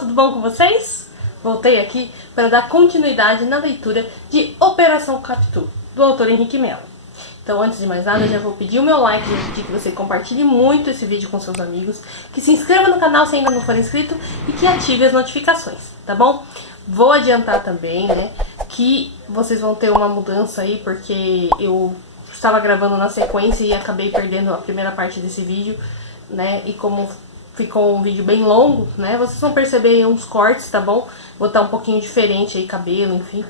tudo bom com vocês? Voltei aqui para dar continuidade na leitura de Operação Capitu, do autor Henrique Mello. Então, antes de mais nada, já vou pedir o meu like, já pedir que você compartilhe muito esse vídeo com seus amigos, que se inscreva no canal se ainda não for inscrito e que ative as notificações, tá bom? Vou adiantar também, né, que vocês vão ter uma mudança aí, porque eu estava gravando na sequência e acabei perdendo a primeira parte desse vídeo, né, e como ficou um vídeo bem longo, né, vocês vão perceber uns cortes, tá bom? Vou estar um pouquinho diferente aí, cabelo, enfim,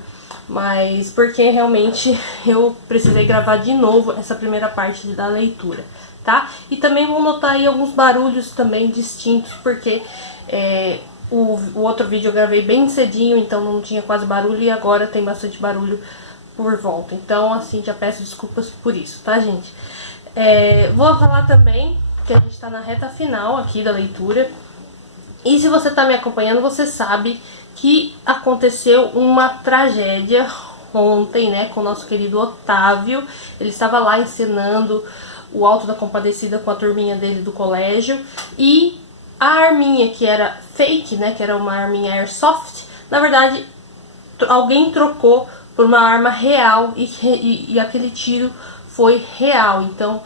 mas porque realmente eu precisei gravar de novo essa primeira parte da leitura, tá? E também vou notar aí alguns barulhos também distintos, porque o outro vídeo eu gravei bem cedinho, então não tinha quase barulho, e agora tem bastante barulho por volta. Então, assim, já peço desculpas por isso, tá, gente? Vou falar também que a gente tá na reta final aqui da leitura. E se você tá me acompanhando, você sabe que aconteceu uma tragédia ontem, né, com o nosso querido Otávio. Ele estava lá encenando o Alto da Compadecida com a turminha dele do colégio, e a arminha que era fake, né, que era uma arminha airsoft, na verdade alguém trocou por uma arma real e aquele tiro foi real. Então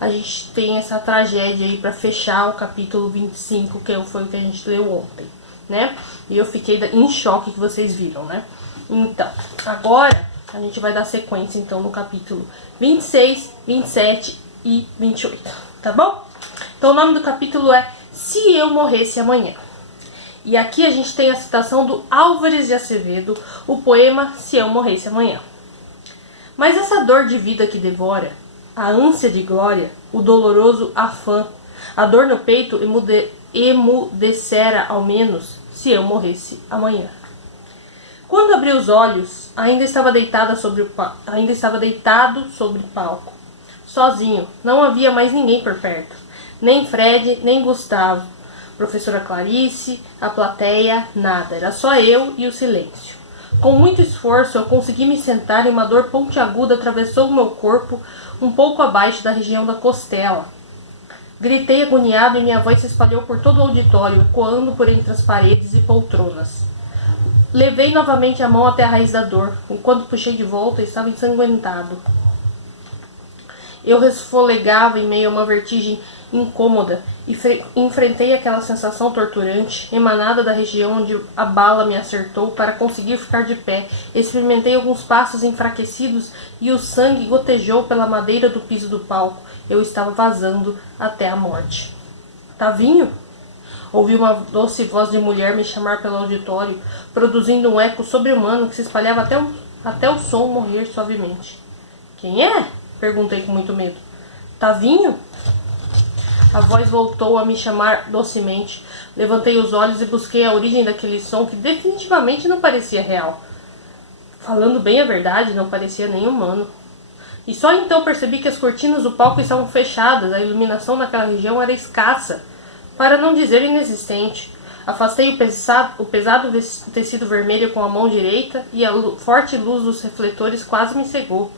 a gente tem essa tragédia aí pra fechar o capítulo 25, que foi o que a gente leu ontem, né? E eu fiquei em choque, que vocês viram, né? Então, agora a gente vai dar sequência então no capítulo 26, 27 e 28, tá bom? Então o nome do capítulo é Se Eu Morresse Amanhã. E aqui a gente tem a citação do Álvares de Acevedo, o poema Se Eu Morresse Amanhã. Mas essa dor de vida que devora, a ânsia de glória, o doloroso afã, a dor no peito emudecera ao menos se eu morresse amanhã. Quando abri os olhos, ainda estava deitado sobre o palco. Sozinho, não havia mais ninguém por perto. Nem Fred, nem Gustavo, professora Clarice, a plateia, nada. Era só eu e o silêncio. Com muito esforço, eu consegui me sentar e uma dor pontiaguda atravessou o meu corpo um pouco abaixo da região da costela. Gritei agoniado e minha voz se espalhou por todo o auditório, ecoando por entre as paredes e poltronas. Levei novamente a mão até a raiz da dor. Enquanto puxei de volta, estava ensanguentado. Eu resfolegava em meio a uma vertigem incômoda e enfrentei aquela sensação torturante emanada da região onde a bala me acertou para conseguir ficar de pé. Experimentei alguns passos enfraquecidos e o sangue gotejou pela madeira do piso do palco. Eu estava vazando até a morte. Tavinho? Ouvi uma doce voz de mulher me chamar pelo auditório, produzindo um eco sobre-humano que se espalhava até o som morrer suavemente. Quem é? Perguntei com muito medo. Tavinho? A voz voltou a me chamar docemente. Levantei os olhos e busquei a origem daquele som que definitivamente não parecia real. Falando bem a verdade, não parecia nem humano. E só então percebi que as cortinas do palco estavam fechadas, a iluminação naquela região era escassa, para não dizer inexistente. Afastei o pesado tecido vermelho com a mão direita e a forte luz dos refletores quase me cegou.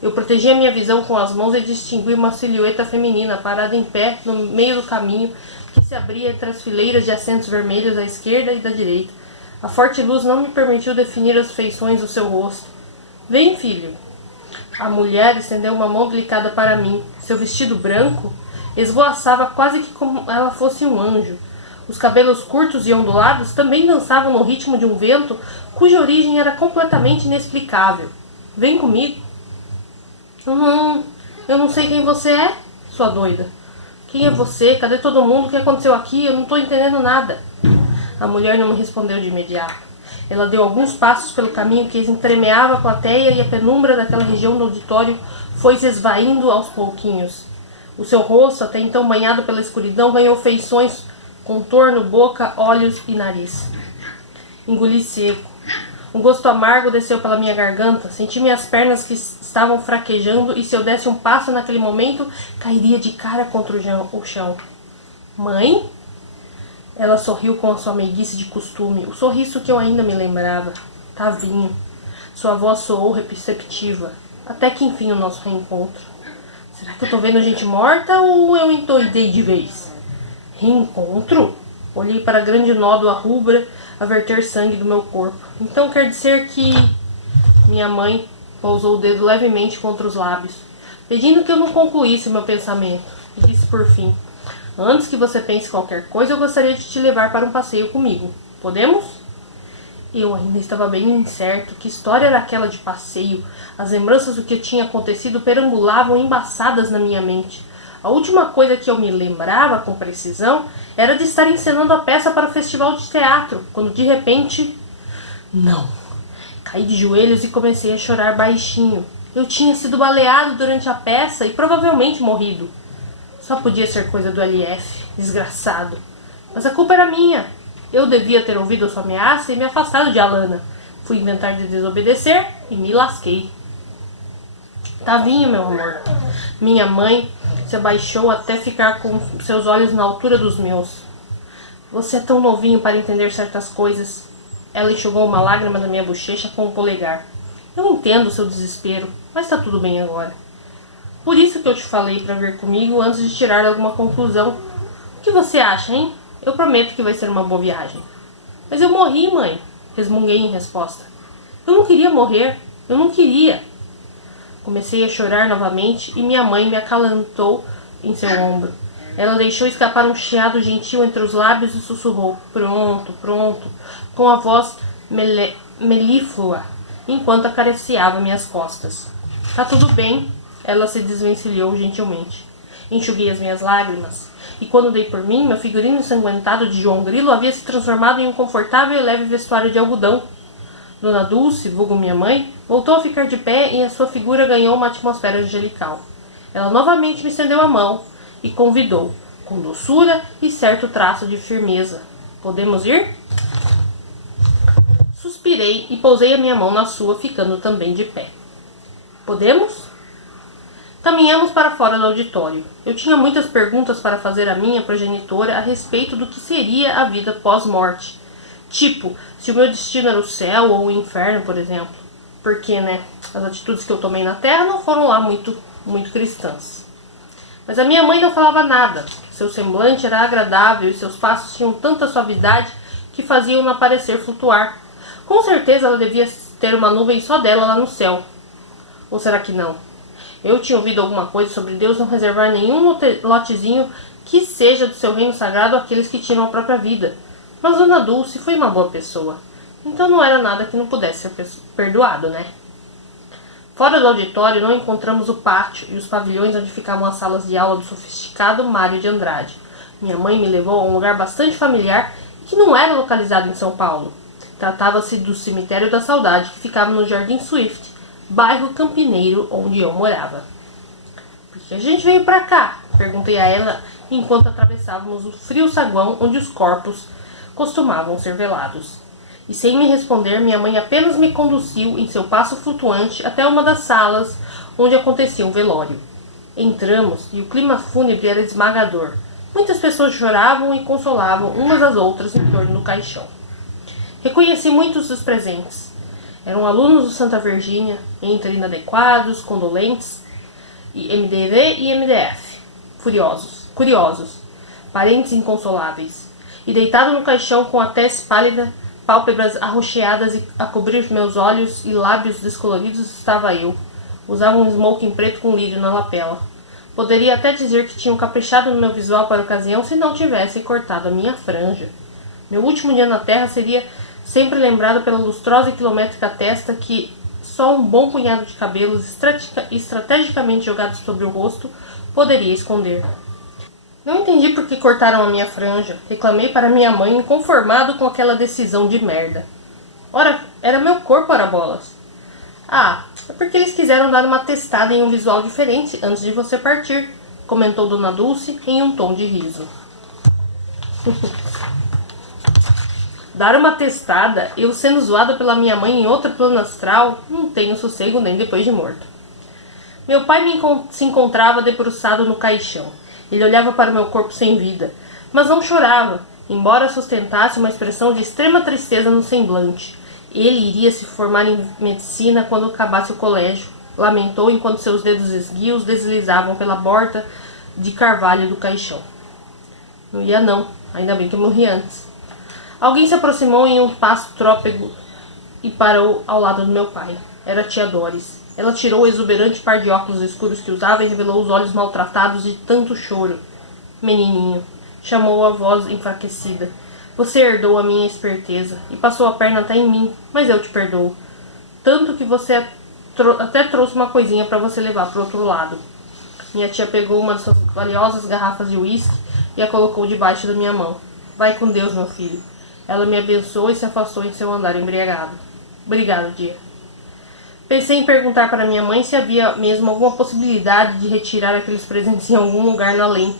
Eu protegi a minha visão com as mãos e distingui uma silhueta feminina parada em pé no meio do caminho que se abria entre as fileiras de assentos vermelhos da esquerda e da direita. A forte luz não me permitiu definir as feições do seu rosto. Vem, filho. A mulher estendeu uma mão delicada para mim. Seu vestido branco esvoaçava quase que como ela fosse um anjo. Os cabelos curtos e ondulados também dançavam no ritmo de um vento cuja origem era completamente inexplicável. Vem comigo. Eu não sei quem você é, sua doida. Quem é você? Cadê todo mundo? O que aconteceu aqui? Eu não estou entendendo nada. A mulher não me respondeu de imediato. Ela deu alguns passos pelo caminho que entremeava a plateia e a penumbra daquela região do auditório foi se esvaindo aos pouquinhos. O seu rosto, até então banhado pela escuridão, ganhou feições, contorno, boca, olhos e nariz. Engoli seco. Um gosto amargo desceu pela minha garganta. Senti minhas pernas que estavam fraquejando e se eu desse um passo naquele momento, cairia de cara contra o chão. Mãe? Ela sorriu com a sua meiguice de costume, o sorriso que eu ainda me lembrava. Tavinho. Sua voz soou receptiva. Até que enfim o nosso reencontro. Será que eu tô vendo gente morta ou eu endoidei de vez? Reencontro? Olhei para a grande nódoa rubra a verter sangue do meu corpo. Então quer dizer que... Minha mãe pousou o dedo levemente contra os lábios, pedindo que eu não concluísse meu pensamento, e disse por fim: antes que você pense qualquer coisa, eu gostaria de te levar para um passeio comigo. Podemos? Eu ainda estava bem incerto. Que história era aquela de passeio? As lembranças do que tinha acontecido perambulavam embaçadas na minha mente. A última coisa que eu me lembrava com precisão era de estar encenando a peça para o festival de teatro, quando de repente... Não! Caí de joelhos e comecei a chorar baixinho. Eu tinha sido baleado durante a peça e provavelmente morrido. Só podia ser coisa do LF, desgraçado. Mas a culpa era minha. Eu devia ter ouvido a sua ameaça e me afastado de Alana. Fui inventar de desobedecer e me lasquei. Tavinho, meu amor. Minha mãe se abaixou até ficar com seus olhos na altura dos meus. Você é tão novinho para entender certas coisas. Ela enxugou uma lágrima da minha bochecha com o polegar. Eu entendo o seu desespero, mas está tudo bem agora. Por isso que eu te falei para vir comigo antes de tirar alguma conclusão. O que você acha, hein? Eu prometo que vai ser uma boa viagem. Mas eu morri, mãe, resmunguei em resposta. Eu não queria morrer, eu não queria. Comecei a chorar novamente e minha mãe me acalentou em seu ombro. Ela deixou escapar um chiado gentil entre os lábios e sussurrou: pronto, pronto, com a voz melíflua, enquanto acariciava minhas costas. Tá tudo bem, ela se desvencilhou gentilmente. Enxuguei as minhas lágrimas, e quando dei por mim, meu figurino ensanguentado de João Grilo havia se transformado em um confortável e leve vestuário de algodão. Dona Dulce, vulgo minha mãe, voltou a ficar de pé e a sua figura ganhou uma atmosfera angelical. Ela novamente me estendeu a mão e convidou, com doçura e certo traço de firmeza. Podemos ir? Suspirei e pousei a minha mão na sua, ficando também de pé. Podemos? Caminhamos para fora do auditório. Eu tinha muitas perguntas para fazer à minha progenitora a respeito do que seria a vida pós-morte. Tipo, se o meu destino era o céu ou o inferno, por exemplo. Porque, né, as atitudes que eu tomei na Terra não foram lá muito cristãs. Mas a minha mãe não falava nada. Seu semblante era agradável e seus passos tinham tanta suavidade que faziam-na parecer flutuar. Com certeza ela devia ter uma nuvem só dela lá no céu. Ou será que não? Eu tinha ouvido alguma coisa sobre Deus não reservar nenhum lotezinho que seja do seu reino sagrado àqueles que tiram a própria vida. Mas Dona Dulce foi uma boa pessoa. Então não era nada que não pudesse ser perdoado, né? Fora do auditório não encontramos o pátio e os pavilhões onde ficavam as salas de aula do sofisticado Mário de Andrade. Minha mãe me levou a um lugar bastante familiar e que não era localizado em São Paulo. Tratava-se do Cemitério da Saudade, que ficava no Jardim Swift, bairro campineiro onde eu morava. Por que a gente veio pra cá? Perguntei a ela enquanto atravessávamos o frio saguão onde os corpos costumavam ser velados. E sem me responder, minha mãe apenas me conduziu em seu passo flutuante até uma das salas onde acontecia o velório. Entramos e o clima fúnebre era esmagador. Muitas pessoas choravam e consolavam umas às outras em torno do caixão. Reconheci muitos dos presentes. Eram alunos do Santa Virgínia, entre inadequados, condolentes, e MDV e MDF, curiosos, parentes inconsoláveis. E deitado no caixão com a tez pálida, pálpebras arroxeadas a cobrir meus olhos e lábios descoloridos estava eu. Usava um smoking preto com lírio na lapela. Poderia até dizer que tinham caprichado no meu visual para a ocasião se não tivessem cortado a minha franja. Meu último dia na Terra seria sempre lembrado pela lustrosa e quilométrica testa que só um bom punhado de cabelos estrategicamente jogados sobre o rosto poderia esconder. Não entendi por que cortaram a minha franja. Reclamei para minha mãe, inconformado com aquela decisão de merda. Ora, era meu corpo, ora bolas. Ah, é porque eles quiseram dar uma testada em um visual diferente antes de você partir, comentou Dona Dulce em um tom de riso. Dar uma testada, eu sendo zoada pela minha mãe em outro plano astral, não tenho sossego nem depois de morto. Meu pai se encontrava debruçado no caixão. Ele olhava para o meu corpo sem vida, mas não chorava, embora sustentasse uma expressão de extrema tristeza no semblante. Ele iria se formar em medicina quando acabasse o colégio, lamentou enquanto seus dedos esguios deslizavam pela borda de carvalho do caixão. Não ia não, Ainda bem que eu morri antes. Alguém se aproximou em um passo trôpego e parou ao lado do meu pai. Era a tia Doris. Ela tirou o exuberante par de óculos escuros que usava e revelou os olhos maltratados de tanto choro. Menininho, chamou a voz enfraquecida. Você herdou a minha esperteza e passou a perna até em mim, mas eu te perdoo. Tanto que você até trouxe uma coisinha para você levar para o outro lado. Minha tia pegou uma de suas valiosas garrafas de uísque e a colocou debaixo da minha mão. Vai com Deus, meu filho. Ela me abençoou e se afastou em seu andar embriagado. Obrigado, tia. Pensei em perguntar para minha mãe se havia mesmo alguma possibilidade de retirar aqueles presentes em algum lugar no além,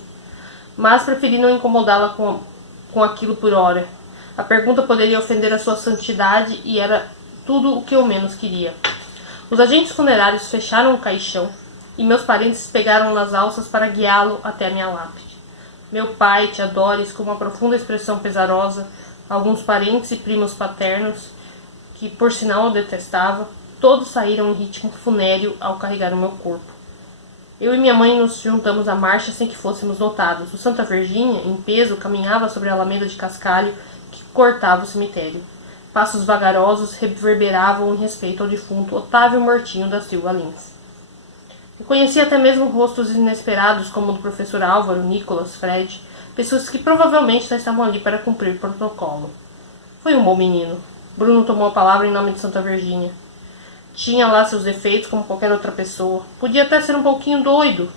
mas preferi não incomodá-la com aquilo por hora. A pergunta poderia ofender a sua santidade e era tudo o que eu menos queria. Os agentes funerários fecharam o caixão e meus parentes pegaram nas alças para guiá-lo até a minha lápide. Meu pai, tia Doris, com uma profunda expressão pesarosa, alguns parentes e primos paternos, que por sinal eu detestava, todos saíram em ritmo funéreo ao carregar o meu corpo. Eu e minha mãe nos juntamos à marcha sem que fôssemos notados. O Santa Virgínia, em peso, caminhava sobre a alameda de cascalho que cortava o cemitério. Passos vagarosos reverberavam em respeito ao defunto Otávio Mortinho da Silva Lins. Reconheci até mesmo rostos inesperados como o do professor Álvaro, Nicolas, Fred, pessoas que provavelmente já estavam ali para cumprir o protocolo. Foi um bom menino. Bruno tomou a palavra em nome de Santa Virgínia. Tinha lá seus defeitos como qualquer outra pessoa. Podia até ser um pouquinho doido,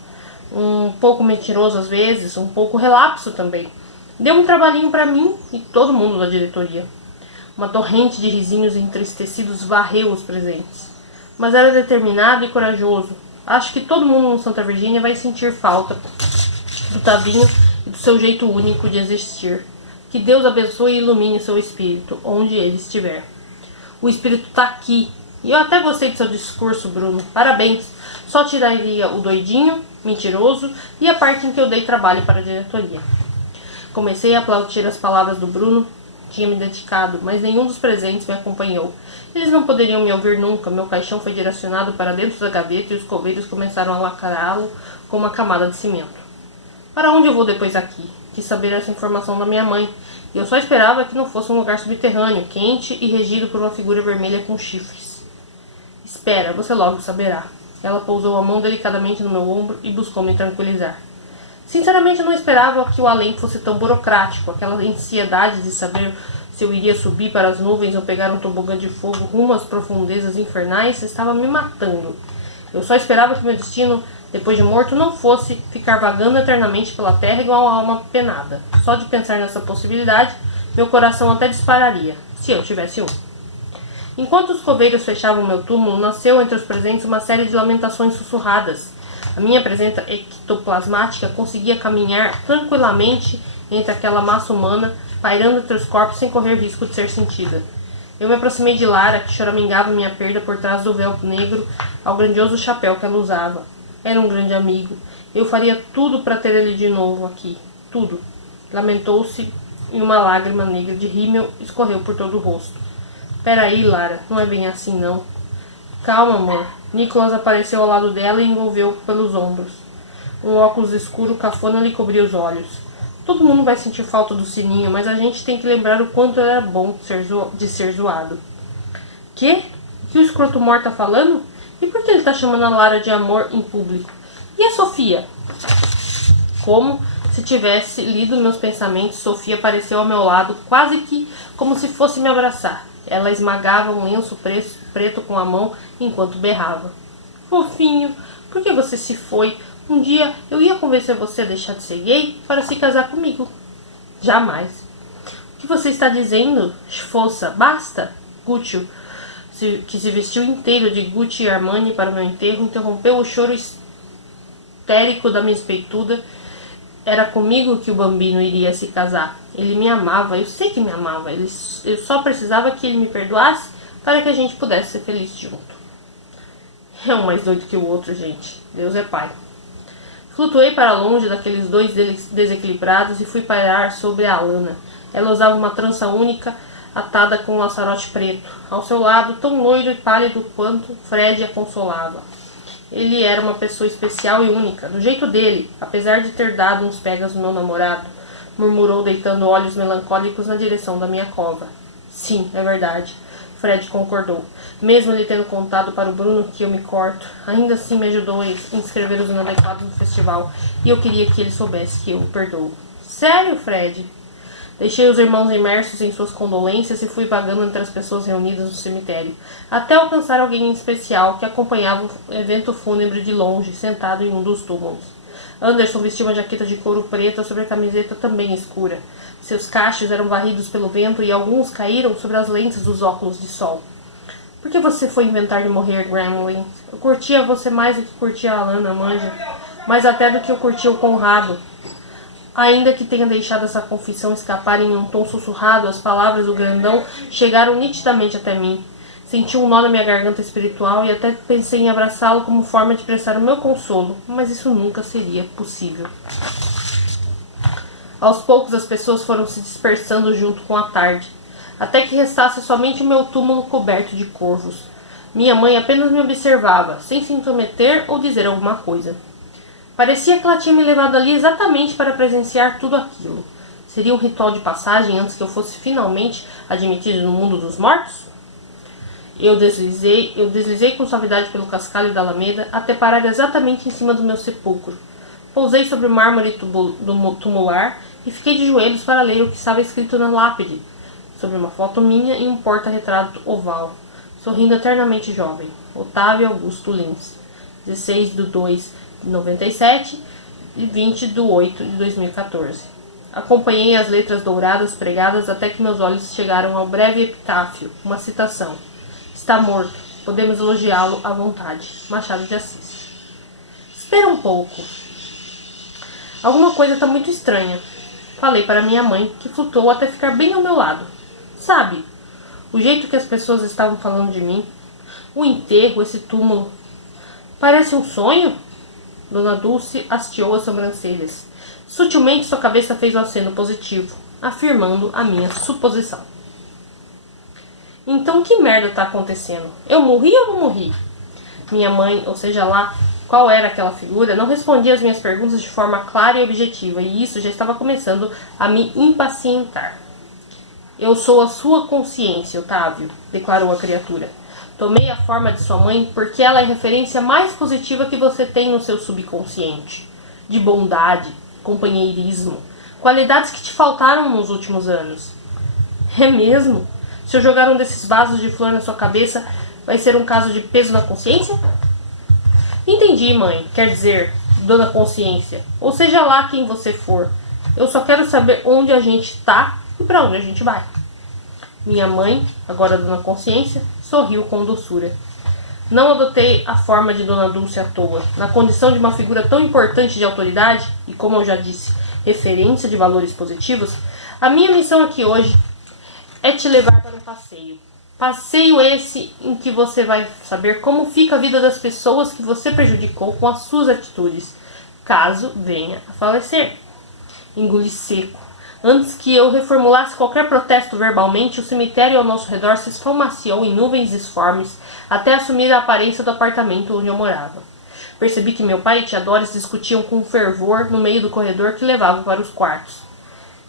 um pouco mentiroso às vezes, um pouco relapso também. Deu um trabalhinho para mim e todo mundo da diretoria. Uma torrente de risinhos entristecidos varreu os presentes. Mas era determinado e corajoso. Acho que todo mundo no Santa Virgínia vai sentir falta do Tavinho e do seu jeito único de existir. Que Deus abençoe e ilumine seu espírito, onde ele estiver. O espírito está aqui. E eu até gostei do seu discurso, Bruno. Parabéns. Só tiraria o doidinho, mentiroso e a parte em que eu dei trabalho para a diretoria. Comecei a aplaudir as palavras do Bruno. Tinha me dedicado, mas nenhum dos presentes me acompanhou. Eles não poderiam me ouvir nunca. Meu caixão foi direcionado para dentro da gaveta e os coveiros começaram a lacrá-lo com uma camada de cimento. Para onde eu vou depois daqui? Quis saber essa informação da minha mãe. E eu só esperava que não fosse um lugar subterrâneo, quente e regido por uma figura vermelha com chifres. Espera, você logo saberá. Ela pousou a mão delicadamente no meu ombro e buscou me tranquilizar. Sinceramente, eu não esperava que o além fosse tão burocrático. Aquela ansiedade de saber se eu iria subir para as nuvens ou pegar um tobogã de fogo rumo às profundezas infernais estava me matando. Eu só esperava que meu destino, depois de morto, não fosse ficar vagando eternamente pela terra igual a alma penada. Só de pensar nessa possibilidade, meu coração até dispararia, se eu tivesse um. Enquanto os coveiros fechavam meu túmulo, nasceu entre os presentes uma série de lamentações sussurradas. A minha presença ectoplasmática conseguia caminhar tranquilamente entre aquela massa humana, pairando entre os corpos sem correr risco de ser sentida. Eu me aproximei de Lara, que choramingava minha perda por trás do véu negro ao grandioso chapéu que ela usava. Era um grande amigo. Eu faria tudo para ter ele de novo aqui. Tudo. Lamentou-se e uma lágrima negra de rímel escorreu por todo o rosto. Peraí, Lara, não é bem assim não. Calma, amor. Nicolas apareceu ao lado dela e envolveu pelos ombros. Um óculos escuro cafona lhe cobria os olhos. Todo mundo vai sentir falta do sininho, mas a gente tem que lembrar o quanto ele era bom de ser zoado. Quê? O que o escroto mor tá falando? E por que ele tá chamando a Lara de amor em público? E a Sofia? Como se tivesse lido meus pensamentos, Sofia apareceu ao meu lado, quase que como se fosse me abraçar. Ela esmagava um lenço preto com a mão enquanto berrava. Fofinho, por que você se foi? Um dia eu ia convencer você a deixar de ser gay para se casar comigo. Jamais. O que você está dizendo? Força, basta? Guccio, que se vestiu inteiro de Gucci e Armani para o meu enterro, interrompeu o choro histérico da minha peituda. Era comigo que o bambino iria se casar. Ele me amava, eu sei que me amava. Eu só precisava que ele me perdoasse para que a gente pudesse ser feliz junto. É um mais doido que o outro, gente. Deus é pai. Flutuei para longe daqueles dois desequilibrados e fui parar sobre a Alana. Ela usava uma trança única atada com um laçarote preto. Ao seu lado, tão loiro e pálido quanto, Fred a consolava. Ele era uma pessoa especial e única, do jeito dele, apesar de ter dado uns pegas no meu namorado. murmurou, deitando olhos melancólicos na direção da minha cova. Sim, é verdade. Fred concordou. Mesmo ele tendo contado para o Bruno que eu me corto, ainda assim me ajudou a inscrever os inadequados no festival, e eu queria que ele soubesse que eu o perdoo. Sério, Fred? Deixei os irmãos imersos em suas condolências e fui vagando entre as pessoas reunidas no cemitério, até alcançar alguém em especial que acompanhava o evento fúnebre de longe, sentado em um dos túmulos. Anderson vestia uma jaqueta de couro preta sobre a camiseta também escura. Seus cachos eram varridos pelo vento e alguns caíram sobre as lentes dos óculos de sol. Por que você foi inventar de morrer, Gremlin? Eu curtia você mais do que curtia a Alana, manja. Mais até do que eu curtia o Conrado. Ainda que tenha deixado essa confissão escapar em um tom sussurrado, as palavras do grandão chegaram nitidamente até mim. Senti um nó na minha garganta espiritual e até pensei em abraçá-lo como forma de prestar o meu consolo, mas isso nunca seria possível. Aos poucos as pessoas foram se dispersando junto com a tarde, até que restasse somente o meu túmulo coberto de corvos. Minha mãe apenas me observava, sem se intrometer ou dizer alguma coisa. Parecia que ela tinha me levado ali exatamente para presenciar tudo aquilo. Seria um ritual de passagem antes que eu fosse finalmente admitido no mundo dos mortos? Eu deslizei com suavidade pelo cascalho da alameda até parar exatamente em cima do meu sepulcro. Pousei sobre o mármore tumular e fiquei de joelhos para ler o que estava escrito na lápide, sobre uma foto minha e um porta-retrato oval, sorrindo eternamente jovem. Otávio Augusto Lins, 16/2/97 e 20/8/2014. Acompanhei as letras douradas pregadas até que meus olhos chegaram ao breve epitáfio, uma citação. Está morto, podemos elogiá-lo à vontade. Machado de Assis. Espera um pouco. Alguma coisa está muito estranha. Falei para minha mãe, que flutuou até ficar bem ao meu lado. Sabe, o jeito que as pessoas estavam falando de mim, o enterro, esse túmulo. Parece um sonho? Dona Dulce hasteou as sobrancelhas. Sutilmente sua cabeça fez um aceno positivo, afirmando a minha suposição. Então que merda tá acontecendo? Eu morri ou não morri? Minha mãe, ou seja lá qual era aquela figura, não respondia às minhas perguntas de forma clara e objetiva, e isso já estava começando a me impacientar. Eu sou a sua consciência, Otávio, declarou a criatura. Tomei a forma de sua mãe porque ela é a referência mais positiva que você tem no seu subconsciente. De bondade, companheirismo, qualidades que te faltaram nos últimos anos. É mesmo? Se eu jogar um desses vasos de flor na sua cabeça, vai ser um caso de peso na consciência? Entendi, mãe. Quer dizer, dona consciência. Ou seja lá quem você for. Eu só quero saber onde a gente tá e para onde a gente vai. Minha mãe, agora dona consciência, sorriu com doçura. Não adotei a forma de Dona Dulce à toa. Na condição de uma figura tão importante de autoridade, e como eu já disse, referência de valores positivos, a minha missão aqui hoje é te levar para um passeio. Passeio esse em que você vai saber como fica a vida das pessoas que você prejudicou com as suas atitudes, caso venha a falecer. Engoli seco. Antes que eu reformulasse qualquer protesto verbalmente, o cemitério ao nosso redor se esfumaciou em nuvens disformes até assumir a aparência do apartamento onde eu morava. Percebi que meu pai e tia Doris discutiam com fervor no meio do corredor que levava para os quartos.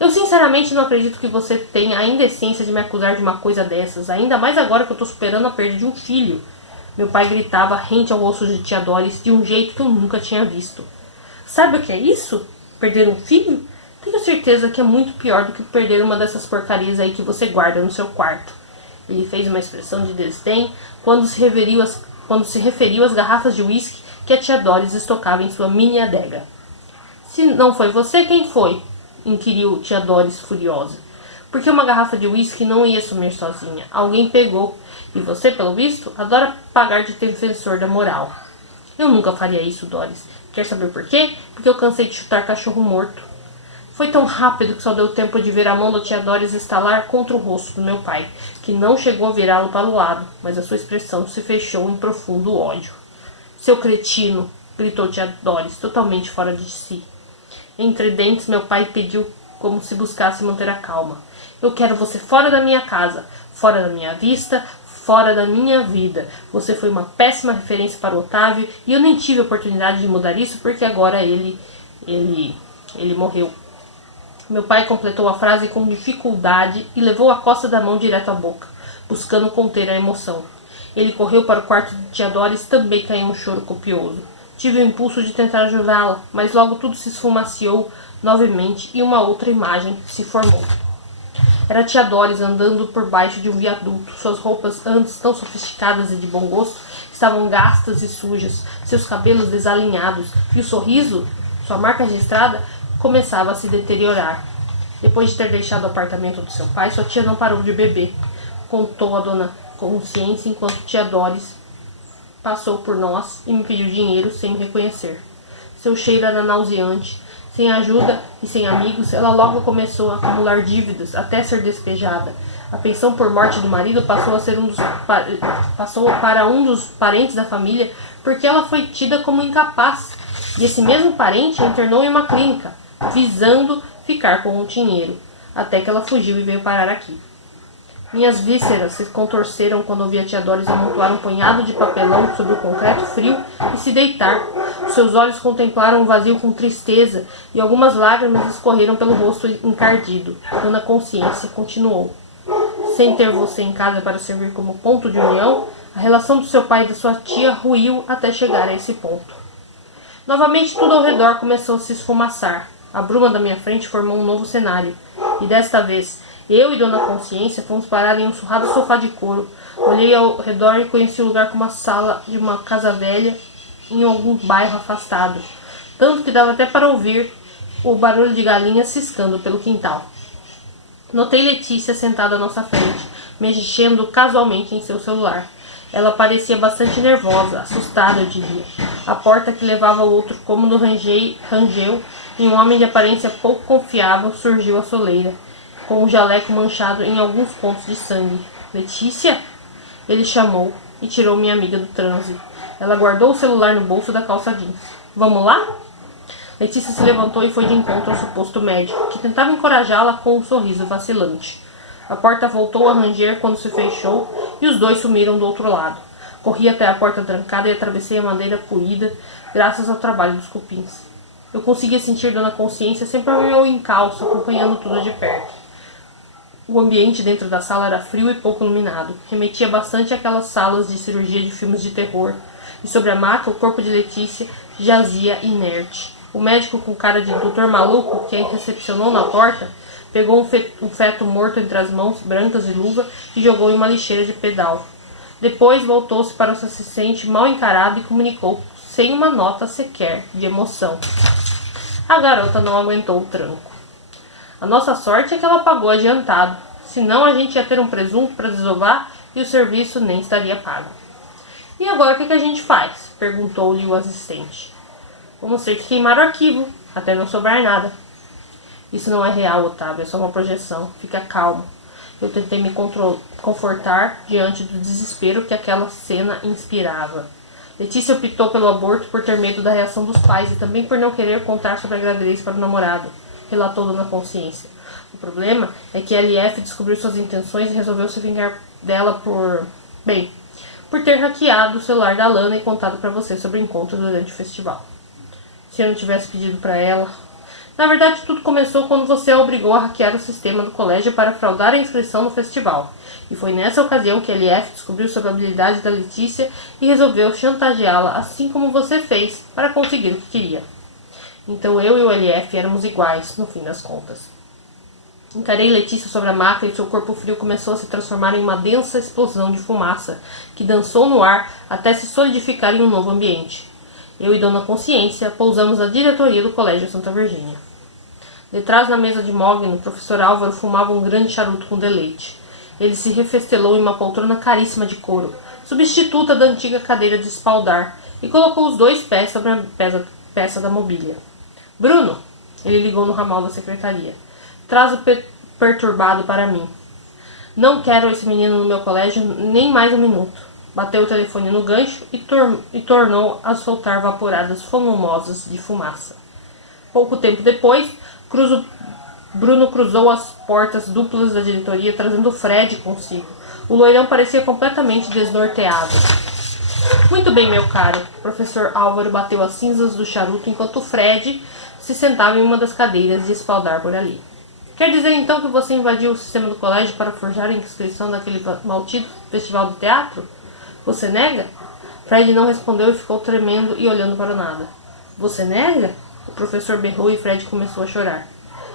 Eu sinceramente não acredito que você tenha a indecência de me acusar de uma coisa dessas, ainda mais agora que eu estou superando a perda de um filho. Meu pai gritava rente ao rosto de tia Doris de um jeito que eu nunca tinha visto. Sabe o que é isso? Perder um filho? Tenho certeza que é muito pior do que perder uma dessas porcarias aí que você guarda no seu quarto. Ele fez uma expressão de desdém quando se referiu às garrafas de uísque que a tia Doris estocava em sua mini adega. Se não foi você, quem foi? Inquiriu tia Doris furiosa. Porque uma garrafa de uísque não ia sumir sozinha. Alguém pegou. E você, pelo visto, adora pagar de defensor da moral. Eu nunca faria isso, Doris. Quer saber por quê? Porque eu cansei de chutar cachorro morto. Foi tão rápido que só deu tempo de ver a mão da tia Doris estalar contra o rosto do meu pai, que não chegou a virá-lo para o lado, mas a sua expressão se fechou em profundo ódio. Seu cretino! Gritou tia Doris, totalmente fora de si. Entre dentes, meu pai pediu como se buscasse manter a calma. Eu quero você fora da minha casa, fora da minha vista, fora da minha vida. Você foi uma péssima referência para o Otávio e eu nem tive a oportunidade de mudar isso porque agora ele morreu. Meu pai completou a frase com dificuldade e levou a costa da mão direto à boca, buscando conter a emoção. Ele correu para o quarto de tia Doris, também caiu um choro copioso. Tive o impulso de tentar ajudá-la, mas logo tudo se esfumaciou novamente e uma outra imagem se formou. Era tia Doris andando por baixo de um viaduto. Suas roupas, antes tão sofisticadas e de bom gosto, estavam gastas e sujas, seus cabelos desalinhados, e o sorriso, sua marca registrada, começava a se deteriorar. Depois de ter deixado o apartamento do seu pai, sua tia não parou de beber, contou a dona Consciência, enquanto tia Doris passou por nós e me pediu dinheiro sem me reconhecer. Seu cheiro era nauseante. Sem ajuda e sem amigos, ela logo começou a acumular dívidas até ser despejada. A pensão por morte do marido passou para um dos parentes da família porque ela foi tida como incapaz. E esse mesmo parente a internou em uma clínica, visando ficar com o dinheiro, até que ela fugiu e veio parar aqui. Minhas vísceras se contorceram quando ouvi a tia Doris amontoar um punhado de papelão sobre o concreto frio e se deitar. Os seus olhos contemplaram o vazio com tristeza e algumas lágrimas escorreram pelo rosto encardido. Dona Consciência continuou. Sem ter você em casa para servir como ponto de união, a relação do seu pai e da sua tia ruiu até chegar a esse ponto. Novamente tudo ao redor começou a se esfumaçar. A bruma da minha frente formou um novo cenário. E desta vez, eu e Dona Consciência fomos parar em um surrado sofá de couro. Olhei ao redor e conheci o lugar como a sala de uma casa velha em algum bairro afastado. Tanto que dava até para ouvir o barulho de galinhas ciscando pelo quintal. Notei Letícia sentada à nossa frente, mexendo casualmente em seu celular. Ela parecia bastante nervosa, assustada, eu diria. A porta que levava ao outro cômodo rangeu e um homem de aparência pouco confiável surgiu à soleira, com o jaleco manchado em alguns pontos de sangue. Letícia? Ele chamou e tirou minha amiga do transe. Ela guardou o celular no bolso da calça jeans. Vamos lá? Letícia se levantou e foi de encontro ao suposto médico, que tentava encorajá-la com um sorriso vacilante. A porta voltou a ranger quando se fechou e os dois sumiram do outro lado. Corri até a porta trancada e atravessei a madeira poída graças ao trabalho dos cupins. Eu conseguia sentir Dona Consciência sempre ao meu encalço, acompanhando tudo de perto. O ambiente dentro da sala era frio e pouco iluminado. Remetia bastante àquelas salas de cirurgia de filmes de terror. E sobre a maca, o corpo de Letícia jazia inerte. O médico com cara de doutor maluco que a recepcionou na porta pegou um feto morto entre as mãos brancas de luva e jogou em uma lixeira de pedal. Depois voltou-se para o seu assistente mal encarado e comunicou, sem uma nota sequer de emoção. A garota não aguentou o tranco. A nossa sorte é que ela pagou adiantado, senão a gente ia ter um presunto para desovar e o serviço nem estaria pago. E agora o que a gente faz? Perguntou-lhe o assistente. Vamos ter que queimar o arquivo, até não sobrar nada. Isso não é real, Otávio, é só uma projeção. Fica calmo. Eu tentei me confortar diante do desespero que aquela cena inspirava. Letícia optou pelo aborto por ter medo da reação dos pais e também por não querer contar sobre a gravidez para o namorado, relatou Dona Consciência. O problema é que a LF descobriu suas intenções e resolveu se vingar dela por ter hackeado o celular da Lana e contado para você sobre o encontro durante o festival. Se eu não tivesse pedido para ela... Na verdade, tudo começou quando você a obrigou a hackear o sistema do colégio para fraudar a inscrição no festival. E foi nessa ocasião que a LF descobriu sobre a habilidade da Letícia e resolveu chantageá-la, assim como você fez, para conseguir o que queria. Então eu e o LF éramos iguais, no fim das contas. Encarei Letícia sobre a maca e seu corpo frio começou a se transformar em uma densa explosão de fumaça, que dançou no ar até se solidificar em um novo ambiente. Eu e Dona Consciência pousamos na diretoria do Colégio Santa Virgínia. Detrás da mesa de mogno, o professor Álvaro fumava um grande charuto com deleite. Ele se refestelou em uma poltrona caríssima de couro, substituta da antiga cadeira de espaldar, e colocou os 2 pés sobre a peça da mobília. Bruno, ele ligou no ramal da secretaria, traz o perturbado para mim. Não quero esse menino no meu colégio nem mais um minuto. Bateu o telefone no gancho e tornou a soltar vaporadas volumosas de fumaça. Pouco tempo depois, Bruno cruzou as portas duplas da diretoria, trazendo Fred consigo. O loirão parecia completamente desnorteado. Muito bem, meu caro. O professor Álvaro bateu as cinzas do charuto enquanto Fred se sentava em uma das cadeiras de espaldar por ali. Quer dizer então que você invadiu o sistema do colégio para forjar a inscrição daquele maldito festival de teatro? Você nega? Fred não respondeu e ficou tremendo e olhando para o nada. Você nega? O professor berrou e Fred começou a chorar.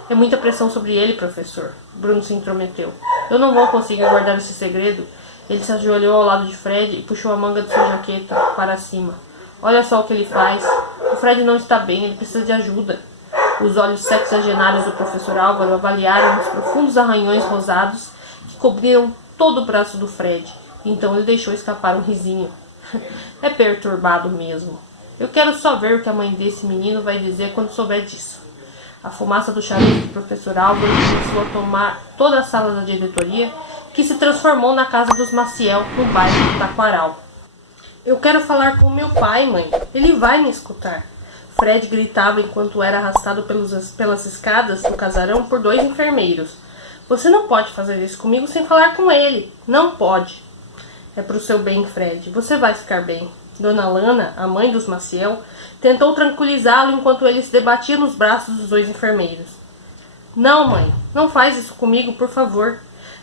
É muita pressão sobre ele, professor. Bruno se intrometeu. Eu não vou conseguir guardar esse segredo. Ele se ajoelhou ao lado de Fred e puxou a manga de sua jaqueta para cima. Olha só o que ele faz. O Fred não está bem, ele precisa de ajuda. Os olhos sexagenários do professor Álvaro avaliaram os profundos arranhões rosados que cobriram todo o braço do Fred. Então ele deixou escapar um risinho. É perturbado mesmo. Eu quero só ver o que a mãe desse menino vai dizer quando souber disso. A fumaça do charuto do professor Álvaro começou a tomar toda a sala da diretoria, que se transformou na casa dos Maciel, no bairro de Taquaral. Eu quero falar com meu pai, mãe. Ele vai me escutar. Fred gritava enquanto era arrastado pelas escadas do casarão por 2 enfermeiros. Você não pode fazer isso comigo sem falar com ele. Não pode. É pro seu bem, Fred. Você vai ficar bem. Dona Lana, a mãe dos Maciel, tentou tranquilizá-lo enquanto ele se debatia nos braços dos 2 enfermeiros. Não, mãe. Não faz isso comigo, por favor.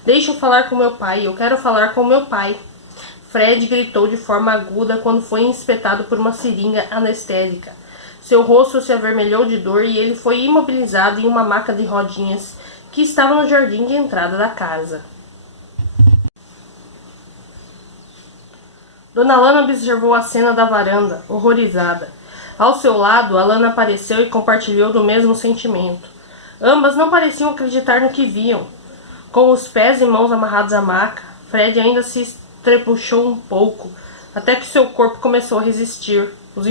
Deixa eu falar com meu pai. Eu quero falar com meu pai. Fred gritou de forma aguda quando foi espetado por uma seringa anestésica. Seu rosto se avermelhou de dor e ele foi imobilizado em uma maca de rodinhas que estava no jardim de entrada da casa. Dona Lana observou a cena da varanda, horrorizada. Ao seu lado, a Lana apareceu e compartilhou do mesmo sentimento. Ambas não pareciam acreditar no que viam. Com os pés e mãos amarrados à maca, Fred ainda se estrebuchou um pouco, até que seu corpo começou a resistir. Os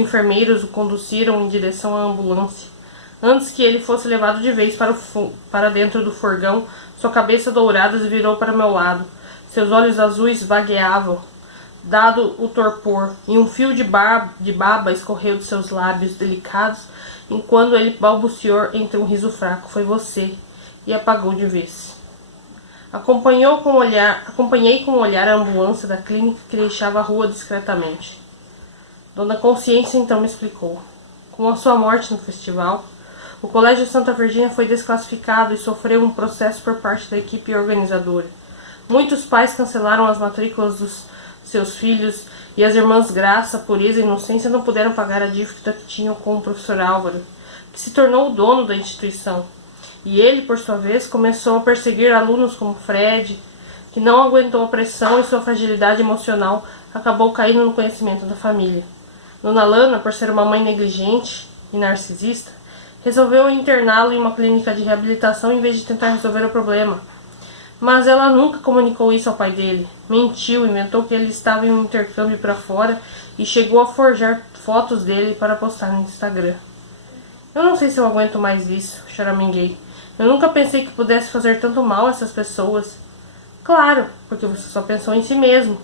conduziram em direção à ambulância. Antes que ele fosse levado de vez para dentro do furgão, sua cabeça dourada se virou para meu lado. Seus olhos azuis vagueavam, dado o torpor, e um fio de baba escorreu de seus lábios delicados, enquanto ele balbuciou entre um riso fraco. Foi você. E apagou de vez. Acompanhei com o olhar a ambulância da clínica que deixava a rua discretamente. Dona Consciência então me explicou. Com a sua morte no festival, o Colégio Santa Virgínia foi desclassificado e sofreu um processo por parte da equipe organizadora. Muitos pais cancelaram as matrículas dos seus filhos e as irmãs Graça, Pureza e Inocência não puderam pagar a dívida que tinham com o professor Álvaro, que se tornou o dono da instituição. E ele, por sua vez, começou a perseguir alunos como Fred, que não aguentou a pressão e sua fragilidade emocional acabou caindo no conhecimento da família. Dona Lana, por ser uma mãe negligente e narcisista, resolveu interná-lo em uma clínica de reabilitação em vez de tentar resolver o problema. Mas ela nunca comunicou isso ao pai dele. Mentiu, inventou que ele estava em um intercâmbio para fora e chegou a forjar fotos dele para postar no Instagram. Eu não sei se eu aguento mais isso, choraminguei. Eu nunca pensei que pudesse fazer tanto mal a essas pessoas. Claro, porque você só pensou em si mesmo,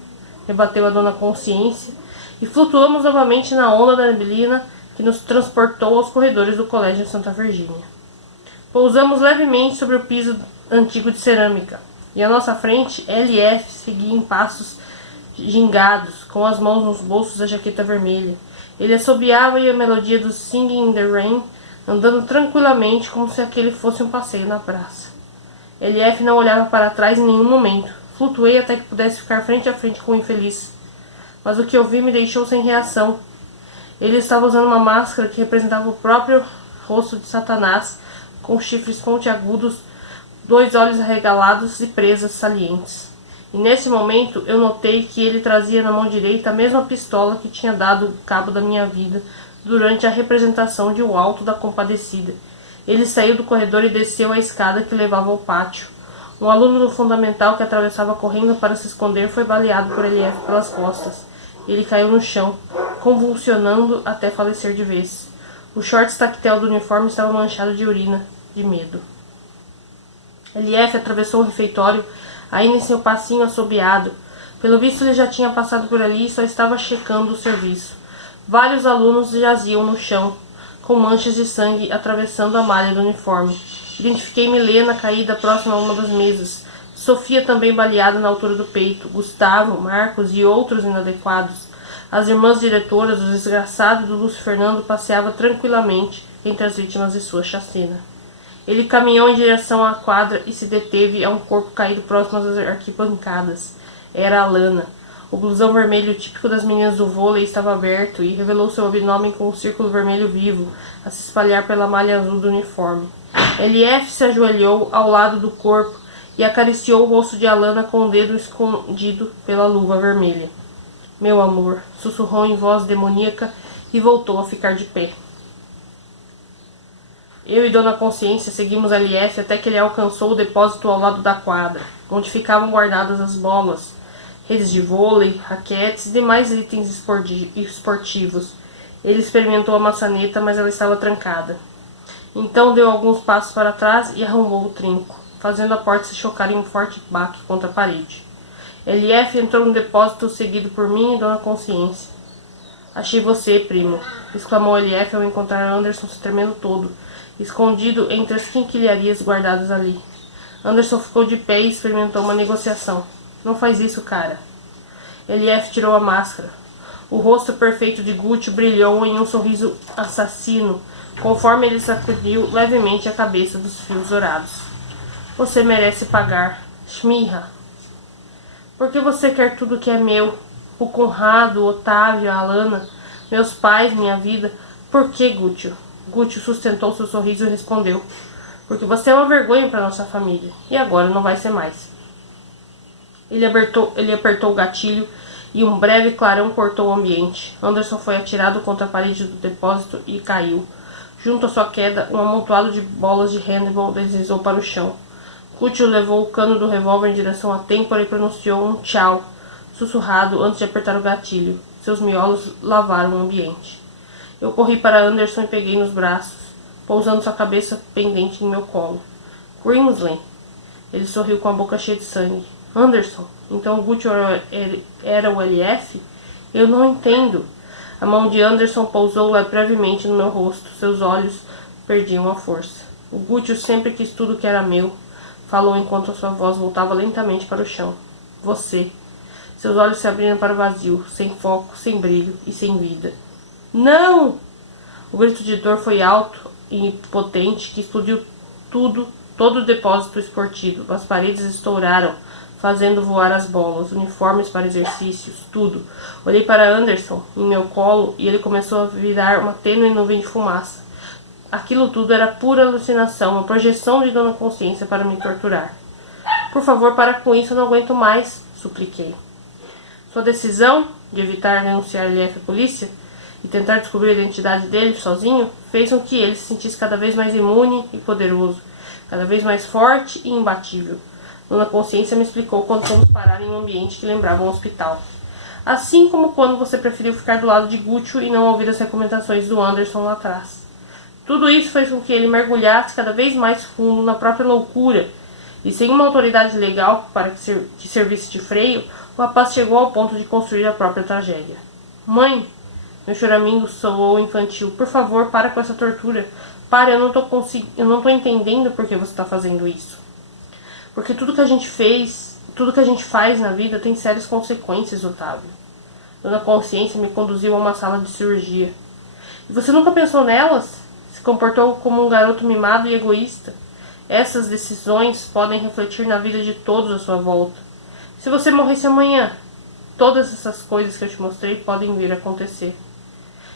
rebateu a Dona Consciência, e flutuamos novamente na onda da neblina que nos transportou aos corredores do Colégio Santa Virgínia. Pousamos levemente sobre o piso antigo de cerâmica, e à nossa frente, LF seguia em passos gingados, com as mãos nos bolsos da jaqueta vermelha. Ele assobiava a melodia do Singing in the Rain, andando tranquilamente como se aquele fosse um passeio na praça. LF não olhava para trás em nenhum momento. Flutuei até que pudesse ficar frente a frente com o infeliz. Mas o que eu vi me deixou sem reação. Ele estava usando uma máscara que representava o próprio rosto de Satanás, com chifres pontiagudos, 2 olhos arregalados e presas salientes. E nesse momento eu notei que ele trazia na mão direita a mesma pistola que tinha dado cabo da minha vida durante a representação de O Alto da Compadecida. Ele saiu do corredor e desceu a escada que levava ao pátio. Um aluno do fundamental que atravessava correndo para se esconder foi baleado por LF pelas costas. Ele caiu no chão, convulsionando até falecer de vez. O shorts tactel do uniforme estava manchado de urina, de medo. LF atravessou o refeitório, ainda em seu passinho assobiado. Pelo visto ele já tinha passado por ali e só estava checando o serviço. Vários alunos jaziam no chão, com manchas de sangue atravessando a malha do uniforme. Identifiquei Milena caída próxima a uma das mesas. Sofia também baleada na altura do peito. Gustavo, Marcos e outros inadequados. As irmãs diretoras, o desgraçado do Lúcio Fernando passeava tranquilamente entre as vítimas de sua chacina. Ele caminhou em direção à quadra e se deteve a um corpo caído próximo às arquibancadas. Era Alana. O blusão vermelho típico das meninas do vôlei estava aberto e revelou seu abdômen com um círculo vermelho vivo a se espalhar pela malha azul do uniforme. LF se ajoelhou ao lado do corpo e acariciou o rosto de Alana com o dedo escondido pela luva vermelha. Meu amor, sussurrou em voz demoníaca e voltou a ficar de pé. Eu e Dona Consciência seguimos LF até que ele alcançou o depósito ao lado da quadra, onde ficavam guardadas as bolas, redes de vôlei, raquetes e demais itens esportivos. Ele experimentou a maçaneta, mas ela estava trancada. Então deu alguns passos para trás e arrombou o trinco, fazendo a porta se chocar em um forte baque contra a parede. LF entrou no depósito seguido por mim e Dona Consciência. Achei você, primo, exclamou LF ao encontrar Anderson se tremendo todo, escondido entre as quinquilharias guardadas ali. Anderson ficou de pé e experimentou uma negociação. Não faz isso, cara. LF tirou a máscara. O rosto perfeito de Gucci brilhou em um sorriso assassino, conforme ele sacudiu levemente a cabeça dos fios dourados. Você merece pagar, Schmirra. Por que você quer tudo que é meu? O Conrado, o Otávio, a Alana, meus pais, minha vida. Por que, Gucci? Gucci sustentou seu sorriso e respondeu. Porque você é uma vergonha para nossa família. E agora não vai ser mais. Ele apertou o gatilho e um breve clarão cortou o ambiente. Anderson foi atirado contra a parede do depósito e caiu. Junto à sua queda, um amontoado de bolas de handball deslizou para o chão. Gucci levou o cano do revólver em direção à têmpora e pronunciou um tchau, sussurrado antes de apertar o gatilho. Seus miolos lavaram o ambiente. Eu corri para Anderson e peguei nos braços, pousando sua cabeça pendente em meu colo. Grimsley. Ele sorriu com a boca cheia de sangue. Anderson, então o Gucci era o LF? Eu não entendo. A mão de Anderson pousou brevemente no meu rosto. Seus olhos perdiam a força. O Gucci sempre quis tudo que era meu, falou enquanto a sua voz voltava lentamente para o chão. Você. Seus olhos se abriram para o vazio, sem foco, sem brilho e sem vida. Não! O grito de dor foi alto e potente que explodiu todo o depósito esportivo. As paredes estouraram, fazendo voar as bolas, uniformes para exercícios, tudo. Olhei para Anderson em meu colo e ele começou a virar uma tênue nuvem de fumaça. Aquilo tudo era pura alucinação, uma projeção de Dona Consciência para me torturar. Por favor, para com isso, eu não aguento mais, supliquei. Sua decisão de evitar denunciar LF à polícia e tentar descobrir a identidade dele sozinho fez com que ele se sentisse cada vez mais imune e poderoso, cada vez mais forte e imbatível. Dona Consciência me explicou quando fomos parar em um ambiente que lembrava um hospital. Assim como quando você preferiu ficar do lado de Gucci e não ouvir as recomendações do Anderson lá atrás. Tudo isso fez com que ele mergulhasse cada vez mais fundo na própria loucura, e sem uma autoridade legal para que servisse de freio, o rapaz chegou ao ponto de construir a própria tragédia. Mãe, meu choramingo soou infantil. Por favor, para com essa tortura. Para, eu não estou entendendo por que você está fazendo isso. Porque tudo que a gente faz na vida tem sérias consequências, Otávio. Dona Consciência me conduziu a uma sala de cirurgia. E você nunca pensou nelas? Se comportou como um garoto mimado e egoísta. Essas decisões podem refletir na vida de todos à sua volta. Se você morresse amanhã, todas essas coisas que eu te mostrei podem vir a acontecer.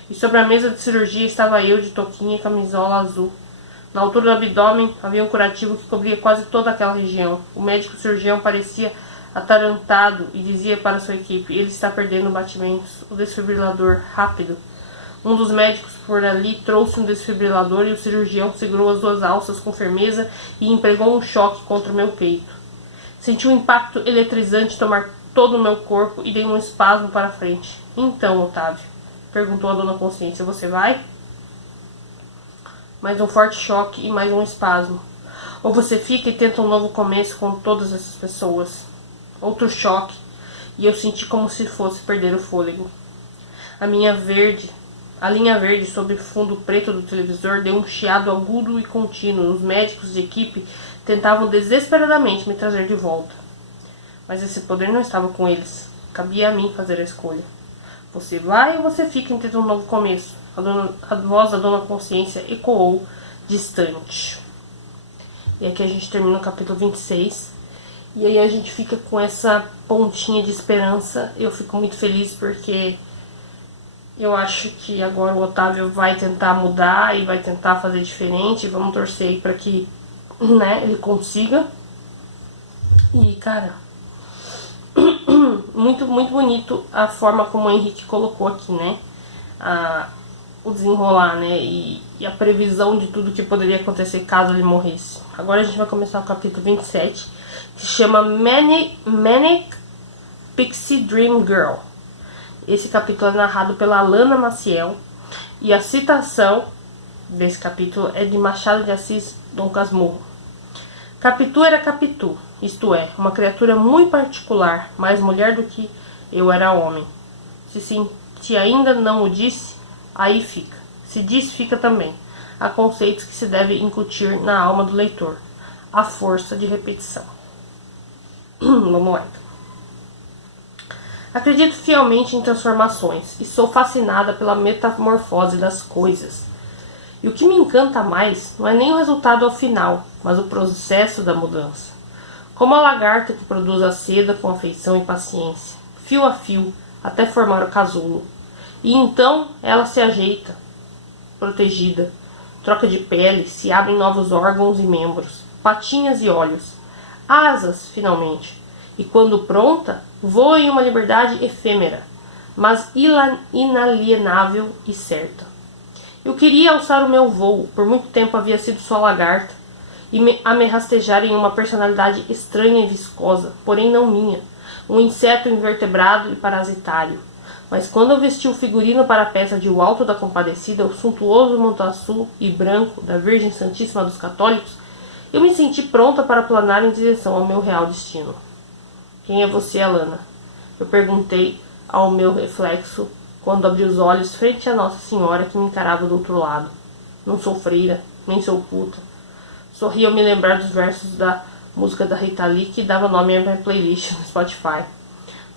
E sobre a mesa de cirurgia estava eu de toquinha e camisola azul. Na altura do abdômen havia um curativo que cobria quase toda aquela região. O médico cirurgião parecia atarantado e dizia para sua equipe: ele está perdendo batimentos. O desfibrilador, rápido. Um dos médicos por ali trouxe um desfibrilador e o cirurgião segurou as duas alças com firmeza e empregou um choque contra o meu peito. Senti um impacto eletrizante tomar todo o meu corpo e dei um espasmo para frente. Então, Otávio, perguntou a Dona Consciência, você vai? Mais um forte choque e mais um espasmo. Ou você fica e tenta um novo começo com todas essas pessoas. Outro choque, e eu senti como se fosse perder o fôlego. A linha verde sobre o fundo preto do televisor deu um chiado agudo e contínuo. Os médicos de equipe tentavam desesperadamente me trazer de volta. Mas esse poder não estava com eles. Cabia a mim fazer a escolha. Você vai ou você fica e tenta um novo começo? A voz da Dona Consciência ecoou distante. E aqui a gente termina o capítulo 26. E aí a gente fica com essa pontinha de esperança. Eu fico muito feliz porque eu acho que agora o Otávio vai tentar mudar e vai tentar fazer diferente. Vamos torcer aí pra que, né, ele consiga. E, cara, muito, muito bonito a forma como o Henrique colocou aqui, né? O desenrolar, né? E a previsão de tudo que poderia acontecer caso ele morresse. Agora a gente vai começar o capítulo 27, que chama Manic Pixie Dream Girl. Esse capítulo é narrado pela Alana Maciel. E a citação desse capítulo é de Machado de Assis, Dom Casmurro. Capitu era Capitu, isto é, uma criatura muito particular, mais mulher do que eu era homem. Se ainda não o disse, aí fica. Se diz, fica também. Há conceitos que se deve incutir na alma do leitor. A força de repetição. Vamos lá. Acredito fielmente em transformações e sou fascinada pela metamorfose das coisas. E o que me encanta mais não é nem o resultado ao final, mas o processo da mudança. Como a lagarta que produz a seda com afeição e paciência, fio a fio, até formar o casulo. E então ela se ajeita, protegida, troca de pele, se abrem novos órgãos e membros, patinhas e olhos, asas, finalmente. E quando pronta, voa em uma liberdade efêmera, mas inalienável e certa. Eu queria alçar o meu voo, por muito tempo havia sido só lagarta, e a me rastejar em uma personalidade estranha e viscosa, porém não minha, um inseto invertebrado e parasitário. Mas quando eu vesti o figurino para a peça de O Alto da Compadecida, o suntuoso manto azul e branco da Virgem Santíssima dos Católicos, eu me senti pronta para planar em direção ao meu real destino. Quem é você, Alana? Eu perguntei ao meu reflexo quando abri os olhos frente a Nossa Senhora que me encarava do outro lado. Não sou freira, nem sou puta. Sorri ao me lembrar dos versos da música da Rita Lee que dava nome à minha playlist no Spotify.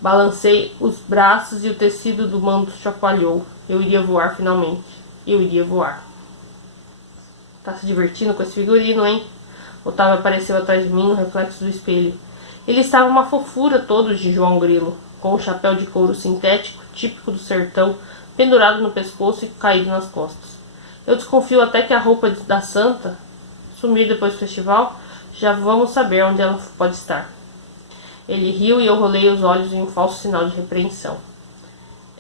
Balancei os braços e o tecido do manto chacoalhou. Eu iria voar finalmente. Eu iria voar. Tá se divertindo com esse figurino, hein? Otávio apareceu atrás de mim no reflexo do espelho. Ele estava uma fofura todo de João Grilo, com um chapéu de couro sintético, típico do sertão, pendurado no pescoço e caído nas costas. Eu desconfio até que a roupa da santa sumir depois do festival. Já vamos saber onde ela pode estar. Ele riu e eu rolei os olhos em um falso sinal de repreensão.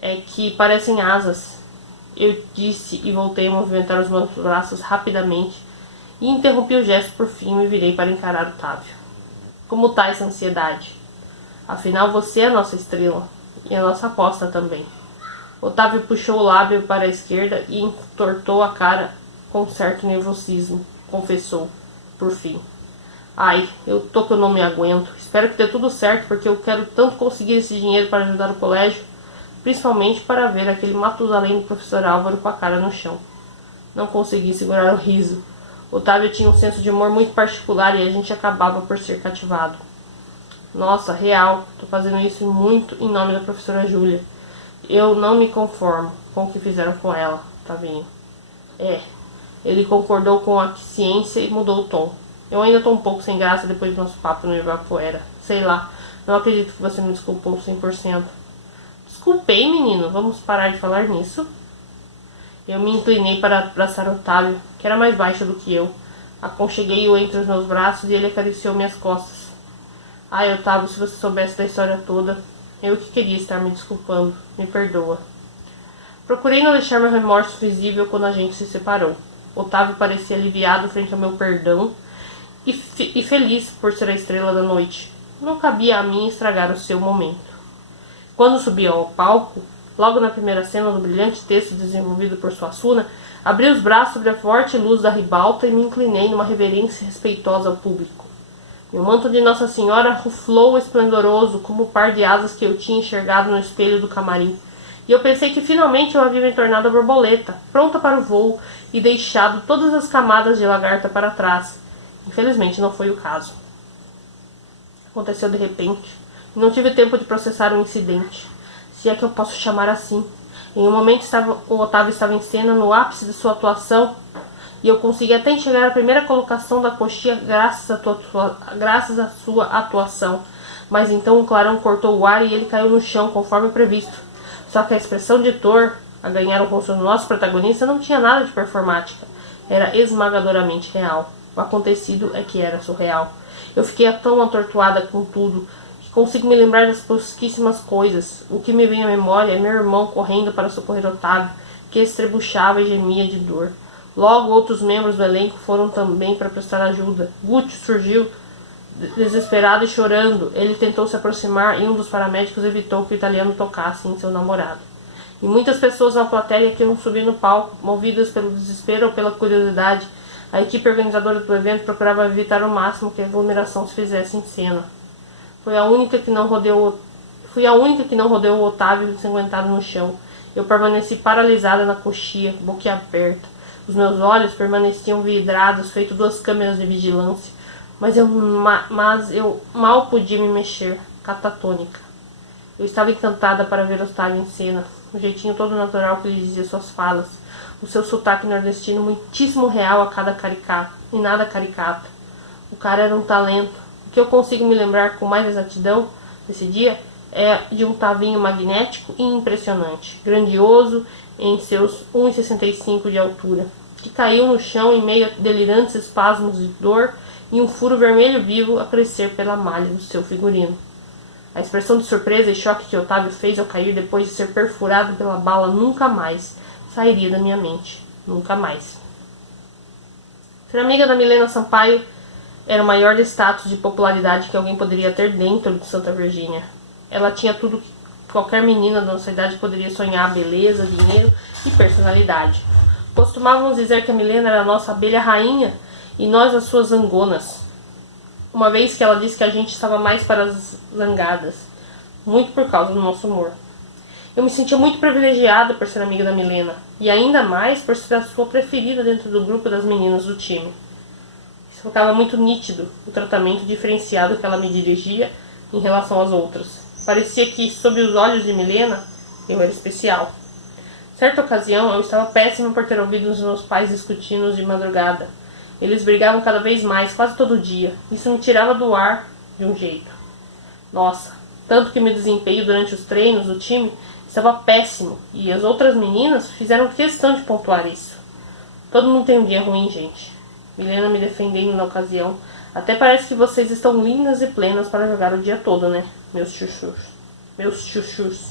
É que parecem asas, eu disse e voltei a movimentar os meus braços rapidamente e interrompi o gesto por fim e me virei para encarar Otávio. Como tá essa ansiedade? Afinal, você é a nossa estrela e a nossa aposta também. Otávio puxou o lábio para a esquerda e entortou a cara com certo nervosismo. Confessou, por fim. Ai, eu tô que eu não me aguento. Espero que dê tudo certo, porque eu quero tanto conseguir esse dinheiro para ajudar o colégio, principalmente para ver aquele Matusalém do professor Álvaro com a cara no chão. Não consegui segurar o riso. Otávio tinha um senso de humor muito particular e a gente acabava por ser cativado. Nossa, real, tô fazendo isso muito em nome da professora Júlia. Eu não me conformo com o que fizeram com ela, Tavinho. Ele concordou com a ciência e mudou o tom. Eu ainda tô um pouco sem graça depois do nosso papo no Ibirapuera. Sei lá, não acredito que você me desculpou 100%. Desculpei, menino, vamos parar de falar nisso? Eu me inclinei para abraçar Otávio, que era mais baixo do que eu. Aconcheguei-o entre os meus braços e ele acariciou minhas costas. Ai, Otávio, se você soubesse da história toda, eu que queria estar me desculpando. Me perdoa. Procurei não deixar meu remorso visível quando a gente se separou. Otávio parecia aliviado frente ao meu perdão e feliz por ser a estrela da noite. Não cabia a mim estragar o seu momento. Quando subi ao palco, logo na primeira cena do brilhante texto desenvolvido por Suassuna, abri os braços sobre a forte luz da ribalta e me inclinei numa reverência respeitosa ao público. E o manto de Nossa Senhora ruflou esplendoroso como o par de asas que eu tinha enxergado no espelho do camarim. E eu pensei que finalmente eu havia me tornado a borboleta, pronta para o voo e deixado todas as camadas de lagarta para trás. Infelizmente não foi o caso. Aconteceu de repente, e não tive tempo de processar o incidente, se é que eu posso chamar assim. Em um momento o Otávio estava em cena, no ápice de sua atuação, e eu consegui até enxergar a primeira colocação da coxinha graças à sua atuação. Mas então o clarão cortou o ar e ele caiu no chão, conforme previsto. Só que a expressão de dor a ganhar o rosto do nosso protagonista não tinha nada de performática. Era esmagadoramente real. O acontecido é que era surreal. Eu fiquei tão atordoada com tudo que consigo me lembrar das pouquíssimas coisas. O que me vem à memória é meu irmão correndo para socorrer Otávio, que estrebuchava e gemia de dor. Logo, outros membros do elenco foram também para prestar ajuda. Gucci surgiu desesperado e chorando. Ele tentou se aproximar e um dos paramédicos evitou que o italiano tocasse em seu namorado. E muitas pessoas na plateia queriam subir no palco, movidas pelo desespero ou pela curiosidade. A equipe organizadora do evento procurava evitar ao máximo que a aglomeração se fizesse em cena. Fui a única que não rodeou o Otávio ensanguentado no chão. Eu permaneci paralisada na coxia, boquiaberta. Os meus olhos permaneciam vidrados, feito 2 câmeras de vigilância. Mas eu mal podia me mexer, catatônica. Eu estava encantada para ver Otávio em cena, o jeitinho todo natural que ele dizia suas falas, o seu sotaque nordestino muitíssimo real a cada caricato, e nada caricato. O cara era um talento. O que eu consigo me lembrar com mais exatidão desse dia é de um tavinho magnético e impressionante, grandioso em seus 1,65 de altura, que caiu no chão em meio a delirantes espasmos de dor e um furo vermelho vivo a crescer pela malha do seu figurino. A expressão de surpresa e choque que Otávio fez ao cair depois de ser perfurado pela bala nunca mais sairia da minha mente. Nunca mais. Ser amiga da Milena Sampaio era o maior status de popularidade que alguém poderia ter dentro de Santa Virgínia. Ela tinha tudo que qualquer menina da nossa idade poderia sonhar: beleza, dinheiro e personalidade. Costumávamos dizer que a Milena era a nossa abelha rainha e nós as suas zangonas. Uma vez que ela disse que a gente estava mais para as zangadas, muito por causa do nosso humor. Eu me sentia muito privilegiada por ser amiga da Milena, e ainda mais por ser a sua preferida dentro do grupo das meninas do time. Isso ficava muito nítido, o tratamento diferenciado que ela me dirigia em relação às outras. Parecia que, sob os olhos de Milena, eu era especial. Certa ocasião, eu estava péssima por ter ouvido os meus pais discutindo de madrugada. Eles brigavam cada vez mais, quase todo dia. Isso me tirava do ar de um jeito. Nossa, tanto que meu desempenho durante os treinos do time estava péssimo. E as outras meninas fizeram questão de pontuar isso. Todo mundo tem um dia ruim, gente. Milena me defendendo na ocasião. Até parece que vocês estão lindas e plenas para jogar o dia todo, né? Meus chuchus. Meus chuchus.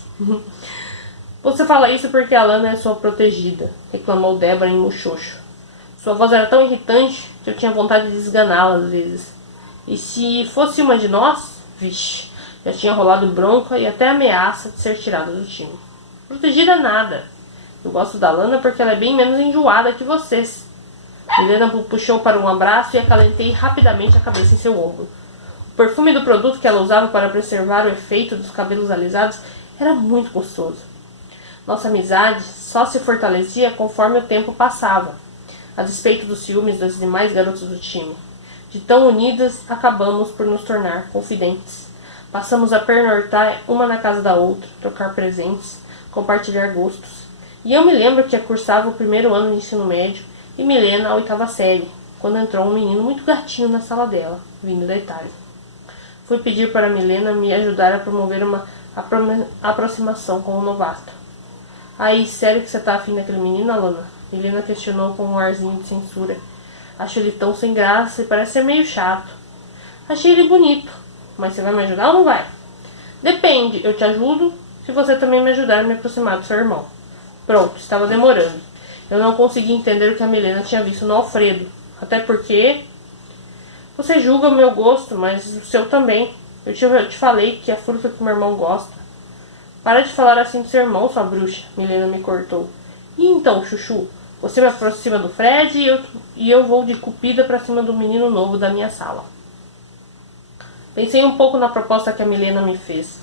Você fala isso porque a Lana é sua protegida, reclamou Débora em muxoxo. Sua voz era tão irritante que eu tinha vontade de esganá-la às vezes. E se fosse uma de nós, vixe, já tinha rolado bronca e até ameaça de ser tirada do time. Protegida nada. Eu gosto da Lana porque ela é bem menos enjoada que vocês. Milena puxou para um abraço e acalentei rapidamente a cabeça em seu ombro. O perfume do produto que ela usava para preservar o efeito dos cabelos alisados era muito gostoso. Nossa amizade só se fortalecia conforme o tempo passava, a despeito dos ciúmes das demais garotas do time. De tão unidas, acabamos por nos tornar confidentes. Passamos a pernoitar uma na casa da outra, trocar presentes, compartilhar gostos. E eu me lembro que cursava o 1º ano de ensino médio e Milena a 8ª série, quando entrou um menino muito gatinho na sala dela, vindo da Itália. Fui pedir para Milena me ajudar a promover uma aproximação com o novato. Aí, sério que você tá afim daquele menino, Alana? Milena questionou com um arzinho de censura. Acho ele tão sem graça e parece ser meio chato. Achei ele bonito. Mas você vai me ajudar ou não vai? Depende, eu te ajudo se você também me ajudar a me aproximar do seu irmão. Pronto, estava demorando. Eu não consegui entender o que a Milena tinha visto no Alfredo. Até porque você julga o meu gosto, mas o seu também. Eu te falei que é a fruta que meu irmão gosta. Para de falar assim do seu irmão, sua bruxa. Milena me cortou. E então, Chuchu, você me aproxima do Fred e eu vou de cupida para cima do menino novo da minha sala. Pensei um pouco na proposta que a Milena me fez.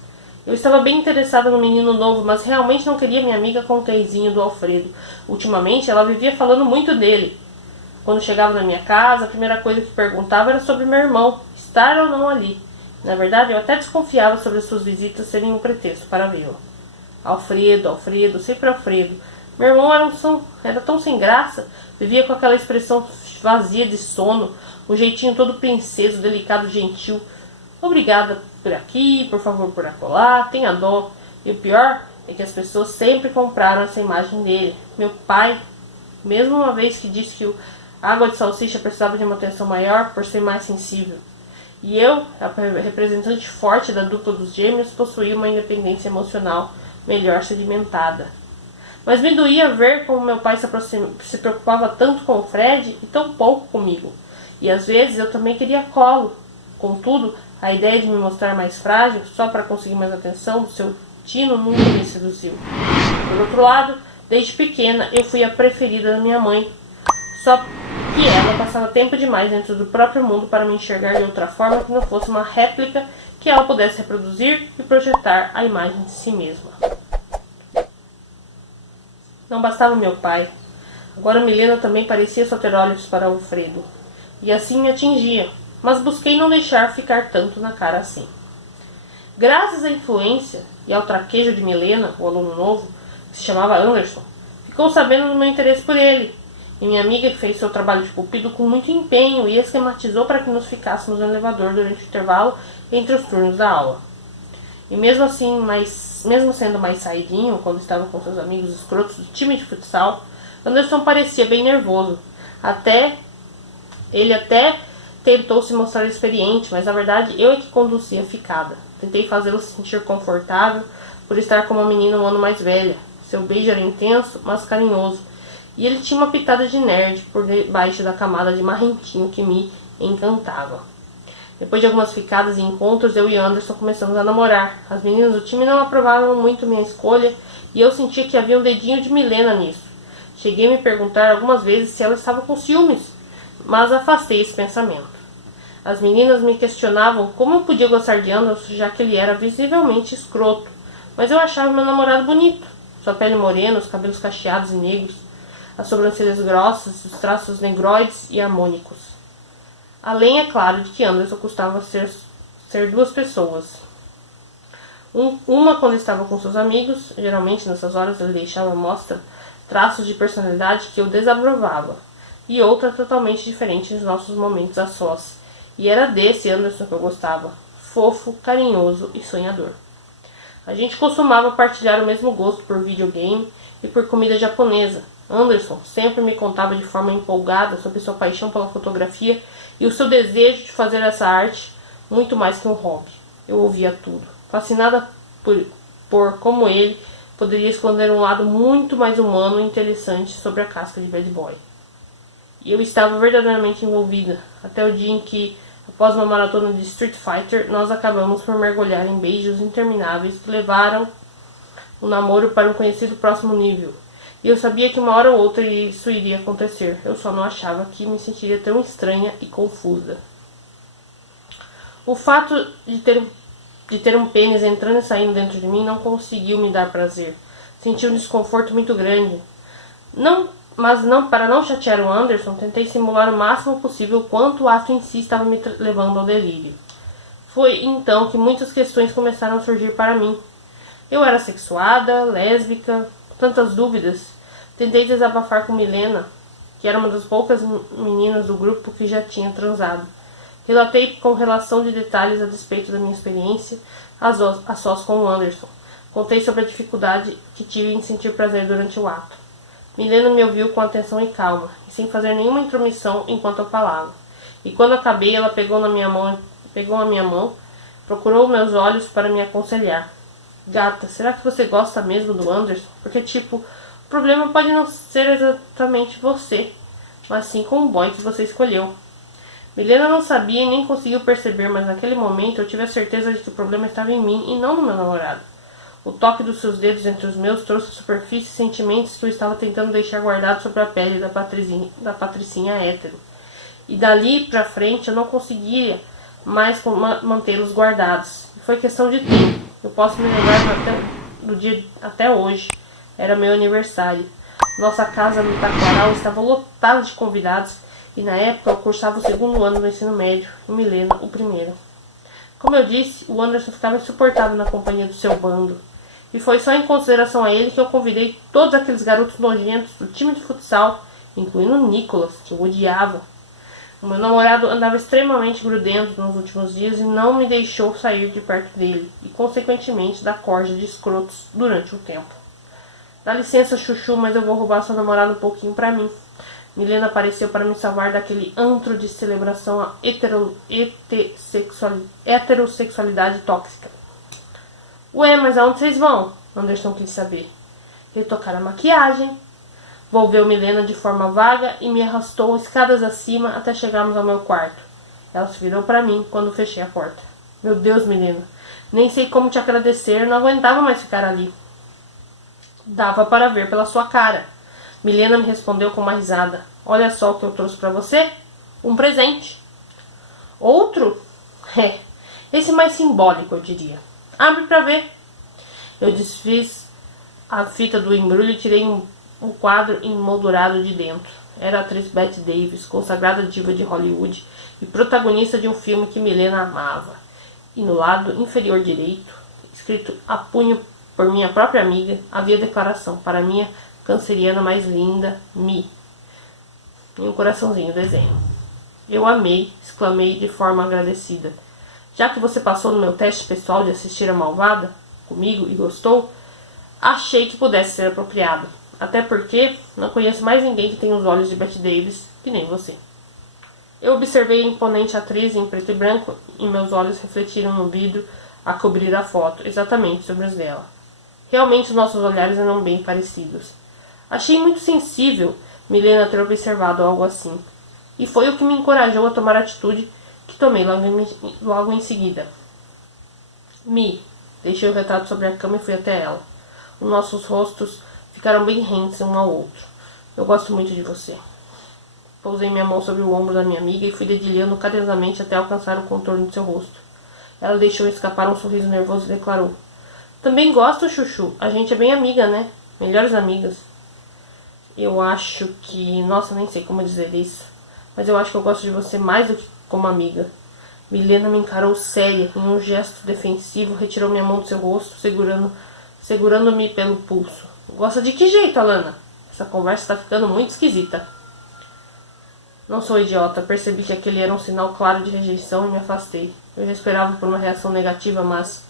Eu estava bem interessada no menino novo, mas realmente não queria minha amiga com o Keizinho do Alfredo. Ultimamente, ela vivia falando muito dele. Quando chegava na minha casa, a primeira coisa que perguntava era sobre meu irmão, estar ou não ali. Na verdade, eu até desconfiava sobre as suas visitas serem um pretexto para vê-lo. Alfredo, sempre Alfredo. Meu irmão era tão sem graça, vivia com aquela expressão vazia de sono, um jeitinho todo princeso, delicado, gentil. Obrigada por aqui, por favor por acolá, tenha dó. E o pior é que as pessoas sempre compraram essa imagem dele. Meu pai, mesmo uma vez que disse que a água de salsicha precisava de uma atenção maior por ser mais sensível. E eu, a representante forte da dupla dos gêmeos, possuía uma independência emocional melhor sedimentada. Mas me doía ver como meu pai se preocupava tanto com o Fred e tão pouco comigo. E às vezes eu também queria colo. Contudo, a ideia de me mostrar mais frágil, só para conseguir mais atenção do seu tino, nunca me seduziu. Por outro lado, desde pequena eu fui a preferida da minha mãe. Só que ela passava tempo demais dentro do próprio mundo para me enxergar de outra forma que não fosse uma réplica que ela pudesse reproduzir e projetar a imagem de si mesma. Não bastava meu pai. Agora Milena também parecia só ter olhos para Alfredo. E assim me atingia, mas busquei não deixar ficar tanto na cara assim. Graças à influência e ao traquejo de Milena, o aluno novo, que se chamava Anderson, ficou sabendo do meu interesse por ele. E minha amiga fez seu trabalho de cupido com muito empenho e esquematizou para que nos ficássemos no elevador durante o intervalo entre os turnos da aula. E mesmo assim, mesmo sendo mais saidinho, quando estava com seus amigos escrotos do time de futsal, Anderson parecia bem nervoso. Ele até tentou se mostrar experiente, mas na verdade eu é que conduzia a ficada. Tentei fazê-lo se sentir confortável por estar com uma menina um ano mais velha. Seu beijo era intenso, mas carinhoso. E ele tinha uma pitada de nerd por debaixo da camada de marrentinho que me encantava. Depois de algumas ficadas e encontros, eu e Anderson começamos a namorar. As meninas do time não aprovavam muito minha escolha e eu sentia que havia um dedinho de Milena nisso. Cheguei a me perguntar algumas vezes se ela estava com ciúmes, mas afastei esse pensamento. As meninas me questionavam como eu podia gostar de Anderson, já que ele era visivelmente escroto, mas eu achava meu namorado bonito. Sua pele morena, os cabelos cacheados e negros, as sobrancelhas grossas, os traços negroides e harmônicos. Além, é claro, de que Anderson custava ser duas pessoas. Uma quando estava com seus amigos, geralmente nessas horas ele deixava à mostra traços de personalidade que eu desaprovava, e outra totalmente diferente nos nossos momentos a sós. E era desse Anderson que eu gostava, fofo, carinhoso e sonhador. A gente costumava partilhar o mesmo gosto por videogame e por comida japonesa. Anderson sempre me contava de forma empolgada sobre sua paixão pela fotografia e o seu desejo de fazer essa arte muito mais que um hobby. Eu ouvia tudo, fascinada por como ele poderia esconder um lado muito mais humano e interessante sobre a casca de bad boy. E eu estava verdadeiramente envolvida, até o dia em que, após uma maratona de Street Fighter, nós acabamos por mergulhar em beijos intermináveis que levaram o namoro para um conhecido próximo nível. E eu sabia que uma hora ou outra isso iria acontecer. Eu só não achava que me sentiria tão estranha e confusa. O fato de ter um pênis entrando e saindo dentro de mim não conseguiu me dar prazer. Senti um desconforto muito grande. Para não chatear o Anderson, tentei simular o máximo possível o quanto o ato em si estava me levando ao delírio. Foi então que muitas questões começaram a surgir para mim. Eu era sexuada, lésbica, tantas dúvidas. Tentei desabafar com Milena, que era uma das poucas meninas do grupo que já tinha transado. Relatei com relação de detalhes a despeito da minha experiência a sós com o Anderson. Contei sobre a dificuldade que tive em sentir prazer durante o ato. Milena me ouviu com atenção e calma, e sem fazer nenhuma intromissão enquanto eu falava. E quando acabei, ela pegou a minha mão, procurou meus olhos para me aconselhar. Gata, será que você gosta mesmo do Anderson? Porque, o problema pode não ser exatamente você, mas sim com o boy que você escolheu. Milena não sabia e nem conseguiu perceber, mas naquele momento eu tive a certeza de que o problema estava em mim e não no meu namorado. O toque dos seus dedos entre os meus trouxe à superfície sentimentos que eu estava tentando deixar guardados sobre a pele da patricinha hétero. E dali pra frente eu não conseguia mais mantê-los guardados. Foi questão de tempo. Eu posso me lembrar do dia até hoje. Era meu aniversário. Nossa casa no Taquaral estava lotada de convidados e na época eu cursava o 2º ano do ensino médio e Milena o 1º. Como eu disse, o Anderson ficava insuportável na companhia do seu bando. E foi só em consideração a ele que eu convidei todos aqueles garotos nojentos do time de futsal, incluindo o Nicolas, que eu odiava. O meu namorado andava extremamente grudento nos últimos dias e não me deixou sair de perto dele, e consequentemente da corja de escrotos durante o tempo. Dá licença, Chuchu, mas eu vou roubar sua namorada um pouquinho pra mim. Milena apareceu para me salvar daquele antro de celebração à heterossexualidade tóxica. Ué, mas aonde vocês vão? Anderson quis saber. Retocar a maquiagem. Volveu Milena de forma vaga e me arrastou escadas acima até chegarmos ao meu quarto. Ela se virou para mim quando fechei a porta. Meu Deus, Milena, nem sei como te agradecer, não aguentava mais ficar ali. Dava para ver pela sua cara. Milena me respondeu com uma risada. Olha só o que eu trouxe para você. Um presente. Outro? É, esse mais simbólico, eu diria. Abre para ver. Eu desfiz a fita do embrulho e tirei um quadro emoldurado de dentro. Era a atriz Bette Davis, consagrada diva de Hollywood e protagonista de um filme que Milena amava. E no lado inferior direito, escrito a punho por minha própria amiga, havia a declaração: para minha canceriana mais linda, Mi. E um coraçãozinho desenho. Eu amei, exclamei de forma agradecida. Já que você passou no meu teste pessoal de assistir a Malvada comigo e gostou, achei que pudesse ser apropriado. Até porque não conheço mais ninguém que tenha os olhos de Bette Davis que nem você. Eu observei a imponente atriz em preto e branco e meus olhos refletiram no vidro a cobrir a foto, exatamente sobre os dela. Realmente os nossos olhares eram bem parecidos. Achei muito sensível Milena ter observado algo assim. E foi o que me encorajou a tomar a atitude que tomei logo em seguida. Mi, deixei o retrato sobre a cama e fui até ela. Os nossos rostos ficaram bem rentes um ao outro. Eu gosto muito de você. Pousei minha mão sobre o ombro da minha amiga e fui dedilhando carinhosamente até alcançar o contorno de seu rosto. Ela deixou escapar um sorriso nervoso e declarou: Também gosto, Chuchu. A gente é bem amiga, né? Melhores amigas. Eu acho que... Nossa, nem sei como dizer isso. Mas eu acho que eu gosto de você mais do que como amiga. Milena me encarou séria. Em um gesto defensivo, retirou minha mão do seu rosto, segurando-me pelo pulso. Gosta de que jeito, Alana? Essa conversa está ficando muito esquisita. Não sou idiota. Percebi que aquele era um sinal claro de rejeição e me afastei. Eu já esperava por uma reação negativa, mas...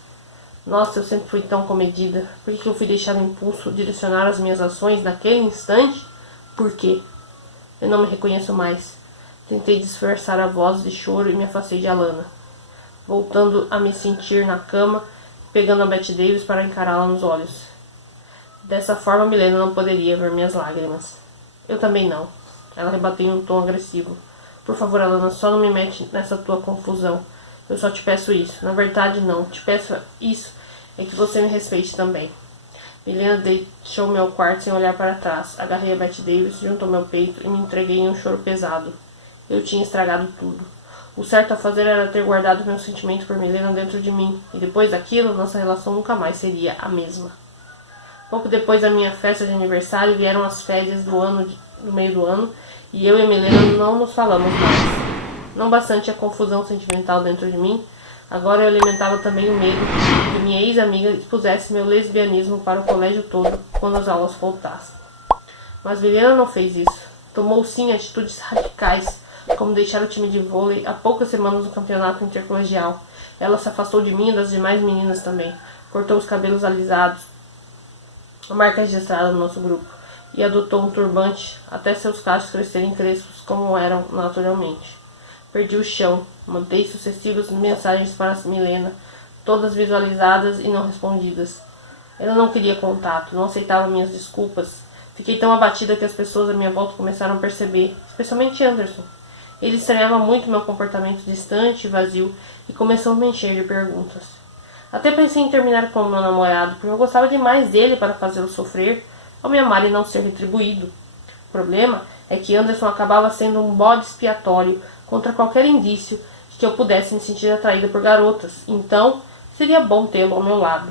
Nossa, eu sempre fui tão comedida. Por que eu fui deixar o impulso direcionar as minhas ações naquele instante? Por quê? Eu não me reconheço mais. Tentei disfarçar a voz de choro e me afastei de Alana, voltando a me sentir na cama, pegando a Bette Davis para encará-la nos olhos. Dessa forma, Milena não poderia ver minhas lágrimas. Eu também não. Ela rebateu em um tom agressivo. Por favor, Alana, só não me mete nessa tua confusão. Eu só te peço isso. Na verdade, não. Te peço isso é que você me respeite também. Milena deixou meu quarto sem olhar para trás. Agarrei a Bette Davis, junto ao meu peito e me entreguei em um choro pesado. Eu tinha estragado tudo. O certo a fazer era ter guardado meu sentimento por Milena dentro de mim. E depois daquilo, nossa relação nunca mais seria a mesma. Pouco depois da minha festa de aniversário, vieram as férias do meio do ano. E eu e a Milena não nos falamos mais. Não bastante a confusão sentimental dentro de mim, agora eu alimentava também o medo de que minha ex-amiga expusesse meu lesbianismo para o colégio todo quando as aulas voltassem. Mas Milena não fez isso. Tomou sim atitudes radicais, como deixar o time de vôlei há poucas semanas no campeonato intercolegial. Ela se afastou de mim e das demais meninas também. Cortou os cabelos alisados, a marca registrada no nosso grupo, e adotou um turbante até seus cachos crescerem crespos como eram naturalmente. Perdi o chão. Mandei sucessivas mensagens para Milena, todas visualizadas e não respondidas. Ela não queria contato, não aceitava minhas desculpas. Fiquei tão abatida que as pessoas à minha volta começaram a perceber, especialmente Anderson. Ele estranhava muito meu comportamento distante e vazio e começou a me encher de perguntas. Até pensei em terminar com o meu namorado, porque eu gostava demais dele para fazê-lo sofrer, ao me amar e não ser retribuído. O problema é que Anderson acabava sendo um bode expiatório contra qualquer indício de que eu pudesse me sentir atraída por garotas. Então, seria bom tê-lo ao meu lado.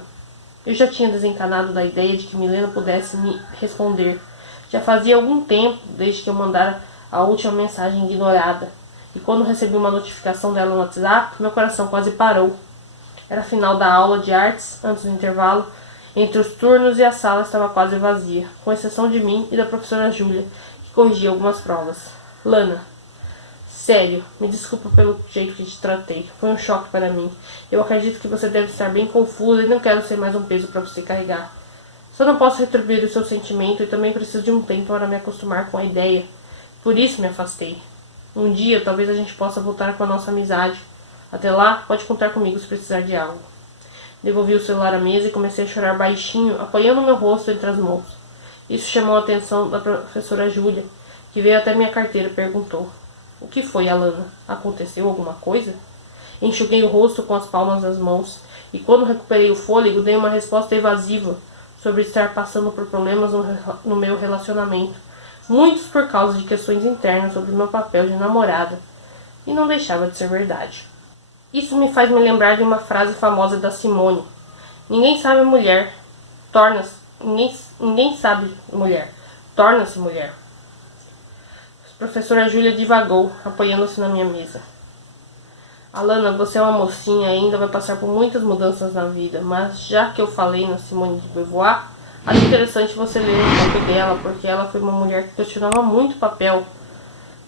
Eu já tinha desencanado da ideia de que Milena pudesse me responder. Já fazia algum tempo desde que eu mandara a última mensagem ignorada. E quando recebi uma notificação dela no WhatsApp, meu coração quase parou. Era final da aula de artes, antes do intervalo, entre os turnos e a sala estava quase vazia, com exceção de mim e da professora Júlia, que corrigia algumas provas. Lana, sério, me desculpa pelo jeito que te tratei. Foi um choque para mim. Eu acredito que você deve estar bem confusa e não quero ser mais um peso para você carregar. Só não posso retribuir o seu sentimento e também preciso de um tempo para me acostumar com a ideia. Por isso me afastei. Um dia, talvez a gente possa voltar com a nossa amizade. Até lá, pode contar comigo se precisar de algo. Devolvi o celular à mesa e comecei a chorar baixinho, apoiando meu rosto entre as mãos. Isso chamou a atenção da professora Júlia, que veio até minha carteira e perguntou: O que foi, Alana? Aconteceu alguma coisa? Enxuguei o rosto com as palmas das mãos e, quando recuperei o fôlego, dei uma resposta evasiva sobre estar passando por problemas no meu relacionamento, muitos por causa de questões internas sobre meu papel de namorada, e não deixava de ser verdade. Isso me faz me lembrar de uma frase famosa da Simone: Ninguém sabe mulher, ninguém sabe mulher, torna-se mulher. A professora Júlia divagou, apoiando-se na minha mesa. Alana, você é uma mocinha e ainda vai passar por muitas mudanças na vida, mas já que eu falei na Simone de Beauvoir, acho interessante você ler um pouco dela, porque ela foi uma mulher que questionava muito o papel.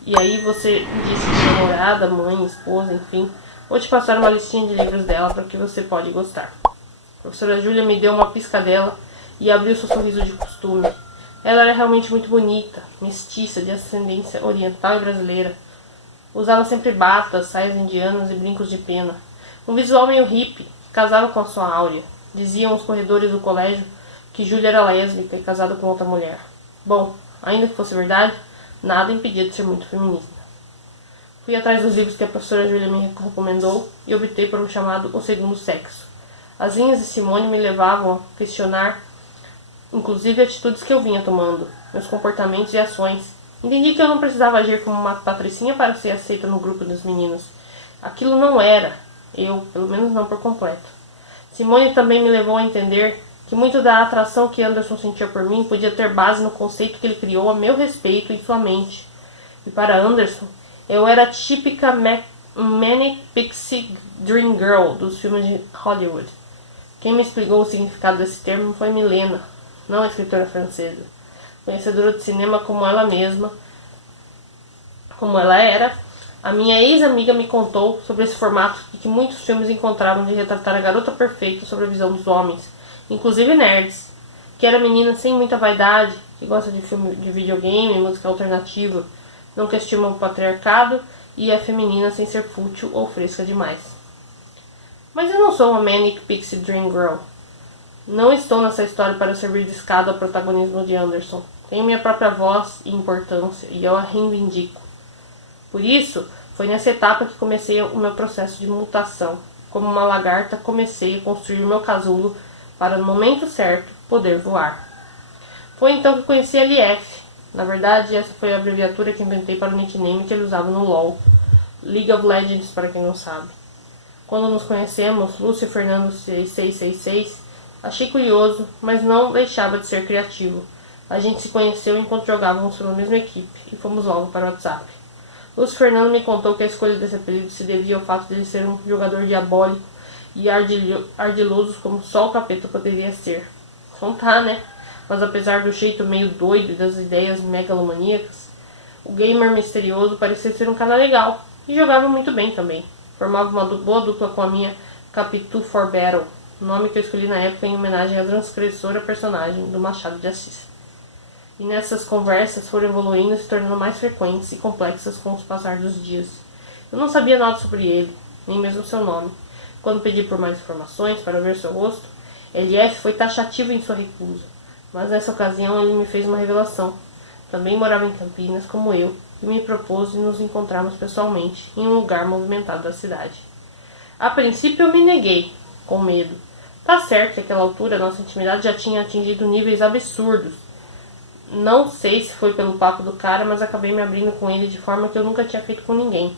E aí você disse de namorada, mãe, esposa, enfim. Vou te passar uma listinha de livros dela para que você pode gostar. A professora Júlia me deu uma piscadela e abriu seu sorriso de costume. Ela era realmente muito bonita, mestiça, de ascendência oriental e brasileira. Usava sempre batas, saias indianas e brincos de pena. Um visual meio hippie, casava com a sua áurea. Diziam os corredores do colégio que Júlia era lésbica e casada com outra mulher. Bom, ainda que fosse verdade, nada impedia de ser muito feminista. Fui atrás dos livros que a professora Júlia me recomendou e optei por um chamado O Segundo Sexo. As linhas de Simone me levavam a questionar, inclusive, atitudes que eu vinha tomando, meus comportamentos e ações. Entendi que eu não precisava agir como uma patricinha para ser aceita no grupo dos meninos. Aquilo não era eu, pelo menos não por completo. Simone também me levou a entender que muito da atração que Anderson sentia por mim podia ter base no conceito que ele criou a meu respeito em sua mente. E para Anderson, eu era a típica Manic Pixie Dream Girl dos filmes de Hollywood. Quem me explicou o significado desse termo foi Milena, não a escritora francesa, conhecedora de cinema como ela mesma, como ela era. A minha ex-amiga me contou sobre esse formato que muitos filmes encontravam de retratar a garota perfeita sobre a visão dos homens, inclusive nerds, que era menina sem muita vaidade, que gosta de filme de videogame, música alternativa, não questiona o patriarcado e é feminina sem ser fútil ou fresca demais. Mas eu não sou uma Manic Pixie Dream Girl. Não estou nessa história para servir de escada ao protagonismo de Anderson. Tenho minha própria voz e importância e eu a reivindico. Por isso, foi nessa etapa que comecei o meu processo de mutação. Como uma lagarta, comecei a construir o meu casulo para, no momento certo, poder voar. Foi então que conheci a LF. Na verdade, essa foi a abreviatura que inventei para o nickname que ele usava no LoL. League of Legends, para quem não sabe. Quando nos conhecemos, Lúcio Fernando 6666, achei curioso, mas não deixava de ser criativo. A gente se conheceu enquanto jogávamos pela mesma equipe e fomos logo para o WhatsApp. Lúcio Fernando me contou que a escolha desse apelido se devia ao fato de ele ser um jogador diabólico e ardiloso como só o capeta poderia ser. Não tá, né? Mas apesar do jeito meio doido e das ideias megalomaníacas, o gamer misterioso parecia ser um cara legal e jogava muito bem também. Formava uma boa dupla com a minha Capitu for Battle, nome que eu escolhi na época em homenagem à transgressora personagem do Machado de Assis. E nessas conversas foram evoluindo e se tornando mais frequentes e complexas com o passar dos dias. Eu não sabia nada sobre ele, nem mesmo seu nome. Quando pedi por mais informações para ver seu rosto, LF foi taxativo em sua recusa. Mas nessa ocasião ele me fez uma revelação. Também morava em Campinas, como eu, e me propôs de nos encontrarmos pessoalmente, em um lugar movimentado da cidade. A princípio eu me neguei, com medo. Tá certo que àquela altura nossa intimidade já tinha atingido níveis absurdos. Não sei se foi pelo papo do cara, mas acabei me abrindo com ele de forma que eu nunca tinha feito com ninguém.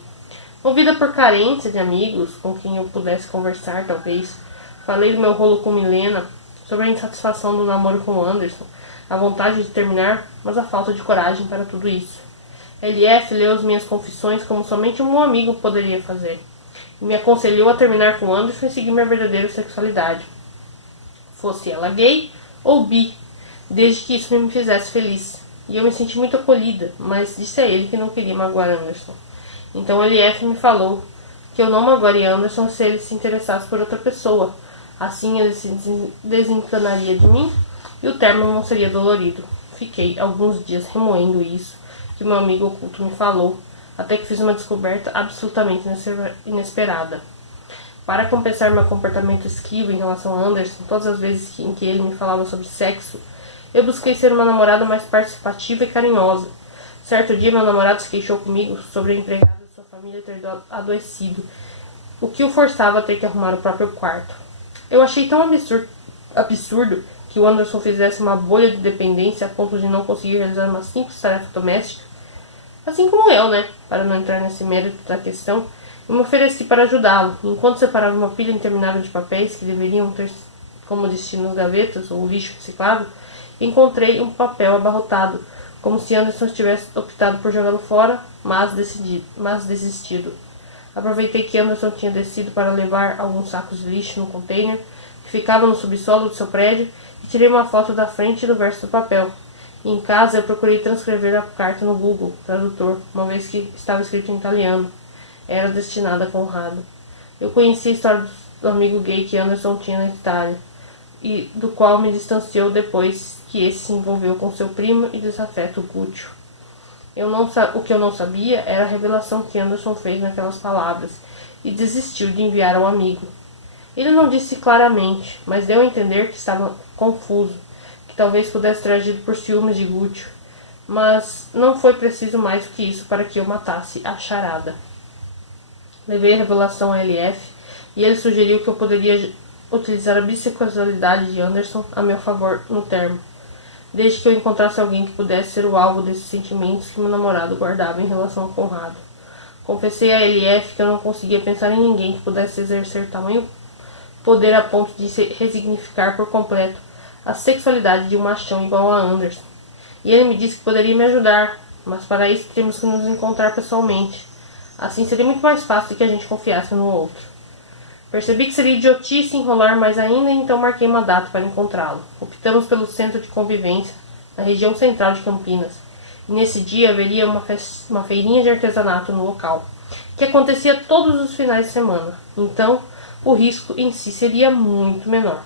Movida por carência de amigos com quem eu pudesse conversar, talvez, falei do meu rolo com Milena, sobre a insatisfação do namoro com Anderson, a vontade de terminar, mas a falta de coragem para tudo isso. LF leu as minhas confissões como somente um amigo poderia fazer, e me aconselhou a terminar com Anderson e seguir minha verdadeira sexualidade. fosse ela gay ou bi, desde que isso me fizesse feliz. E eu me senti muito acolhida, mas disse a ele que não queria magoar Anderson. Então LF me falou que eu não magoaria Anderson se ele se interessasse por outra pessoa. Assim ele se desencanaria de mim e o término não seria dolorido. Fiquei alguns dias remoendo isso que meu amigo oculto me falou, até que fiz uma descoberta absolutamente inesperada. Para compensar meu comportamento esquivo em relação a Anderson, todas as vezes em que ele me falava sobre sexo, eu busquei ser uma namorada mais participativa e carinhosa. Certo dia, meu namorado se queixou comigo sobre a empregada de sua família ter adoecido, o que o forçava a ter que arrumar o próprio quarto. Eu achei tão absurdo que o Anderson fizesse uma bolha de dependência a ponto de não conseguir realizar uma simples tarefa doméstica. Assim como eu, né? Para não entrar nesse mérito da questão, eu me ofereci para ajudá-lo. Enquanto separava uma pilha interminável de papéis que deveriam ter como destino as gavetas ou lixo reciclado, encontrei um papel abarrotado, como se Anderson tivesse optado por jogá-lo fora, mas desistido. Aproveitei que Anderson tinha descido para levar alguns sacos de lixo no container que ficava no subsolo do seu prédio e tirei uma foto da frente e do verso do papel. Em casa eu procurei transcrever a carta no Google Tradutor, uma vez que estava escrito em italiano. Era destinada a Conrado. Eu conheci a história do amigo gay que Anderson tinha na Itália, e do qual me distanciou depois que esse se envolveu com seu primo e desafeto Guccio. O que eu não sabia era a revelação que Anderson fez naquelas palavras e desistiu de enviar ao amigo. Ele não disse claramente, mas deu a entender que estava confuso, que talvez pudesse ter agido por ciúmes de Guccio, mas não foi preciso mais do que isso para que eu matasse a charada. Levei a revelação a LF e ele sugeriu que eu poderia utilizar a bissexualidade de Anderson a meu favor no termo, desde que eu encontrasse alguém que pudesse ser o alvo desses sentimentos que meu namorado guardava em relação a Conrado. Confessei a LF que eu não conseguia pensar em ninguém que pudesse exercer tamanho poder a ponto de resignificar por completo a sexualidade de um machão igual a Anderson. E ele me disse que poderia me ajudar, mas para isso temos que nos encontrar pessoalmente. Assim seria muito mais fácil de que a gente confiasse um no outro. Percebi que seria idiotice enrolar mais ainda, e então marquei uma data para encontrá-lo. Optamos pelo centro de convivência, na região central de Campinas. E nesse dia haveria uma feirinha de artesanato no local, que acontecia todos os finais de semana. Então, o risco em si seria muito menor.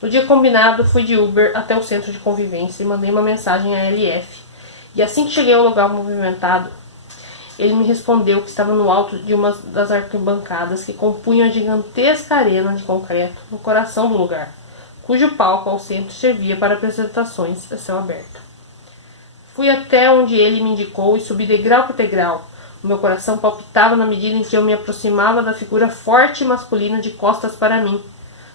No dia combinado, fui de Uber até o centro de convivência e mandei uma mensagem à LF. E assim que cheguei ao lugar movimentado, ele me respondeu que estava no alto de uma das arquibancadas que compunham a gigantesca arena de concreto no coração do lugar, cujo palco ao centro servia para apresentações a céu aberto. Fui até onde ele me indicou e subi degrau por degrau. O meu coração palpitava na medida em que eu me aproximava da figura forte e masculina de costas para mim,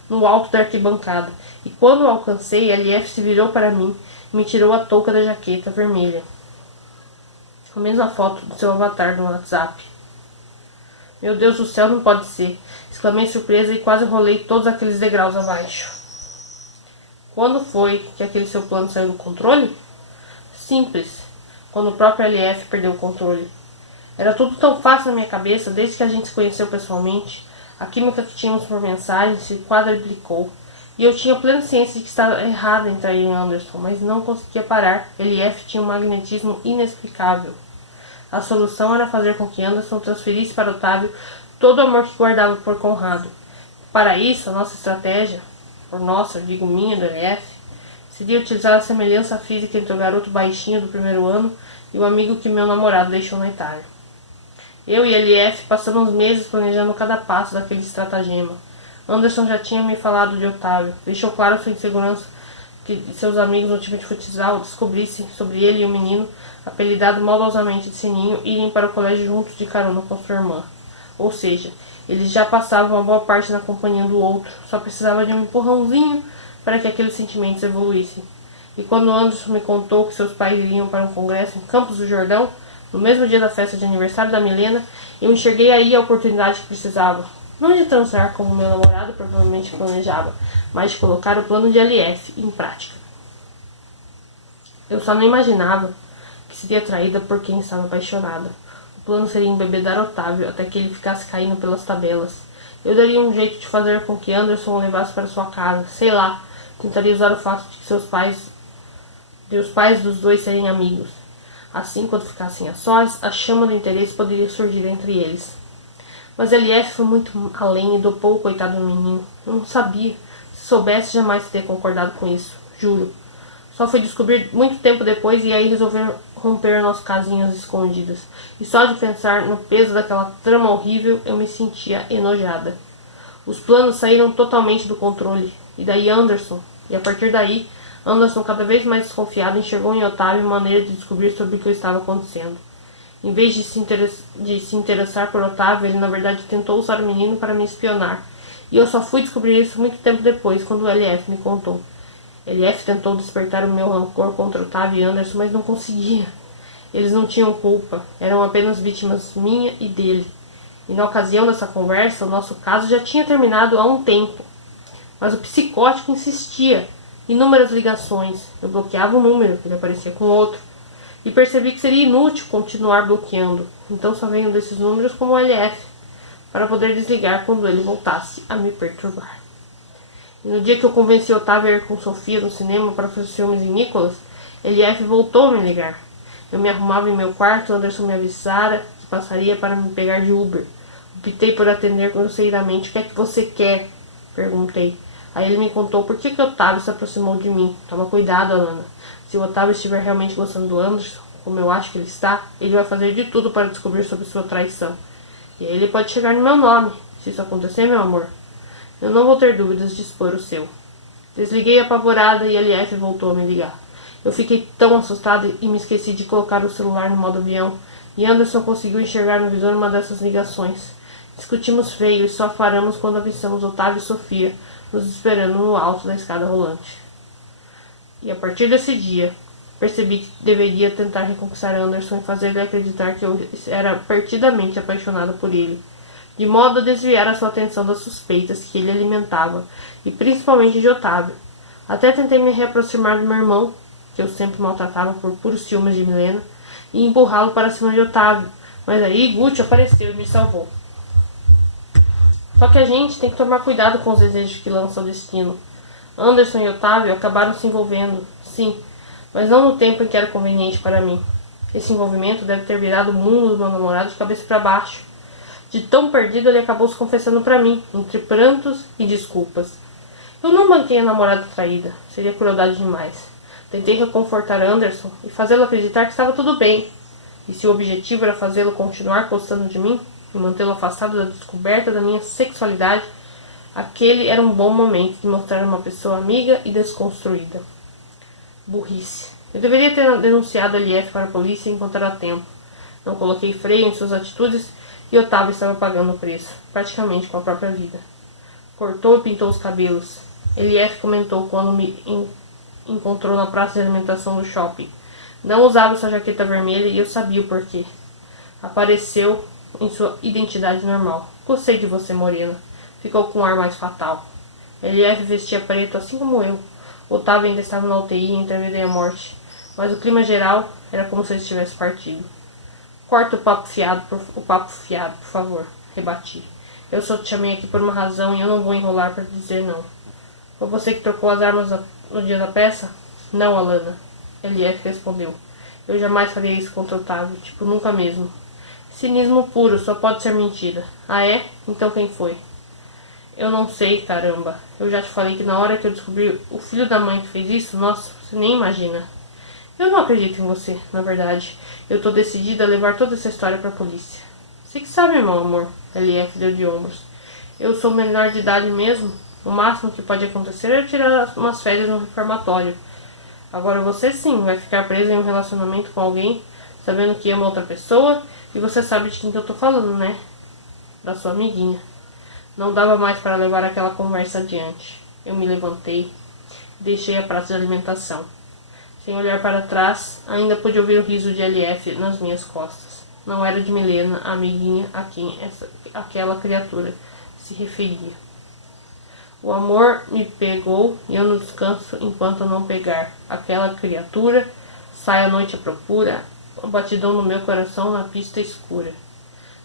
no alto da arquibancada, e quando o alcancei, LF se virou para mim e me tirou a touca da jaqueta vermelha. A mesma foto do seu avatar no WhatsApp. Meu Deus do céu, não pode ser! Exclamei surpresa e quase rolei todos aqueles degraus abaixo. Quando foi que aquele seu plano saiu do controle? Simples. Quando o próprio LF perdeu o controle. Era tudo tão fácil na minha cabeça desde que a gente se conheceu pessoalmente. A química que tínhamos por mensagem se quadruplicou. E eu tinha plena ciência de que estava errada em trair Anderson, mas não conseguia parar. LF tinha um magnetismo inexplicável. A solução era fazer com que Anderson transferisse para Otávio todo o amor que guardava por Conrado. Para isso, a nossa estratégia, por nossa, digo minha, do LF, seria utilizar a semelhança física entre o garoto baixinho do primeiro ano e o amigo que meu namorado deixou na Itália. Eu e LF passamos meses planejando cada passo daquele estratagema. Anderson já tinha me falado de Otávio, deixou claro sua insegurança que seus amigos no time de futsal descobrissem sobre ele e o menino, apelidado maldosamente de Sininho, irem para o colégio juntos de carona com sua irmã. Ou seja, eles já passavam uma boa parte na companhia do outro, só precisava de um empurrãozinho para que aqueles sentimentos evoluíssem. E quando Anderson me contou que seus pais iriam para um congresso em Campos do Jordão, no mesmo dia da festa de aniversário da Milena, eu enxerguei aí a oportunidade que precisava. Não de transar como meu namorado provavelmente planejava, mas de colocar o plano de LF em prática. Eu só não imaginava que seria traída por quem estava apaixonada. O plano seria embebedar Otávio até que ele ficasse caindo pelas tabelas, Eu daria um jeito de fazer com que Anderson o levasse para sua casa. Sei lá, tentaria usar o fato de que os pais dos dois serem amigos. Assim, quando ficassem a sós, a chama do interesse poderia surgir entre eles. Mas Elief foi muito além e dopou o coitado do menino. Eu não sabia. Se soubesse, jamais teria concordado com isso. Juro. Só fui descobrir muito tempo depois e aí resolver romper nosso casinho às escondidas. E só de pensar no peso daquela trama horrível, eu me sentia enojada. Os planos saíram totalmente do controle. E daí Anderson. E a partir daí, Anderson, cada vez mais desconfiado, enxergou em Otávio uma maneira de descobrir sobre o que estava acontecendo. Em vez de se interessar por Otávio, ele na verdade tentou usar o menino para me espionar. E eu só fui descobrir isso muito tempo depois, quando o LF me contou. LF tentou despertar o meu rancor contra Otávio e Anderson, mas não conseguia. Eles não tinham culpa, eram apenas vítimas minha e dele. E na ocasião dessa conversa, o nosso caso já tinha terminado há um tempo. Mas o psicótico insistia. Inúmeras ligações. Eu bloqueava um número, ele aparecia com outro. E percebi que seria inútil continuar bloqueando. Então só venho desses números como o LF, para poder desligar quando ele voltasse a me perturbar. E no dia que eu convenci Otávio a ir com Sofia no cinema para fazer filmes em Nicholas, LF voltou a me ligar. Eu me arrumava em meu quarto, Anderson me avisara que passaria para me pegar de Uber. Optei por atender grosseiramente. O que é que você quer? Perguntei. Aí ele me contou por que Otávio se aproximou de mim. Toma cuidado, Alana. Se o Otávio estiver realmente gostando do Anderson, como eu acho que ele está, ele vai fazer de tudo para descobrir sobre sua traição. E aí ele pode chegar no meu nome. Se isso acontecer, meu amor, eu não vou ter dúvidas de expor o seu. Desliguei apavorada e a LF voltou a me ligar. Eu fiquei tão assustada e me esqueci de colocar o celular no modo avião. E Anderson conseguiu enxergar no visor uma dessas ligações. Discutimos feio e só paramos quando avistamos Otávio e Sofia nos esperando no alto da escada rolante. E a partir desse dia, percebi que deveria tentar reconquistar Anderson e fazer-lhe acreditar que eu era perdidamente apaixonada por ele, de modo a desviar a sua atenção das suspeitas que ele alimentava, e principalmente de Otávio. Até tentei me reaproximar do meu irmão, que eu sempre maltratava por puros ciúmes de Milena, e empurrá-lo para cima de Otávio, mas aí Gucci apareceu e me salvou. Só que a gente tem que tomar cuidado com os desejos que lança o destino. Anderson e Otávio acabaram se envolvendo, sim, mas não no tempo em que era conveniente para mim. Esse envolvimento deve ter virado o mundo do meu namorado de cabeça para baixo. De tão perdido, ele acabou se confessando para mim, entre prantos e desculpas. Eu não banquei a namorada traída, seria crueldade demais. Tentei reconfortar Anderson e fazê-lo acreditar que estava tudo bem. E se o objetivo era fazê-lo continuar gostando de mim e mantê-lo afastado da descoberta da minha sexualidade, aquele era um bom momento de mostrar uma pessoa amiga e desconstruída. Burrice. Eu deveria ter denunciado a LF para a polícia enquanto era tempo. Não coloquei freio em suas atitudes e Otávio estava pagando o preço, praticamente com a própria vida. Cortou e pintou os cabelos. LF comentou quando me encontrou na praça de alimentação do shopping. Não usava sua jaqueta vermelha e eu sabia o porquê. Apareceu em sua identidade normal. Gostei de você, morena. Ficou com um ar mais fatal. LF vestia preto, assim como eu. Otávio ainda estava na UTI entre a vida e a morte. Mas o clima geral era como se ele tivesse partido. Corta o papo fiado, por favor. Rebati. Eu só te chamei aqui por uma razão e eu não vou enrolar para dizer não. Foi você que trocou as armas no dia da peça? Não, Alana. LF respondeu. Eu jamais faria isso contra Otávio. Tipo, nunca mesmo. Cinismo puro, só pode ser mentira. Ah, é? Então quem foi? Eu não sei, caramba. Eu já te falei que na hora que eu descobri o filho da mãe que fez isso, nossa, você nem imagina. Eu não acredito em você, na verdade. Eu tô decidida a levar toda essa história pra polícia. Você que sabe, meu amor. LF deu de ombros. Eu sou menor de idade mesmo. O máximo que pode acontecer é tirar umas férias no reformatório. Agora você sim vai ficar preso em um relacionamento com alguém, sabendo que ama outra pessoa, e você sabe de quem que eu tô falando, né? Da sua amiguinha. Não dava mais para levar aquela conversa adiante. Eu me levantei e deixei a praça de alimentação. Sem olhar para trás, ainda pude ouvir o riso de LF nas minhas costas. Não era de Milena, a amiguinha a quem aquela criatura se referia. O amor me pegou e eu não descanso enquanto não pegar aquela criatura. Sai a noite à procura, a batidão no meu coração na pista escura.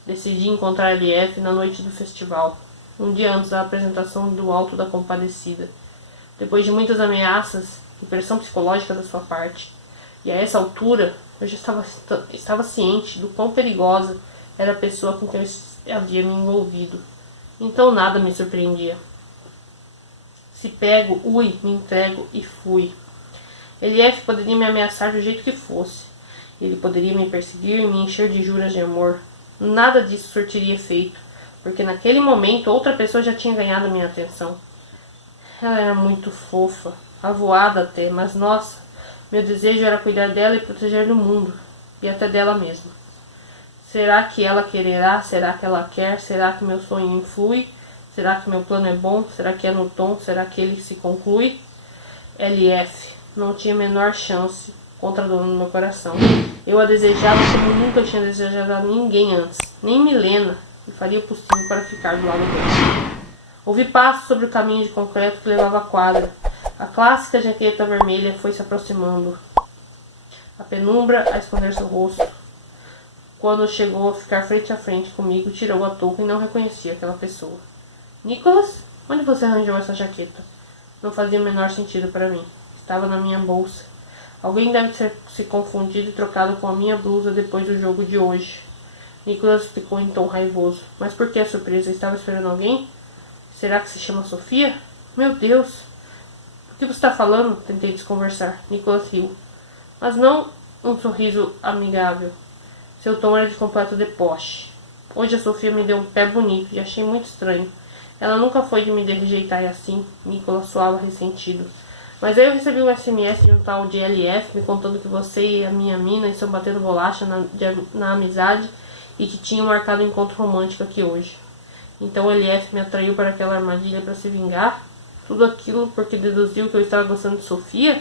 Decidi encontrar LF na noite do festival. um dia antes da apresentação do Alto da Compadecida, depois de muitas ameaças e pressão psicológica da sua parte. E a essa altura, eu já estava ciente do quão perigosa era a pessoa com quem eu havia me envolvido. Então nada me surpreendia. Se pego, me entrego e fui. Elief poderia me ameaçar do jeito que fosse. Ele poderia me perseguir e me encher de juras de amor. Nada disso surtiria efeito, porque naquele momento outra pessoa já tinha ganhado minha atenção. Ela era muito fofa, avoada até, mas nossa, meu desejo era cuidar dela e proteger do mundo, e até dela mesma. Será que ela quererá? Será que ela quer? Será que meu sonho influi? Será que meu plano é bom? Será que é no tom? Será que ele se conclui? Elief não tinha a menor chance contra a dona do meu coração. Eu a desejava como nunca tinha desejado a ninguém antes, nem Milena, e faria o possível para ficar do lado dela. Ouvi passos sobre o caminho de concreto que levava à quadra. A clássica jaqueta vermelha foi se aproximando, a penumbra a esconder seu rosto. Quando chegou a ficar frente a frente comigo, tirou a touca e não reconhecia aquela pessoa. Nicholas, onde você arranjou essa jaqueta? Não fazia o menor sentido para mim. Estava na minha bolsa. Alguém deve ter se confundido e trocado com a minha blusa depois do jogo de hoje. Nicholas explicou em tom raivoso. Mas por que a surpresa? Estava esperando alguém? Será que se chama Sofia? Meu Deus! O que você está falando? Tentei desconversar. Nicholas riu. Mas não um sorriso amigável. Seu tom era de completo deboche. Hoje a Sofia me deu um pé bonito e achei muito estranho. Ela nunca foi de me rejeitar assim. Nicholas soava ressentido. Mas aí eu recebi um SMS de um tal de LF me contando que você e a minha mina estão batendo bolacha na amizade e que tinham marcado um encontro romântico aqui hoje. Então o LF me atraiu para aquela armadilha para se vingar? Tudo aquilo porque deduziu que eu estava gostando de Sofia?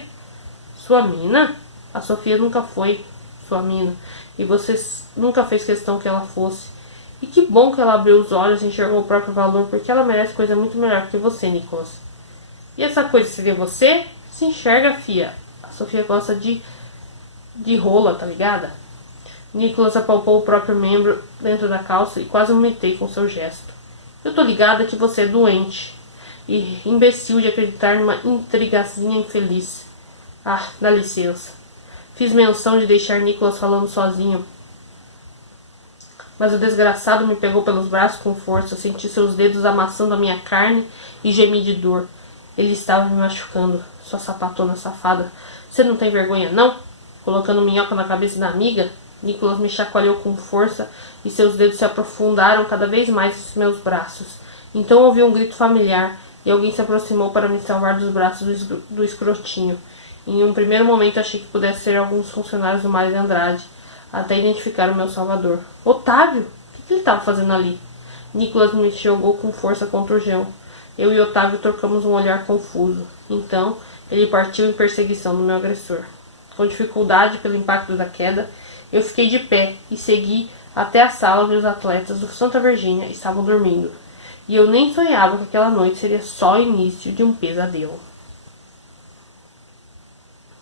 Sua mina? A Sofia nunca foi sua mina e você nunca fez questão que ela fosse. E que bom que ela abriu os olhos e enxergou o próprio valor, porque ela merece coisa muito melhor que você, Nicholas. E essa coisa seria você? Se enxerga, fia. A Sofia gosta de rola, tá ligada? Nicholas apalpou o próprio membro dentro da calça e quase vomitei com seu gesto. Eu tô ligada que você é doente e imbecil de acreditar numa intrigazinha infeliz. Ah, dá licença. Fiz menção de deixar Nicholas falando sozinho. Mas o desgraçado me pegou pelos braços com força. Senti seus dedos amassando a minha carne e gemi de dor. Ele estava me machucando. Sua sapatona safada. Você não tem vergonha, não? Colocando minhoca na cabeça da amiga, Nicholas me chacoalhou com força e seus dedos se aprofundaram cada vez mais em meus braços. Então ouvi um grito familiar e alguém se aproximou para me salvar dos braços do escrotinho. Em um primeiro momento achei que pudesse ser alguns funcionários do Mário de Andrade, até identificar o meu salvador. Otávio? O que ele estava fazendo ali? Nicholas me jogou com força contra o chão. Eu e Otávio trocamos um olhar confuso. Então, ele partiu em perseguição do meu agressor. Com dificuldade pelo impacto da queda, eu fiquei de pé e segui até a sala onde os atletas do Santa Virgínia estavam dormindo. E eu nem sonhava que aquela noite seria só o início de um pesadelo.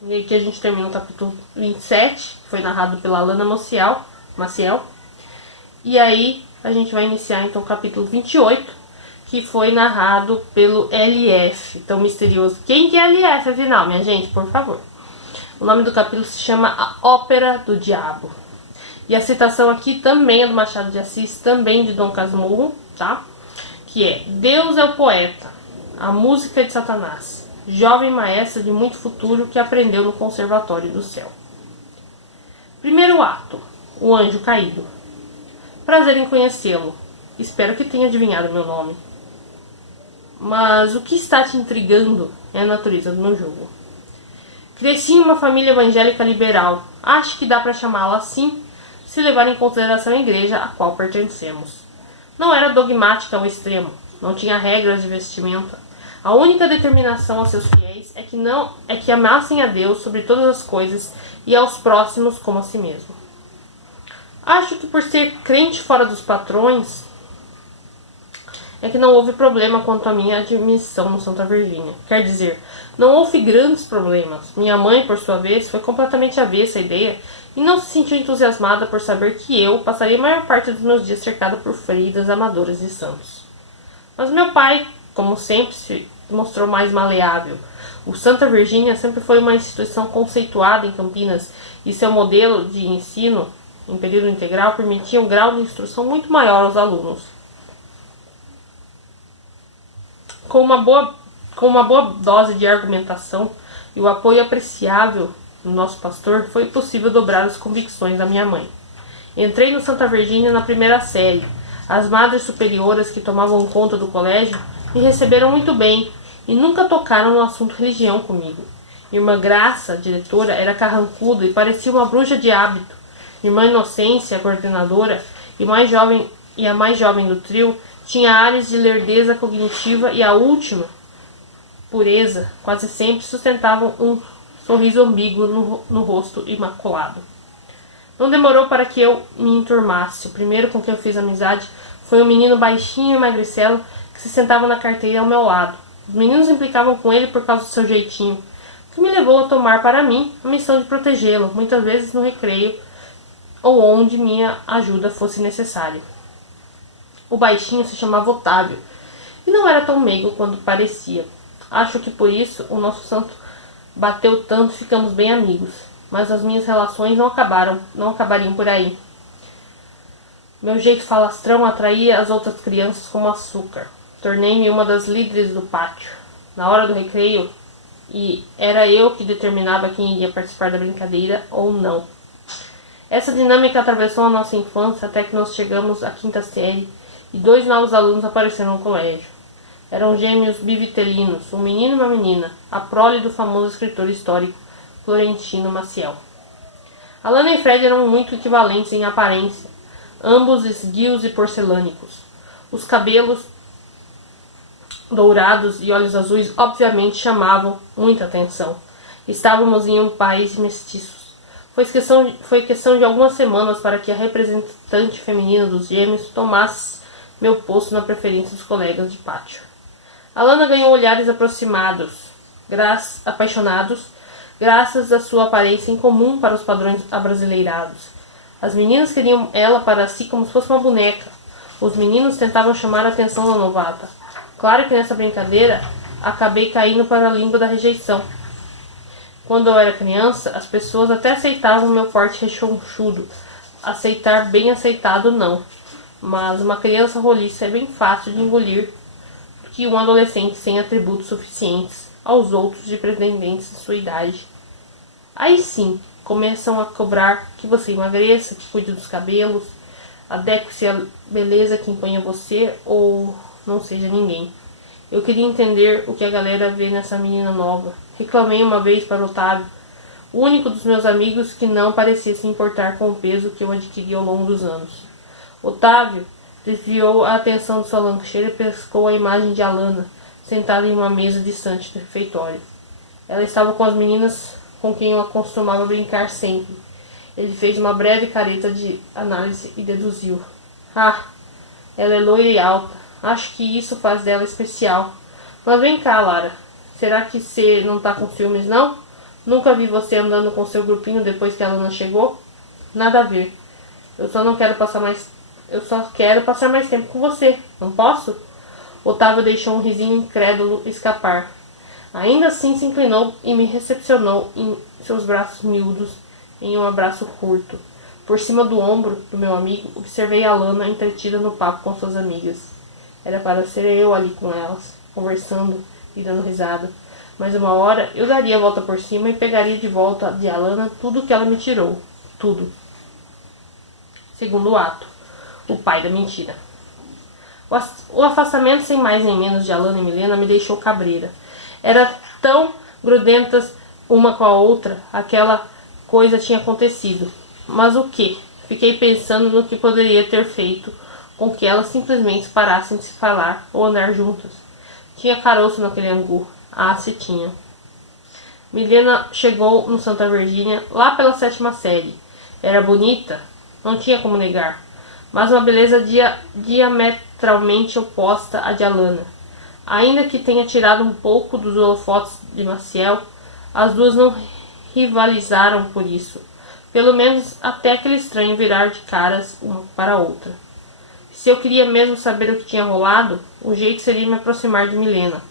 E aqui a gente termina o capítulo 27, que foi narrado pela Lana Maciel. E aí a gente vai iniciar então o capítulo 28, que foi narrado pelo LF, tão misterioso. Quem que é LF, afinal, minha gente, por favor? O nome do capítulo se chama A Ópera do Diabo. E a citação aqui também é do Machado de Assis, também de Dom Casmurro, tá? Que é: Deus é o poeta, a música de Satanás, jovem maestra de muito futuro que aprendeu no conservatório do céu. Primeiro ato, o anjo caído. Prazer em conhecê-lo. Espero que tenha adivinhado meu nome. Mas o que está te intrigando é a natureza do meu jogo. Cresci em uma família evangélica liberal. Acho que dá para chamá-la assim, se levar em consideração a igreja a qual pertencemos. Não era dogmática ao extremo, não tinha regras de vestimenta. A única determinação aos seus fiéis é que amassem a Deus sobre todas as coisas e aos próximos como a si mesmo. Acho que por ser crente fora dos patrões, é que não houve problema quanto à minha admissão no Santa Virgínia. Quer dizer, não houve grandes problemas. Minha mãe, por sua vez, foi completamente avessa à ideia e não se sentiu entusiasmada por saber que eu passaria a maior parte dos meus dias cercada por freiras, amadoras e santos. Mas meu pai, como sempre, se mostrou mais maleável. O Santa Virgínia sempre foi uma instituição conceituada em Campinas e seu modelo de ensino em período integral permitia um grau de instrução muito maior aos alunos. Com uma boa dose de argumentação e o apoio apreciável do nosso pastor, foi possível dobrar as convicções da minha mãe. Entrei no Santa Virgínia na primeira série. As madres superioras que tomavam conta do colégio me receberam muito bem e nunca tocaram no assunto religião comigo. Irmã Graça, a diretora, era carrancuda e parecia uma bruxa de hábito. Irmã Inocência, a coordenadora, e a mais jovem do trio, tinha áreas de lerdeza cognitiva e a última, pureza, quase sempre sustentavam um sorriso ambíguo no rosto imaculado. Não demorou para que eu me enturmasse. O primeiro com quem eu fiz amizade foi um menino baixinho e magricelo que se sentava na carteira ao meu lado. Os meninos implicavam com ele por causa do seu jeitinho, o que me levou a tomar para mim a missão de protegê-lo, muitas vezes no recreio ou onde minha ajuda fosse necessária. O baixinho se chamava Otávio e não era tão meigo quanto parecia. Acho que por isso o nosso santo bateu tanto e ficamos bem amigos. Mas as minhas relações não acabariam por aí. Meu jeito falastrão atraía as outras crianças como açúcar. Tornei-me uma das líderes do pátio. Na hora do recreio, e era eu que determinava quem iria participar da brincadeira ou não. Essa dinâmica atravessou a nossa infância até que nós chegamos à quinta série e 2 novos alunos apareceram no colégio. Eram gêmeos bivitelinos, um menino e uma menina, a prole do famoso escritor histórico Florentino Maciel. Alana e Fred eram muito equivalentes em aparência, ambos esguios e porcelânicos. Os cabelos dourados e olhos azuis obviamente chamavam muita atenção. Estávamos em um país de mestiços. Foi questão de algumas semanas para que a representante feminina dos gêmeos tomasse meu posto na preferência dos colegas de pátio. Alana ganhou olhares apaixonados, graças à sua aparência incomum para os padrões abrasileirados. As meninas queriam ela para si como se fosse uma boneca. Os meninos tentavam chamar a atenção da novata. Claro que nessa brincadeira acabei caindo para a língua da rejeição. Quando eu era criança, as pessoas até aceitavam meu porte rechonchudo. Aceitar bem aceitado não. Mas uma criança roliça é bem fácil de engolir do que um adolescente sem atributos suficientes aos outros de pretendentes de sua idade. Aí sim, começam a cobrar que você emagreça, que cuide dos cabelos, adeque-se à beleza que impõe a você ou não seja ninguém. Eu queria entender o que a galera vê nessa menina nova. Reclamei uma vez para Otávio, o único dos meus amigos que não parecia se importar com o peso que eu adquiri ao longo dos anos. Otávio desviou a atenção de sua lancheira e pescou a imagem de Alana, sentada em uma mesa distante do refeitório. Ela estava com as meninas com quem eu costumava brincar sempre. Ele fez uma breve careta de análise e deduziu. Ah, ela é loira e alta. Acho que isso faz dela especial. Mas vem cá, Lara. Será que você não tá com ciúmes, não? Nunca vi você andando com seu grupinho depois que a Alana chegou? Nada a ver. Eu só quero passar mais tempo com você. Não posso? Otávio deixou um risinho incrédulo escapar. Ainda assim se inclinou e me recepcionou em seus braços miúdos em um abraço curto. Por cima do ombro do meu amigo, observei a Alana entretida no papo com suas amigas. Era para ser eu ali com elas, conversando e dando risada. Mas uma hora eu daria a volta por cima e pegaria de volta de Alana tudo que ela me tirou. Tudo. Segundo ato. O pai da mentira. O afastamento sem mais nem menos de Alana e Milena me deixou cabreira. Era tão grudentas uma com a outra, aquela coisa tinha acontecido. Mas o que? Fiquei pensando no que poderia ter feito com que elas simplesmente parassem de se falar ou andar juntas. Tinha caroço naquele angu. Ah, se tinha. Milena chegou no Santa Virgínia lá pela 7ª série. Era bonita? Não tinha como negar. Mas uma beleza diametralmente oposta à de Alana. Ainda que tenha tirado um pouco dos holofotes de Maciel, as duas não rivalizaram por isso. Pelo menos até aquele estranho virar de caras uma para a outra. Se eu queria mesmo saber o que tinha rolado, o jeito seria me aproximar de Milena,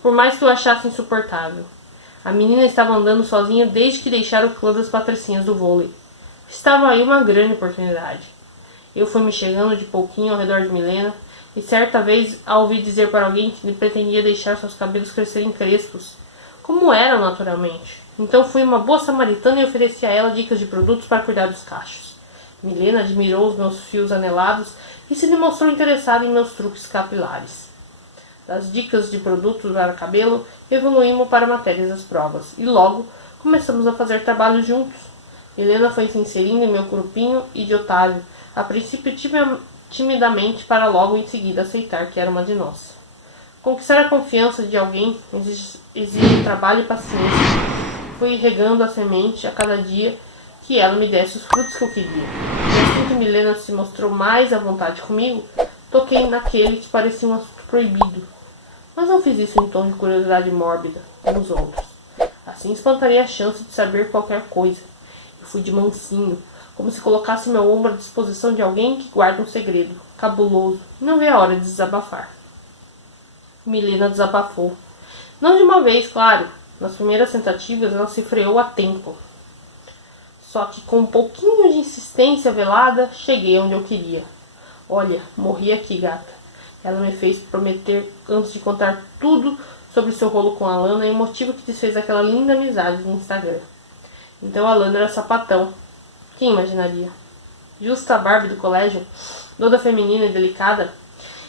por mais que eu achasse insuportável. A menina estava andando sozinha desde que deixara o clã das patricinhas do vôlei. Estava aí uma grande oportunidade. Eu fui me chegando de pouquinho ao redor de Milena, e certa vez a ouvi dizer para alguém que pretendia deixar seus cabelos crescerem crespos, como eram naturalmente. Então fui uma boa samaritana e ofereci a ela dicas de produtos para cuidar dos cachos. Milena admirou os meus fios anelados e se demonstrou interessada em meus truques capilares. Das dicas de produtos para cabelo, evoluímos para matérias das provas, e logo começamos a fazer trabalhos juntos. Milena foi se inserindo em meu grupinho e de Otávio, a princípio timidamente, para logo em seguida aceitar que era uma de nós. Conquistar a confiança de alguém exige trabalho e paciência. Fui regando a semente a cada dia que ela me desse os frutos que eu queria. E assim que Milena se mostrou mais à vontade comigo, toquei naquele que parecia um assunto proibido. Mas não fiz isso em tom de curiosidade mórbida, como os outros. Assim espantaria a chance de saber qualquer coisa. Eu fui de mansinho, como se colocasse meu ombro à disposição de alguém que guarda um segredo cabuloso e não vê a hora de desabafar. Milena desabafou. Não de uma vez, claro. Nas primeiras tentativas ela se freou a tempo. Só que com um pouquinho de insistência velada, cheguei onde eu queria. Olha, morri aqui, gata. Ela me fez prometer antes de contar tudo sobre seu rolo com a Lana e o motivo que desfez aquela linda amizade no Instagram. Então a Lana era sapatão. Quem imaginaria? Justa a Barbie do colégio, toda feminina e delicada,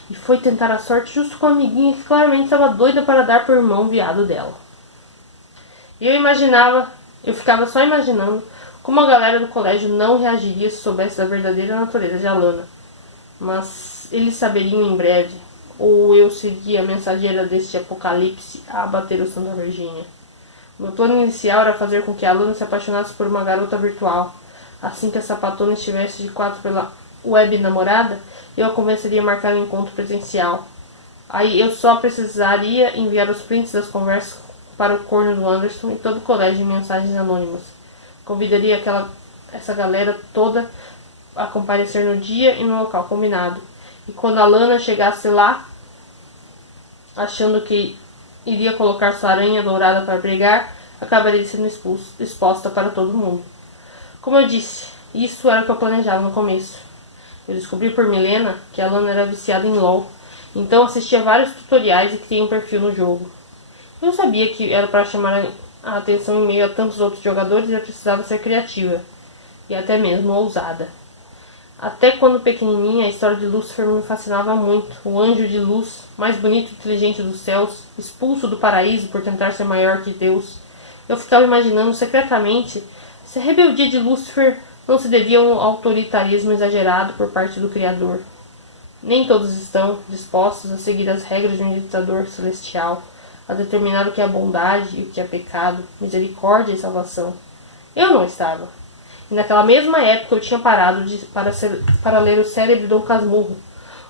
e foi tentar a sorte justo com a amiguinha que claramente estava doida para dar por irmão viado dela. Eu ficava só imaginando como a galera do colégio não reagiria se soubesse da verdadeira natureza de Alana. Mas eles saberiam em breve, ou eu seria a mensageira deste apocalipse a abater o Santa Virgínia. Meu plano inicial era fazer com que a Alana se apaixonasse por uma garota virtual. Assim que a sapatona estivesse de quatro pela web namorada, eu a convenceria a marcar um encontro presencial. Aí eu só precisaria enviar os prints das conversas para o corno do Anderson e todo o colégio em mensagens anônimas. Convidaria essa galera toda a comparecer no dia e no local combinado. E quando a Lana chegasse lá, achando que iria colocar sua aranha dourada para brigar, acabaria sendo exposta para todo mundo. Como eu disse, isso era o que eu planejava no começo. Eu descobri por Milena que a Lana era viciada em LOL, então assistia vários tutoriais e criei um perfil no jogo. Eu sabia que era para chamar a atenção em meio a tantos outros jogadores e eu precisava ser criativa, e até mesmo ousada. Até quando pequenininha, a história de Lúcifer me fascinava muito. O anjo de luz, mais bonito e inteligente dos céus, expulso do paraíso por tentar ser maior que Deus. Eu ficava imaginando secretamente se a rebeldia de Lúcifer não se devia a um autoritarismo exagerado por parte do Criador. Nem todos estão dispostos a seguir as regras de um ditador celestial, a determinar o que é bondade e o que é pecado, misericórdia e salvação. Eu não estava. E naquela mesma época eu tinha parado para ler o Cérebro do Casmurro,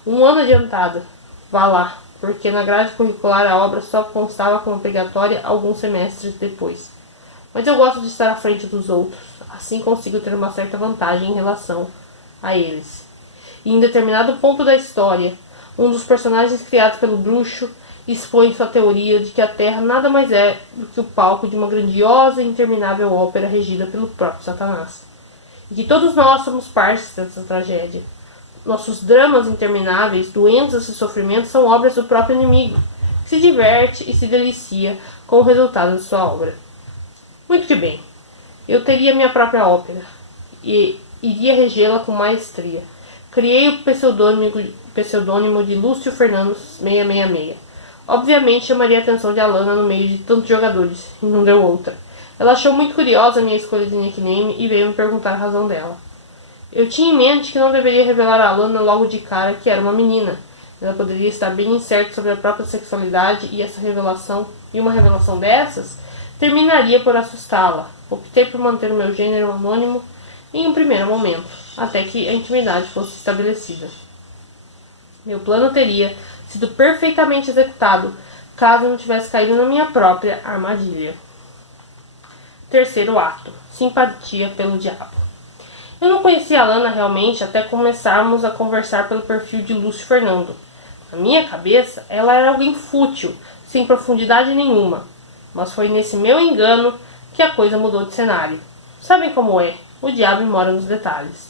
um ano adiantada. Vá lá, porque na grade curricular a obra só constava como obrigatória alguns semestres depois. Mas eu gosto de estar à frente dos outros, assim consigo ter uma certa vantagem em relação a eles. E em determinado ponto da história, um dos personagens criados pelo bruxo expõe sua teoria de que a Terra nada mais é do que o palco de uma grandiosa e interminável ópera regida pelo próprio Satanás. E que todos nós somos partes dessa tragédia. Nossos dramas intermináveis, doenças e sofrimentos são obras do próprio inimigo, que se diverte e se delicia com o resultado de sua obra. Muito que bem. Eu teria minha própria ópera e iria regê-la com maestria. Criei o pseudônimo de Lúcio Fernando 666. Obviamente chamaria a atenção de Alana no meio de tantos jogadores, e não deu outra. Ela achou muito curiosa a minha escolha de nickname e veio me perguntar a razão dela. Eu tinha em mente que não deveria revelar a Alana logo de cara que era uma menina. Ela poderia estar bem incerta sobre a própria sexualidade e uma revelação dessas terminaria por assustá-la. Optei por manter o meu gênero anônimo em um primeiro momento, até que a intimidade fosse estabelecida. Meu plano teria sido perfeitamente executado caso eu não tivesse caído na minha própria armadilha. Terceiro ato. Simpatia pelo diabo. Eu não conhecia a Alana realmente até começarmos a conversar pelo perfil de Lúcio Fernando. Na minha cabeça, ela era alguém fútil, sem profundidade nenhuma. Mas foi nesse meu engano que a coisa mudou de cenário. Sabem como é? O diabo mora nos detalhes.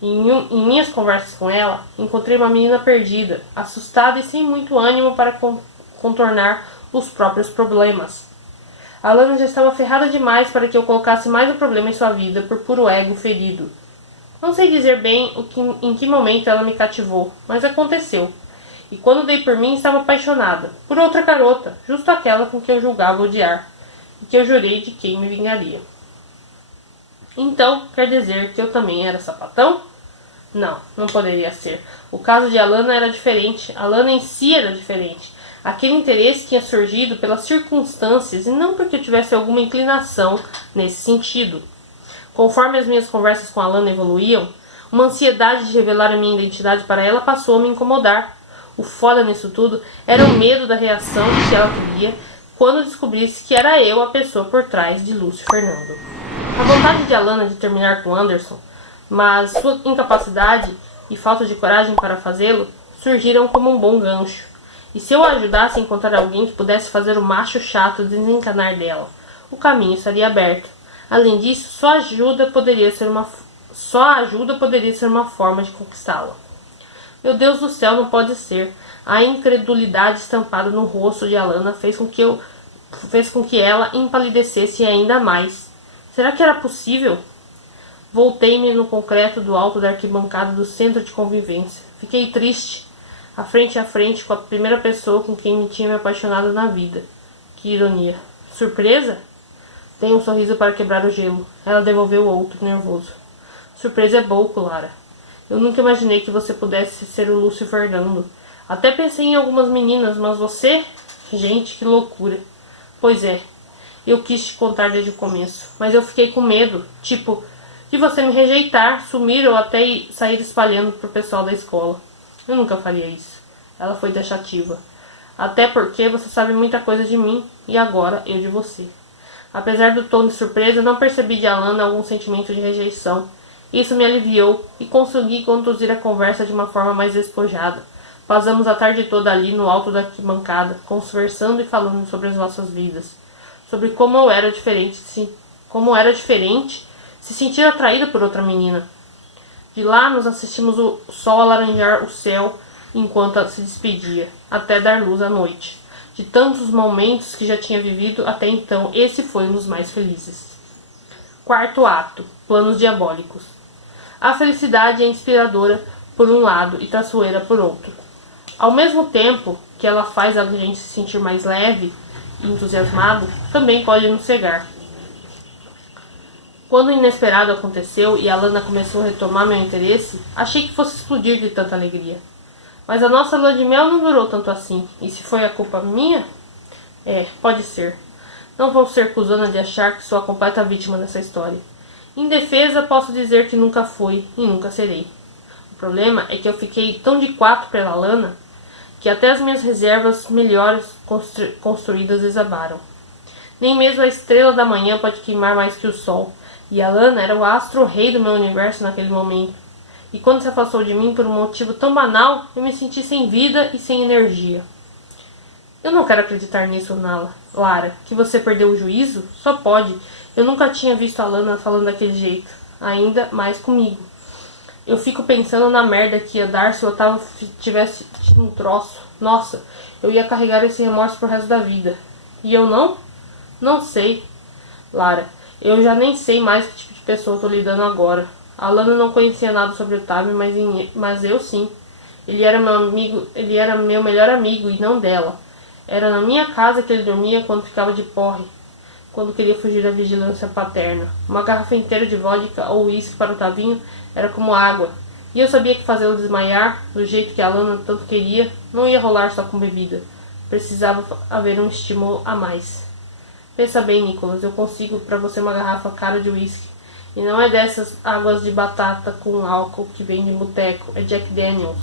Em minhas conversas com ela, encontrei uma menina perdida, assustada e sem muito ânimo para contornar os próprios problemas. A Alana já estava ferrada demais para que eu colocasse mais um problema em sua vida por puro ego ferido. Não sei dizer bem em que momento ela me cativou, mas aconteceu. E quando dei por mim, estava apaixonada por outra garota, justo aquela com que eu julgava odiar, e que eu jurei de quem me vingaria. Então, quer dizer que eu também era sapatão? Não, não poderia ser. O caso de Alana era diferente. Alana em si era diferente. Aquele interesse tinha surgido pelas circunstâncias e não porque eu tivesse alguma inclinação nesse sentido. Conforme as minhas conversas com Alana evoluíam, uma ansiedade de revelar a minha identidade para ela passou a me incomodar. O foda nisso tudo era o medo da reação que ela teria quando descobrisse que era eu a pessoa por trás de Lúcio Fernando. A vontade de Alana de terminar com Anderson, mas sua incapacidade e falta de coragem para fazê-lo surgiram como um bom gancho. E se eu a ajudasse a encontrar alguém que pudesse fazer o macho chato desencanar dela, o caminho estaria aberto. Além disso, só a ajuda poderia ser uma forma de conquistá-la. Meu Deus do céu, não pode ser. A incredulidade estampada no rosto de Alana fez com que ela empalidecesse ainda mais. Será que era possível? Voltei-me no concreto do alto da arquibancada do centro de convivência. Fiquei triste, a frente com a primeira pessoa com quem me tinha me apaixonado na vida. Que ironia. Surpresa? Dei um sorriso para quebrar o gelo. Ela devolveu outro, nervoso. Surpresa é pouco, Lara. Eu nunca imaginei que você pudesse ser o Lúcio Fernando. Até pensei em algumas meninas, mas você... Gente, que loucura. Pois é, eu quis te contar desde o começo, mas eu fiquei com medo, tipo, de você me rejeitar, sumir ou até sair espalhando pro pessoal da escola. Eu nunca faria isso. Ela foi taxativa. Até porque você sabe muita coisa de mim e agora eu de você. Apesar do tom de surpresa, não percebi de Alana algum sentimento de rejeição. Isso me aliviou e consegui conduzir a conversa de uma forma mais despojada. Passamos a tarde toda ali no alto da arquibancada, conversando e falando sobre as nossas vidas. Sobre como era diferente se sentir atraída por outra menina. De lá nos assistimos o sol alaranjar o céu enquanto se despedia, até dar luz à noite. De tantos momentos que já tinha vivido até então, esse foi um dos mais felizes. Quarto ato. Planos diabólicos. A felicidade é inspiradora por um lado e traiçoeira por outro. Ao mesmo tempo que ela faz a gente se sentir mais leve e entusiasmado, também pode nos cegar. Quando o inesperado aconteceu e a Alana começou a retomar meu interesse, achei que fosse explodir de tanta alegria. Mas a nossa lua de mel não durou tanto assim. E se foi a culpa minha? Pode ser. Não vou ser cuzona de achar que sou a completa vítima dessa história. Em defesa, posso dizer que nunca fui e nunca serei. O problema é que eu fiquei tão de quatro pela Alana que até as minhas reservas melhores construídas desabaram. Nem mesmo a estrela da manhã pode queimar mais que o sol. E a Alana era o astro-rei do meu universo naquele momento. E quando se afastou de mim por um motivo tão banal, eu me senti sem vida e sem energia. Eu não quero acreditar nisso, Lara. Que você perdeu o juízo? Só pode. Eu nunca tinha visto a Alana falando daquele jeito. Ainda mais comigo. Eu fico pensando na merda que ia dar se o Otávio tivesse tido um troço. Nossa, eu ia carregar esse remorso pro resto da vida. E eu não? Não sei. Lara, eu já nem sei mais que tipo de pessoa eu tô lidando agora. A Alana não conhecia nada sobre o Otávio, mas eu sim. Ele era meu melhor amigo e não dela. Era na minha casa que ele dormia quando ficava de porre, quando queria fugir da vigilância paterna. Uma garrafa inteira de vodka ou uísque para o Tavinho era como água. E eu sabia que fazê-lo desmaiar, do jeito que a Alana tanto queria, não ia rolar só com bebida. Precisava haver um estímulo a mais. Pensa bem, Nicholas, eu consigo para você uma garrafa cara de uísque. E não é dessas águas de batata com álcool que vem de boteco, é Jack Daniels.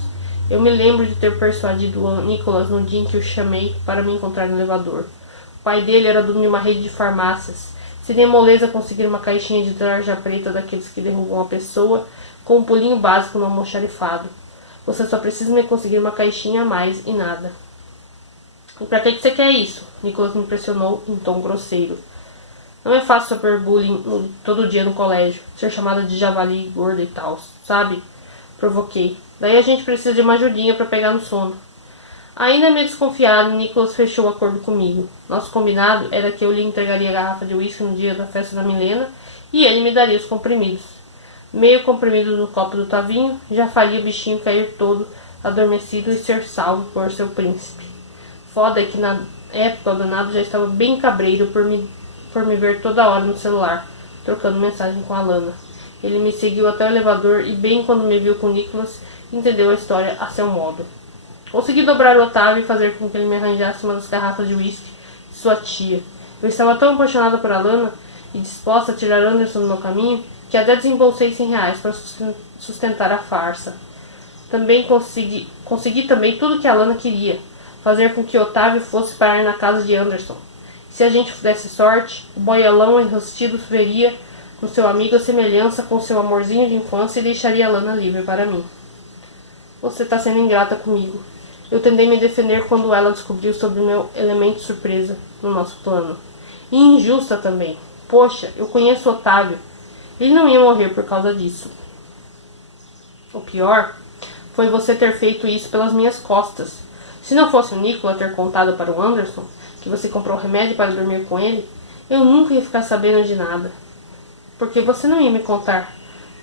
Eu me lembro de ter persuadido o Nicholas no dia em que o chamei para me encontrar no elevador. O pai dele era dono de uma rede de farmácias Seria moleza conseguir uma caixinha de tarja preta daqueles que derrubam a pessoa com um pulinho básico no almoxarifado. Você só precisa me conseguir uma caixinha a mais e nada. E pra que você quer isso? Nicholas me pressionou em tom grosseiro. Não é fácil sofrer bullying todo dia no colégio, ser chamada de javali, gorda e tal, sabe? Provoquei. Daí a gente precisa de uma ajudinha pra pegar no sono. Ainda meio desconfiado, Nicholas fechou o acordo comigo. Nosso combinado era que eu lhe entregaria a garrafa de uísque no dia da festa da Milena e ele me daria os comprimidos. Meio comprimido no copo do Tavinho, já faria o bichinho cair todo adormecido e ser salvo por seu príncipe. Foda é que na época o danado já estava bem cabreiro por me ver toda hora no celular, trocando mensagem com a Lana. Ele me seguiu até o elevador e bem quando me viu com Nicholas, entendeu a história a seu modo. Consegui dobrar o Otávio e fazer com que ele me arranjasse uma das garrafas de uísque de sua tia. Eu estava tão apaixonada por Alana e disposta a tirar Anderson do meu caminho que até desembolsei R$100 para sustentar a farsa. Também consegui também tudo que Alana queria, fazer com que Otávio fosse parar na casa de Anderson. Se a gente desse sorte, o boiolão enrostido veria no seu amigo a semelhança com seu amorzinho de infância e deixaria Alana livre para mim. Você está sendo ingrata comigo. Eu tentei me defender quando ela descobriu sobre o meu elemento surpresa no nosso plano. E injusta também. Poxa, eu conheço Otávio. Ele não ia morrer por causa disso. O pior foi você ter feito isso pelas minhas costas. Se não fosse o Nicola ter contado para o Anderson que você comprou remédio para dormir com ele, eu nunca ia ficar sabendo de nada. Porque você não ia me contar.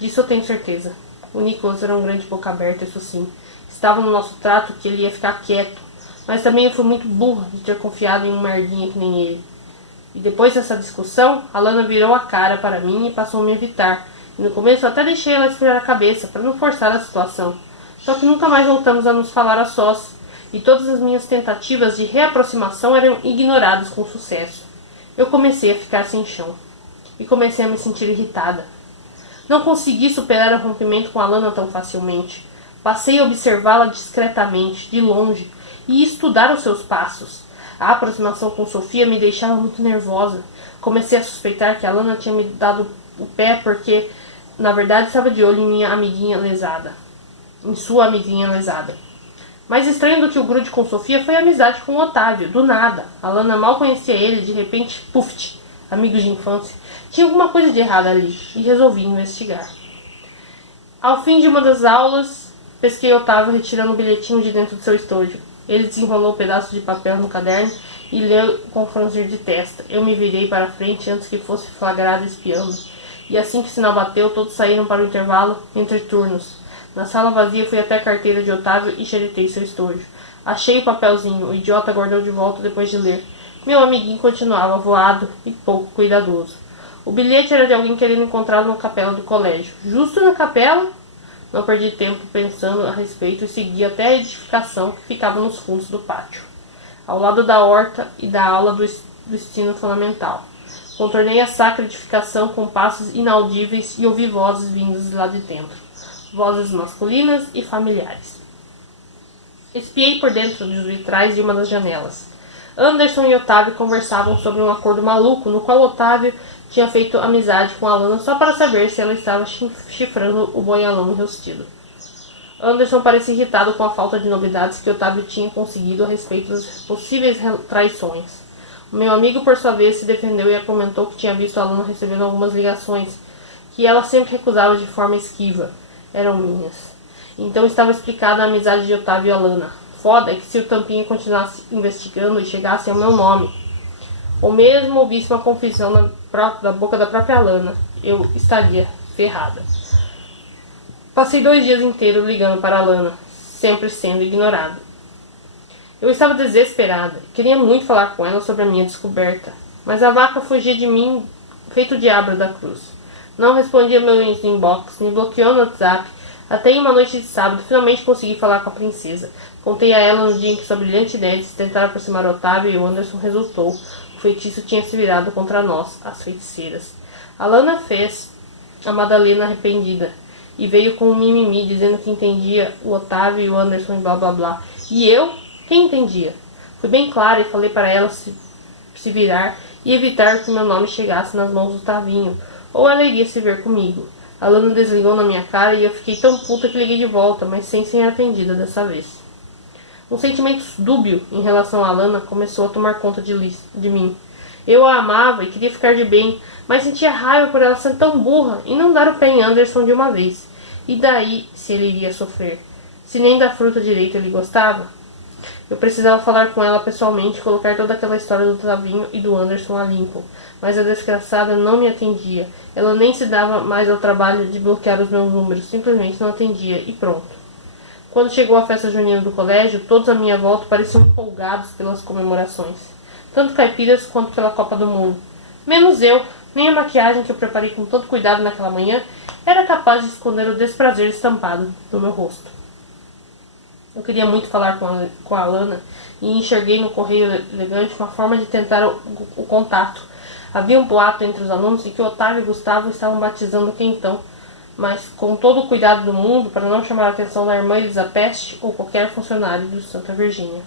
Disso eu tenho certeza. O Nicholas era um grande boca aberta, isso sim. Estava no nosso trato que ele ia ficar quieto. Mas também eu fui muito burra de ter confiado em um merdinha que nem ele. E depois dessa discussão, a Lana virou a cara para mim e passou a me evitar. E no começo eu até deixei ela esfriar a cabeça, para não forçar a situação. Só que nunca mais voltamos a nos falar a sós. E todas as minhas tentativas de reaproximação eram ignoradas com sucesso. Eu comecei a ficar sem chão. E comecei a me sentir irritada. Não consegui superar o rompimento com a Lana tão facilmente. Passei a observá-la discretamente, de longe, e estudar os seus passos. A aproximação com Sofia me deixava muito nervosa. Comecei a suspeitar que a Lana tinha me dado o pé porque, na verdade, estava de olho em minha amiguinha lesada. Em sua amiguinha lesada. Mais estranho do que o grude com Sofia foi a amizade com o Otávio, do nada. A Lana mal conhecia ele, de repente, puft, amigos de infância. Tinha alguma coisa de errado ali, e resolvi investigar. Ao fim de uma das aulas, pesquei Otávio retirando um bilhetinho de dentro do seu estojo. Ele desenrolou um pedaço de papel no caderno e leu com franzir de testa. Eu me virei para a frente antes que fosse flagrado espiando. E assim que o sinal bateu, todos saíram para o intervalo entre turnos. Na sala vazia, fui até a carteira de Otávio e xeretei seu estojo. Achei o papelzinho. O idiota guardou de volta depois de ler. Meu amiguinho continuava voado e pouco cuidadoso. O bilhete era de alguém querendo encontrá-lo na capela do colégio. Justo na capela? Não perdi tempo pensando a respeito e segui até a edificação que ficava nos fundos do pátio, ao lado da horta e da aula do ensino fundamental. Contornei a sacra edificação com passos inaudíveis e ouvi vozes vindas de lá de dentro. Vozes masculinas e familiares. Espiei por dentro dos vitrais de uma das janelas. Anderson e Otávio conversavam sobre um acordo maluco no qual Otávio tinha feito amizade com a Lana só para saber se ela estava chifrando o boialão enrostido. Anderson parecia irritado com a falta de novidades que Otávio tinha conseguido a respeito das possíveis traições. O meu amigo, por sua vez, se defendeu e comentou que tinha visto a Lana recebendo algumas ligações, que ela sempre recusava de forma esquiva. Eram minhas. Então estava explicada a amizade de Otávio e a Lana. Foda é que se o Tampinha continuasse investigando e chegasse ao meu nome, ou mesmo ouvisse uma confissão da boca da própria Lana, eu estaria ferrada. Passei 2 dias inteiros ligando para a Lana, sempre sendo ignorada. Eu estava desesperada, queria muito falar com ela sobre a minha descoberta, mas a vaca fugia de mim feito o diabo da cruz. Não respondia meu inbox, me bloqueou no WhatsApp. Até em uma noite de sábado, finalmente consegui falar com a princesa. Contei a ela no dia em que sua brilhante ideia de tentar aproximar Otávio e o Anderson resultou. O feitiço tinha se virado contra nós, as feiticeiras. A Lana fez a Madalena arrependida e veio com um mimimi dizendo que entendia o Otávio e o Anderson e blá blá blá. E eu? Quem entendia? Fui bem clara e falei para ela se virar e evitar que meu nome chegasse nas mãos do Tavinho, ou ela iria se ver comigo. A Lana desligou na minha cara e eu fiquei tão puta que liguei de volta, mas sem ser atendida dessa vez. Um sentimento dúbio em relação a Lana começou a tomar conta de mim. Eu a amava e queria ficar de bem, mas sentia raiva por ela ser tão burra e não dar o pé em Anderson de uma vez. E daí se ele iria sofrer? Se nem da fruta direita ele gostava? Eu precisava falar com ela pessoalmente e colocar toda aquela história do Tavinho e do Anderson a limpo. Mas a desgraçada não me atendia. Ela nem se dava mais ao trabalho de bloquear os meus números. Simplesmente não atendia e pronto. Quando chegou a festa junina do colégio, todos à minha volta pareciam empolgados pelas comemorações. Tanto caipiras quanto pela Copa do Mundo. Menos eu. Nem a maquiagem que eu preparei com tanto cuidado naquela manhã era capaz de esconder o desprazer estampado no meu rosto. Eu queria muito falar com a Lana e enxerguei no correio elegante uma forma de tentar o contato. Havia um boato entre os alunos de que Otávio e Gustavo estavam batizando o Quentão, mas com todo o cuidado do mundo para não chamar a atenção da irmã Elizabeth ou qualquer funcionário do Santa Virgínia.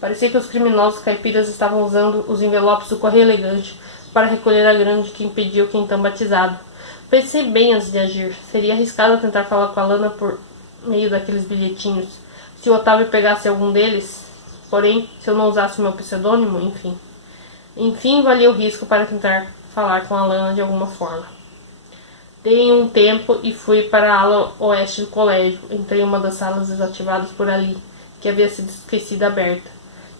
Parecia que os criminosos caipiras estavam usando os envelopes do correio elegante para recolher a grana de que impedia o Quentão batizado. Pensei bem antes de agir. Seria arriscado tentar falar com a Lana por meio daqueles bilhetinhos. Se o Otávio pegasse algum deles, porém, se eu não usasse o meu pseudônimo, Enfim, valia o risco para tentar falar com a Lana de alguma forma. Dei um tempo e fui para a ala oeste do colégio. Entrei em uma das salas desativadas por ali, que havia sido esquecida aberta,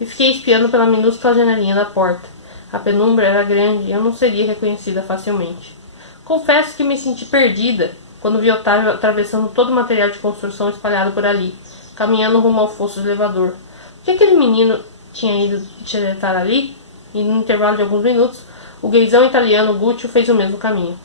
e fiquei espiando pela minúscula janelinha da porta. A penumbra era grande e eu não seria reconhecida facilmente. Confesso que me senti perdida quando vi Otávio atravessando todo o material de construção espalhado por ali, caminhando rumo ao fosso do elevador. O que aquele menino tinha ido xeretar ali? E no intervalo de alguns minutos, o gaysão italiano Guccio fez o mesmo caminho.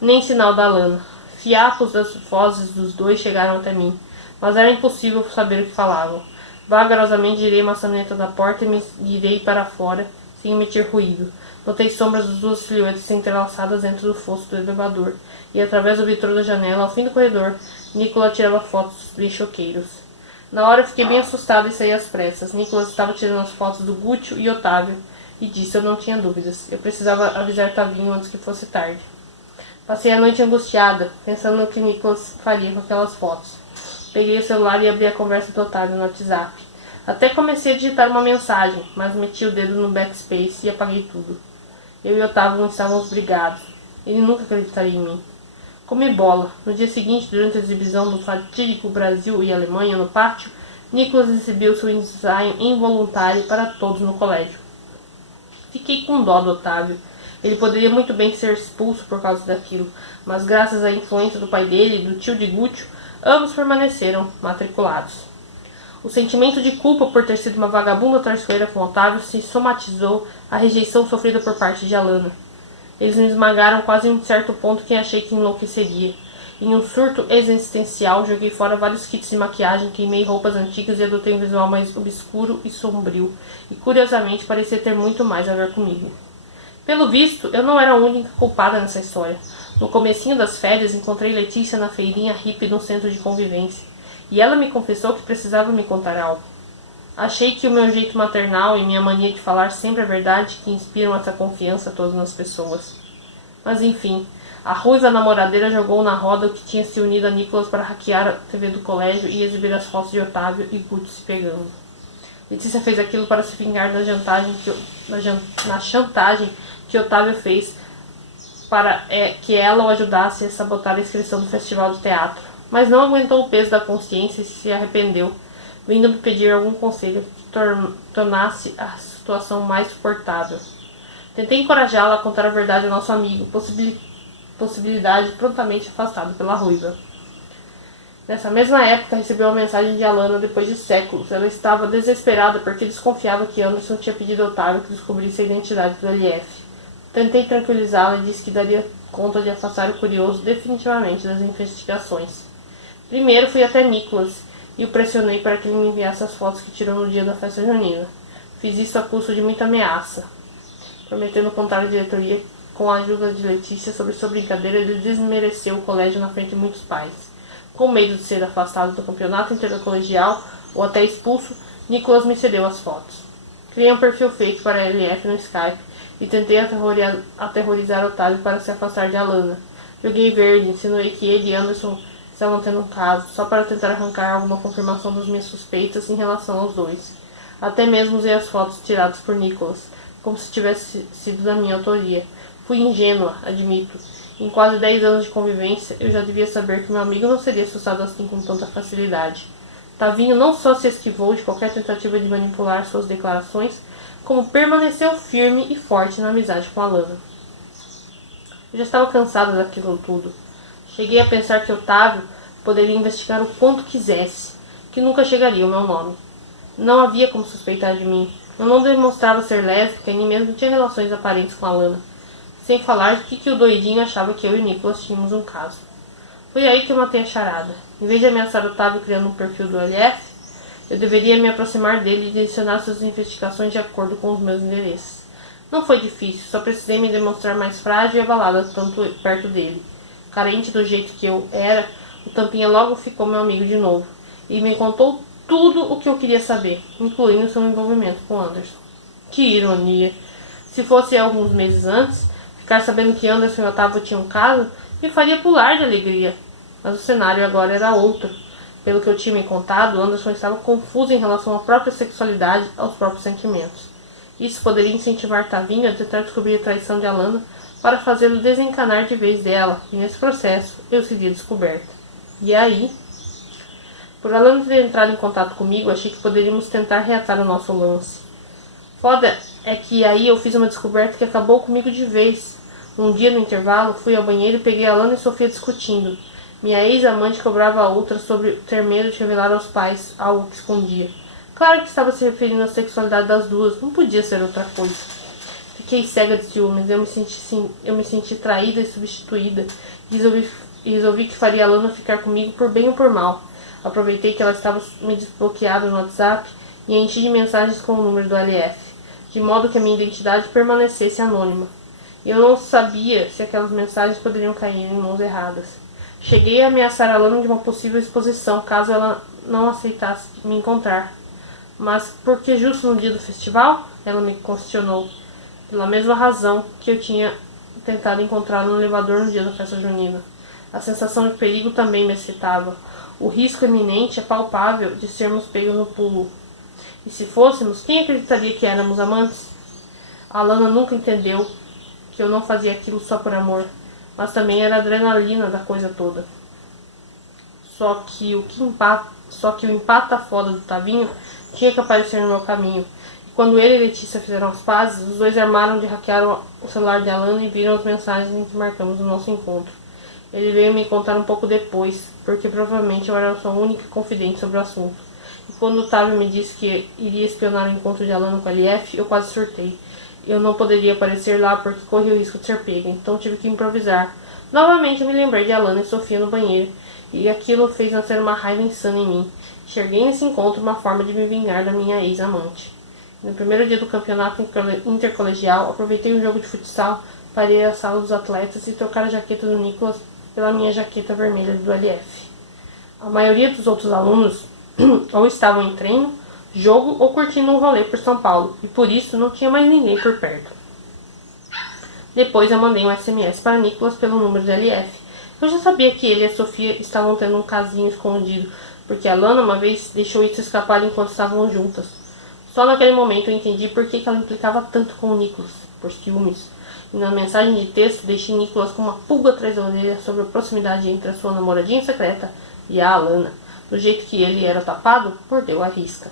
Nem sinal da Lana. Fiapos das vozes dos dois chegaram até mim, mas era impossível saber o que falavam. Vagarosamente girei a maçaneta da porta e me guiei para fora, sem emitir ruído. Notei sombras das duas silhuetas entrelaçadas dentro do fosso do elevador, e através do vitrô da janela, ao fim do corredor, Nicolas tirava fotos dos bichoqueiros. Na hora eu fiquei bem assustada e saí às pressas. Nicolas estava tirando as fotos do Guccio e Otávio, e disso eu não tinha dúvidas. Eu precisava avisar Tavinho antes que fosse tarde. Passei a noite angustiada, pensando no que Nicolas faria com aquelas fotos. Peguei o celular e abri a conversa do Otávio no WhatsApp. Até comecei a digitar uma mensagem, mas meti o dedo no backspace e apaguei tudo. Eu e Otávio estávamos brigados. Ele nunca acreditaria em mim. Comi bola. No dia seguinte, durante a exibição do fatídico Brasil e Alemanha no pátio, Nicolas exibiu seu ensaio involuntário para todos no colégio. Fiquei com dó do Otávio. Ele poderia muito bem ser expulso por causa daquilo, mas graças à influência do pai dele e do tio de Guccio, ambos permaneceram matriculados. O sentimento de culpa por ter sido uma vagabunda traiçoeira com Otávio se somatizou à rejeição sofrida por parte de Alana. Eles me esmagaram quase em um certo ponto que achei que enlouqueceria. Em um surto existencial, joguei fora vários kits de maquiagem, queimei roupas antigas e adotei um visual mais obscuro e sombrio, e curiosamente parecia ter muito mais a ver comigo. Pelo visto, eu não era a única culpada nessa história. No comecinho das férias, encontrei Letícia na feirinha hippie no centro de convivência, e ela me confessou que precisava me contar algo. Achei que o meu jeito maternal e minha mania de falar sempre a verdade que inspiram essa confiança a todas as pessoas. Mas enfim, a ruiva namoradeira jogou na roda o que tinha se unido a Nicolas para hackear a TV do colégio e exibir as fotos de Otávio e Gucci se pegando. Letícia fez aquilo para se vingar na chantagem que Otávio fez para que ela o ajudasse a sabotar a inscrição do festival de teatro. Mas não aguentou o peso da consciência e se arrependeu, vindo me pedir algum conselho que tornasse a situação mais suportável. Tentei encorajá-la a contar a verdade ao nosso amigo, possibilidade prontamente afastada pela ruiva. Nessa mesma época, recebi uma mensagem de Alana depois de séculos. Ela estava desesperada porque desconfiava que Anderson tinha pedido a Otávio que descobrisse a identidade do LF. Tentei tranquilizá-la e disse que daria conta de afastar o curioso definitivamente das investigações. Primeiro fui até Nicolas e o pressionei para que ele me enviasse as fotos que tirou no dia da festa junina. Fiz isso a custo de muita ameaça, prometendo contar à diretoria com a ajuda de Letícia sobre sua brincadeira. Ele desmereceu o colégio na frente de muitos pais. Com medo de ser afastado do campeonato intercolegial ou até expulso, Nicolas me cedeu as fotos. Criei um perfil fake para a LF no Skype e tentei aterrorizar Otávio para se afastar de Alana. Joguei verde, insinuei que ele e Anderson estavam tendo um caso, só para tentar arrancar alguma confirmação das minhas suspeitas em relação aos dois. Até mesmo usei as fotos tiradas por Nicholas, como se tivesse sido da minha autoria. Fui ingênua, admito. Em quase 10 anos de convivência, eu já devia saber que meu amigo não seria assustado assim com tanta facilidade. Tavinho não só se esquivou de qualquer tentativa de manipular suas declarações, como permaneceu firme e forte na amizade com Alana. Eu já estava cansada daquilo tudo. Cheguei a pensar que Otávio poderia investigar o quanto quisesse, que nunca chegaria ao meu nome. Não havia como suspeitar de mim. Eu não demonstrava ser lésbica e nem mesmo tinha relações aparentes com Alana. Sem falar de que o doidinho achava que eu e Nicholas tínhamos um caso. Foi aí que eu matei a charada. Em vez de ameaçar Otávio criando um perfil do LF, eu deveria me aproximar dele e direcionar suas investigações de acordo com os meus interesses. Não foi difícil, só precisei me demonstrar mais frágil e abalada tanto perto dele. Carente do jeito que eu era, o Tampinha logo ficou meu amigo de novo e me contou tudo o que eu queria saber, incluindo seu envolvimento com Anderson. Que ironia! Se fosse alguns meses antes, ficar sabendo que Anderson e Otávio tinham um caso me faria pular de alegria. Mas o cenário agora era outro. Pelo que eu tinha me contado, Anderson estava confuso em relação à própria sexualidade e aos próprios sentimentos. Isso poderia incentivar Tavinho a tentar descobrir a traição de Alana para fazê-lo desencanar de vez dela, e nesse processo eu seria descoberta. E aí, por Alana ter entrado em contato comigo, achei que poderíamos tentar reatar o nosso lance. Foda é que aí eu fiz uma descoberta que acabou comigo de vez. Um dia no intervalo, fui ao banheiro e peguei Alana e Sofia discutindo. Minha ex-amante cobrava a outra sobre ter medo de revelar aos pais algo que escondia. Claro que estava se referindo à sexualidade das duas, não podia ser outra coisa. Fiquei cega de ciúmes, eu me senti traída e substituída. Resolvi que faria Alana ficar comigo por bem ou por mal. Aproveitei que ela estava me desbloqueada no WhatsApp e enchi de mensagens com o número do LF, de modo que a minha identidade permanecesse anônima. Eu não sabia se aquelas mensagens poderiam cair em mãos erradas. Cheguei a ameaçar Alana de uma possível exposição caso ela não aceitasse me encontrar. Mas por que justo no dia do festival? Ela me questionou. Pela mesma razão que eu tinha tentado encontrá-la no elevador no dia da festa junina. A sensação de perigo também me excitava. O risco iminente é palpável de sermos pegos no pulo. E se fôssemos, quem acreditaria que éramos amantes? A Alana nunca entendeu que eu não fazia aquilo só por amor, mas também era a adrenalina da coisa toda. Só que o empata foda do Tavinho tinha que aparecer no meu caminho. E quando ele e Letícia fizeram as pazes, os dois armaram de hackear o celular de Alana e viram as mensagens em que marcamos o nosso encontro. Ele veio me contar um pouco depois, porque provavelmente eu era sua única confidente sobre o assunto. E quando o Otávio me disse que iria espionar o encontro de Alana com a LF, eu quase surtei. Eu não poderia aparecer lá porque corria o risco de ser pega, então tive que improvisar. Novamente eu me lembrei de Alana e Sofia no banheiro, e aquilo fez nascer uma raiva insana em mim. Enxerguei nesse encontro uma forma de me vingar da minha ex-amante. No primeiro dia do campeonato intercolegial, aproveitei um jogo de futsal para ir à sala dos atletas e trocar a jaqueta do Nicholas pela minha jaqueta vermelha do LF. A maioria dos outros alunos ou estavam em treino, jogo ou curtindo um rolê por São Paulo, e por isso não tinha mais ninguém por perto. Depois eu mandei um SMS para Nicholas pelo número do LF. Eu já sabia que ele e a Sofia estavam tendo um casinho escondido, porque a Lana uma vez deixou isso escapar enquanto estavam juntas. Só naquele momento eu entendi por que ela implicava tanto com o Nicholas, por ciúmes. E na mensagem de texto deixei Nicholas com uma pulga atrás da orelha sobre a proximidade entre a sua namoradinha secreta e a Alana. Do jeito que ele era tapado, mordeu a risca.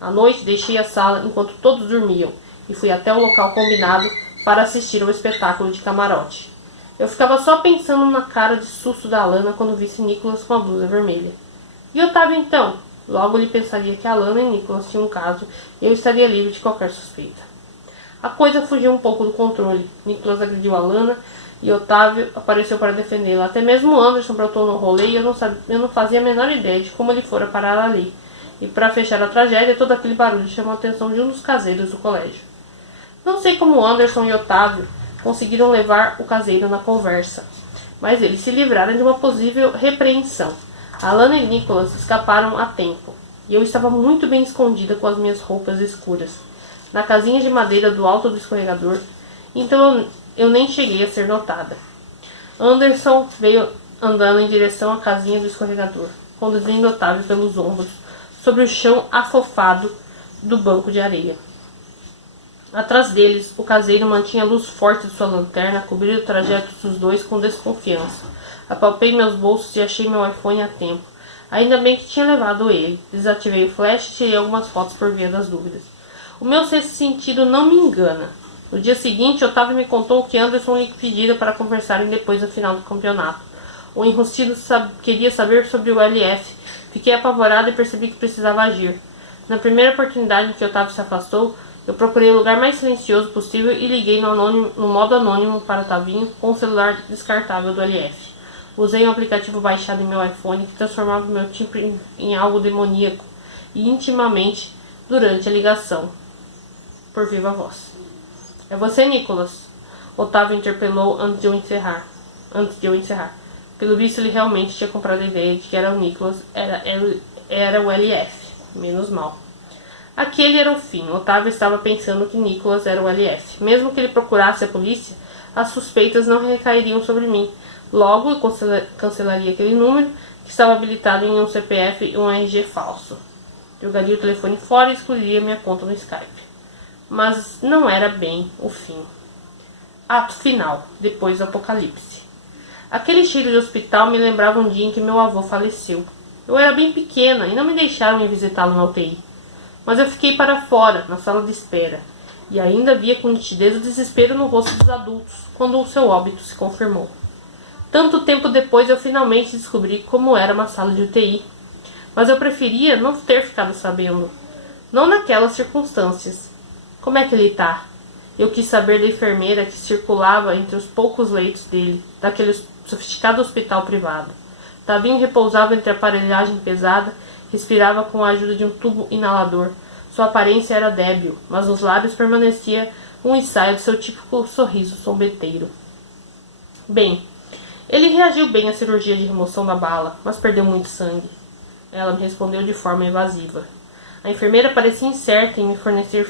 À noite deixei a sala enquanto todos dormiam e fui até o local combinado para assistir ao espetáculo de camarote. Eu ficava só pensando na cara de susto da Alana quando visse Nicholas com a blusa vermelha. E Otávio então? Logo ele pensaria que Alana e Nicholas tinham um caso e eu estaria livre de qualquer suspeita. A coisa fugiu um pouco do controle. Nicholas agrediu Alana e Otávio apareceu para defendê-la. Até mesmo Anderson brotou no rolê e eu não fazia a menor ideia de como ele fora parar ali. E para fechar a tragédia, todo aquele barulho chamou a atenção de um dos caseiros do colégio. Não sei como Anderson e Otávio conseguiram levar o caseiro na conversa, mas eles se livraram de uma possível repreensão. Alana e Nicholas escaparam a tempo, e eu estava muito bem escondida com as minhas roupas escuras. na casinha de madeira do alto do escorregador, então eu nem cheguei a ser notada. Anderson veio andando em direção à casinha do escorregador, conduzindo Otávio pelos ombros, sobre o chão afofado do banco de areia. Atrás deles, o caseiro mantinha a luz forte de sua lanterna, cobrindo o trajeto dos dois com desconfiança. Apalpei meus bolsos e achei meu iPhone a tempo. Ainda bem que tinha levado ele. Desativei o flash e tirei algumas fotos por via das dúvidas. O meu sexto sentido não me engana. No dia seguinte, Otávio me contou que Anderson lhe pedira para conversarem depois da final do campeonato. O enrustido queria saber sobre o LF. Fiquei apavorado e percebi que precisava agir. Na primeira oportunidade em que Otávio se afastou, eu procurei o lugar mais silencioso possível e liguei no modo anônimo para Tavinho com o celular descartável do LF. Usei um aplicativo baixado em meu iPhone que transformava meu tipo em algo demoníaco e intimamente durante a ligação, por viva voz. É você, Nicholas? Otávio interpelou antes de eu encerrar. Pelo visto, ele realmente tinha comprado a ideia de que era o Nicholas, era o LF. Menos mal. Aquele era o fim. Otávio estava pensando que Nicholas era o LF. Mesmo que ele procurasse a polícia, as suspeitas não recairiam sobre mim. Logo, eu cancelaria aquele número, que estava habilitado em um CPF e um RG falso. Jogaria o telefone fora e excluiria minha conta no Skype. Mas não era bem o fim. Ato final, depois do apocalipse. Aquele cheiro de hospital me lembrava um dia em que meu avô faleceu. Eu era bem pequena e não me deixaram ir visitá-lo na UTI. Mas eu fiquei para fora, na sala de espera, e ainda via com nitidez o desespero no rosto dos adultos, quando o seu óbito se confirmou. Tanto tempo depois eu finalmente descobri como era uma sala de UTI. Mas eu preferia não ter ficado sabendo. Não naquelas circunstâncias. Como é que ele está? Eu quis saber da enfermeira que circulava entre os poucos leitos dele, daquele sofisticado hospital privado. Tavinho repousava entre a aparelhagem pesada, respirava com a ajuda de um tubo inalador. Sua aparência era débil, mas nos lábios permanecia um ensaio de seu típico sorriso sombeteiro. Bem, ele reagiu bem à cirurgia de remoção da bala, mas perdeu muito sangue. Ela me respondeu de forma evasiva. A enfermeira parecia incerta em me fornecer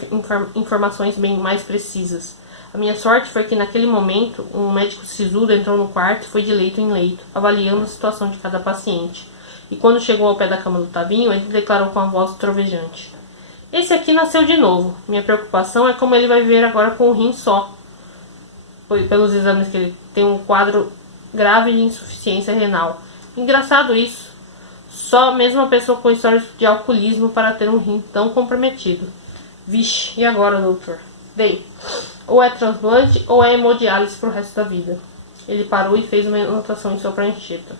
informações bem mais precisas. A minha sorte foi que naquele momento um médico sisudo entrou no quarto e foi de leito em leito, avaliando a situação de cada paciente. E quando chegou ao pé da cama do Tavinho, ele declarou com a voz trovejante: "Esse aqui nasceu de novo. Minha preocupação é como ele vai viver agora com um rim só. Pelos exames que ele tem um quadro grave de insuficiência renal. Engraçado isso. Só mesmo uma pessoa com história de alcoolismo para ter um rim tão comprometido. Vixe, e agora, doutor? Bem, ou é transplante ou é hemodiálise pro resto da vida." Ele parou e fez uma anotação em sua prancheta.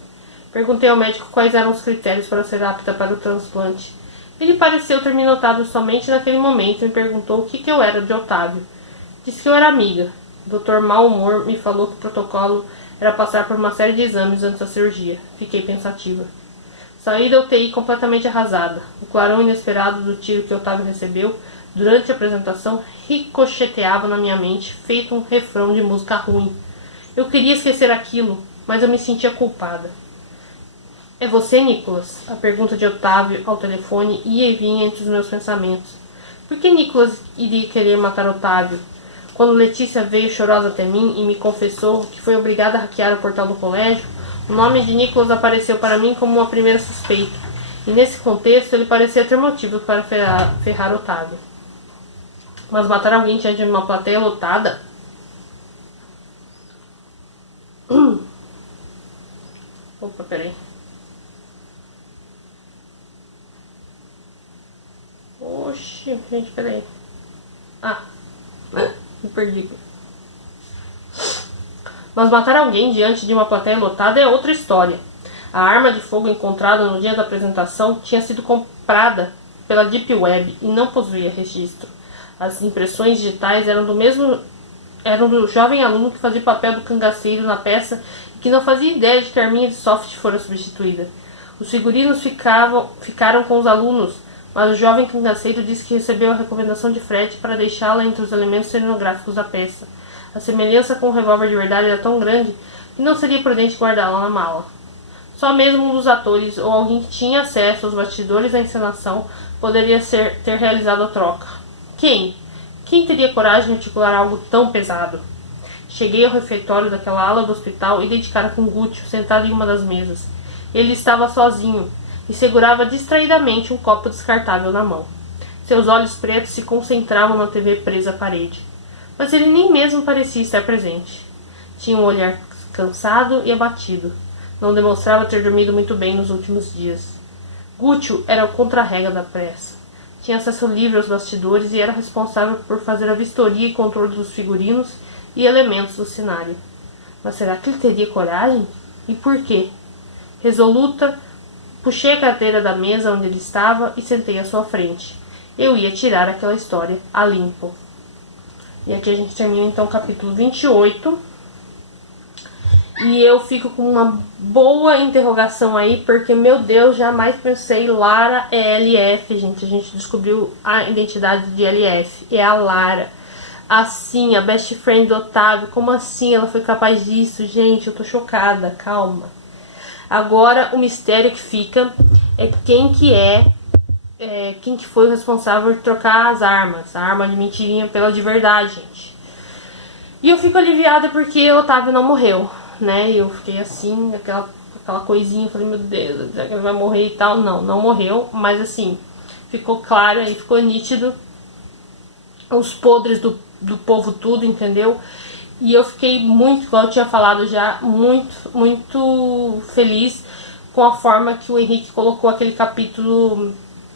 Perguntei ao médico quais eram os critérios para ser apta para o transplante. Ele pareceu ter me notado somente naquele momento e me perguntou o que eu era de Otávio. Disse que eu era amiga. O Dr. Mau Humor me falou que o protocolo era passar por uma série de exames antes da cirurgia. Fiquei pensativa. Saí da UTI completamente arrasada. O clarão inesperado do tiro que Otávio recebeu durante a apresentação ricocheteava na minha mente, feito um refrão de música ruim. Eu queria esquecer aquilo, mas eu me sentia culpada. "É você, Nicholas?" A pergunta de Otávio ao telefone ia e vinha entre os meus pensamentos. Por que Nicholas iria querer matar Otávio? Quando Letícia veio chorosa até mim e me confessou que foi obrigada a hackear o portal do colégio, o nome de Nicholas apareceu para mim como uma primeira suspeita, e nesse contexto ele parecia ter motivo para ferrar Otávio. Mas matar alguém diante de uma plateia lotada? Opa, peraí. Oxi, gente, peraí. Me perdi. Mas matar alguém diante de uma plateia lotada é outra história. A arma de fogo encontrada no dia da apresentação tinha sido comprada pela Deep Web e não possuía registro. As impressões digitais eram do jovem aluno que fazia o papel do cangaceiro na peça e que não fazia ideia de que a arminha de soft fora substituída. Os figurinos ficaram com os alunos, mas o jovem cangaceiro disse que recebeu a recomendação de Fred para deixá-la entre os elementos cenográficos da peça. A semelhança com o revólver de verdade era tão grande que não seria prudente guardá-la na mala. Só mesmo um dos atores ou alguém que tinha acesso aos bastidores da encenação poderia ter realizado a troca. Quem? Quem teria coragem de articular algo tão pesado? Cheguei ao refeitório daquela ala do hospital e dei de cara com Gúcio, sentado em uma das mesas. Ele estava sozinho e segurava distraidamente um copo descartável na mão. Seus olhos pretos se concentravam na TV presa à parede. Mas ele nem mesmo parecia estar presente. Tinha um olhar cansado e abatido. Não demonstrava ter dormido muito bem nos últimos dias. Gúcio era o contra-rega da pressa. Tinha acesso livre aos bastidores e era responsável por fazer a vistoria e controle dos figurinos e elementos do cenário. Mas será que ele teria coragem? E por quê? Resoluta, puxei a cadeira da mesa onde ele estava e sentei à sua frente. Eu ia tirar aquela história a limpo. E aqui a gente termina então o capítulo 28. E eu fico com uma boa interrogação aí, porque, meu Deus, jamais pensei. Lara é LF, gente. A gente descobriu a identidade de LF. É a Lara. Assim, a best friend do Otávio. Como assim ela foi capaz disso? Gente, eu tô chocada. Calma. Agora, o mistério que fica é quem que foi o responsável por trocar as armas. A arma de mentirinha pela de verdade, gente. E eu fico aliviada porque o Otávio não morreu, né? E eu fiquei assim, aquela coisinha, falei, meu Deus, será que ele vai morrer e tal? Não morreu, mas assim, ficou claro e ficou nítido os podres do povo tudo, entendeu? E eu fiquei muito, igual eu tinha falado já, muito feliz com a forma que o Henrique colocou aquele capítulo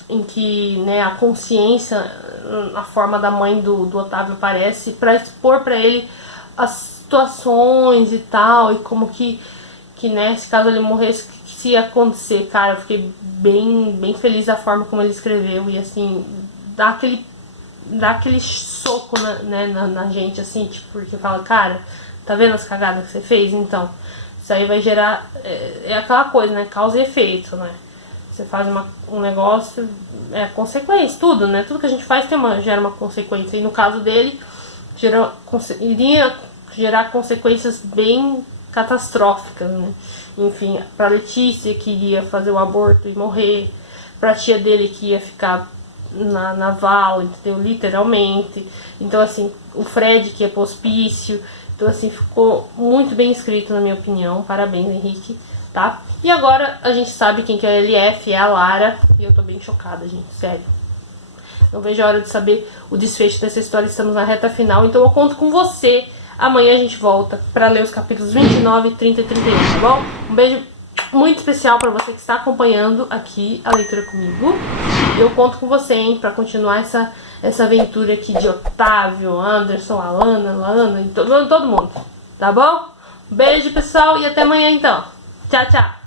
em que, né, a consciência, a forma da mãe do Otávio aparece, para expor para ele as situações e tal, e como que né, se caso ele morresse, o que ia acontecer, cara. Eu fiquei bem feliz da forma como ele escreveu, e assim, dá aquele soco na gente, assim, tipo, porque fala, cara, tá vendo as cagadas que você fez? Então, isso aí vai gerar, é aquela coisa, né, causa e efeito, né? Você faz um negócio, consequência, tudo, né? Tudo que a gente faz gera uma consequência. E no caso dele, iria gerar consequências bem catastróficas, né? Enfim, pra Letícia, que iria fazer o aborto e morrer. Pra tia dele, que ia ficar na vala, entendeu? Literalmente. Então, assim, o Fred, que é pro hospício. Então, assim, ficou muito bem escrito, na minha opinião. Parabéns, Henrique. Tá? E agora a gente sabe quem que é a LF, é a Lara. E eu tô bem chocada, gente, sério. Não vejo a hora de saber o desfecho dessa história. Estamos na reta final, então eu conto com você. Amanhã a gente volta pra ler os capítulos 29, 30 e 31, tá bom? Um beijo muito especial pra você que está acompanhando aqui a leitura comigo. Eu conto com você, hein, pra continuar essa aventura aqui de Otávio, Anderson, Lana e todo mundo, tá bom? Beijo, pessoal, e até amanhã então. Tchau, tchau.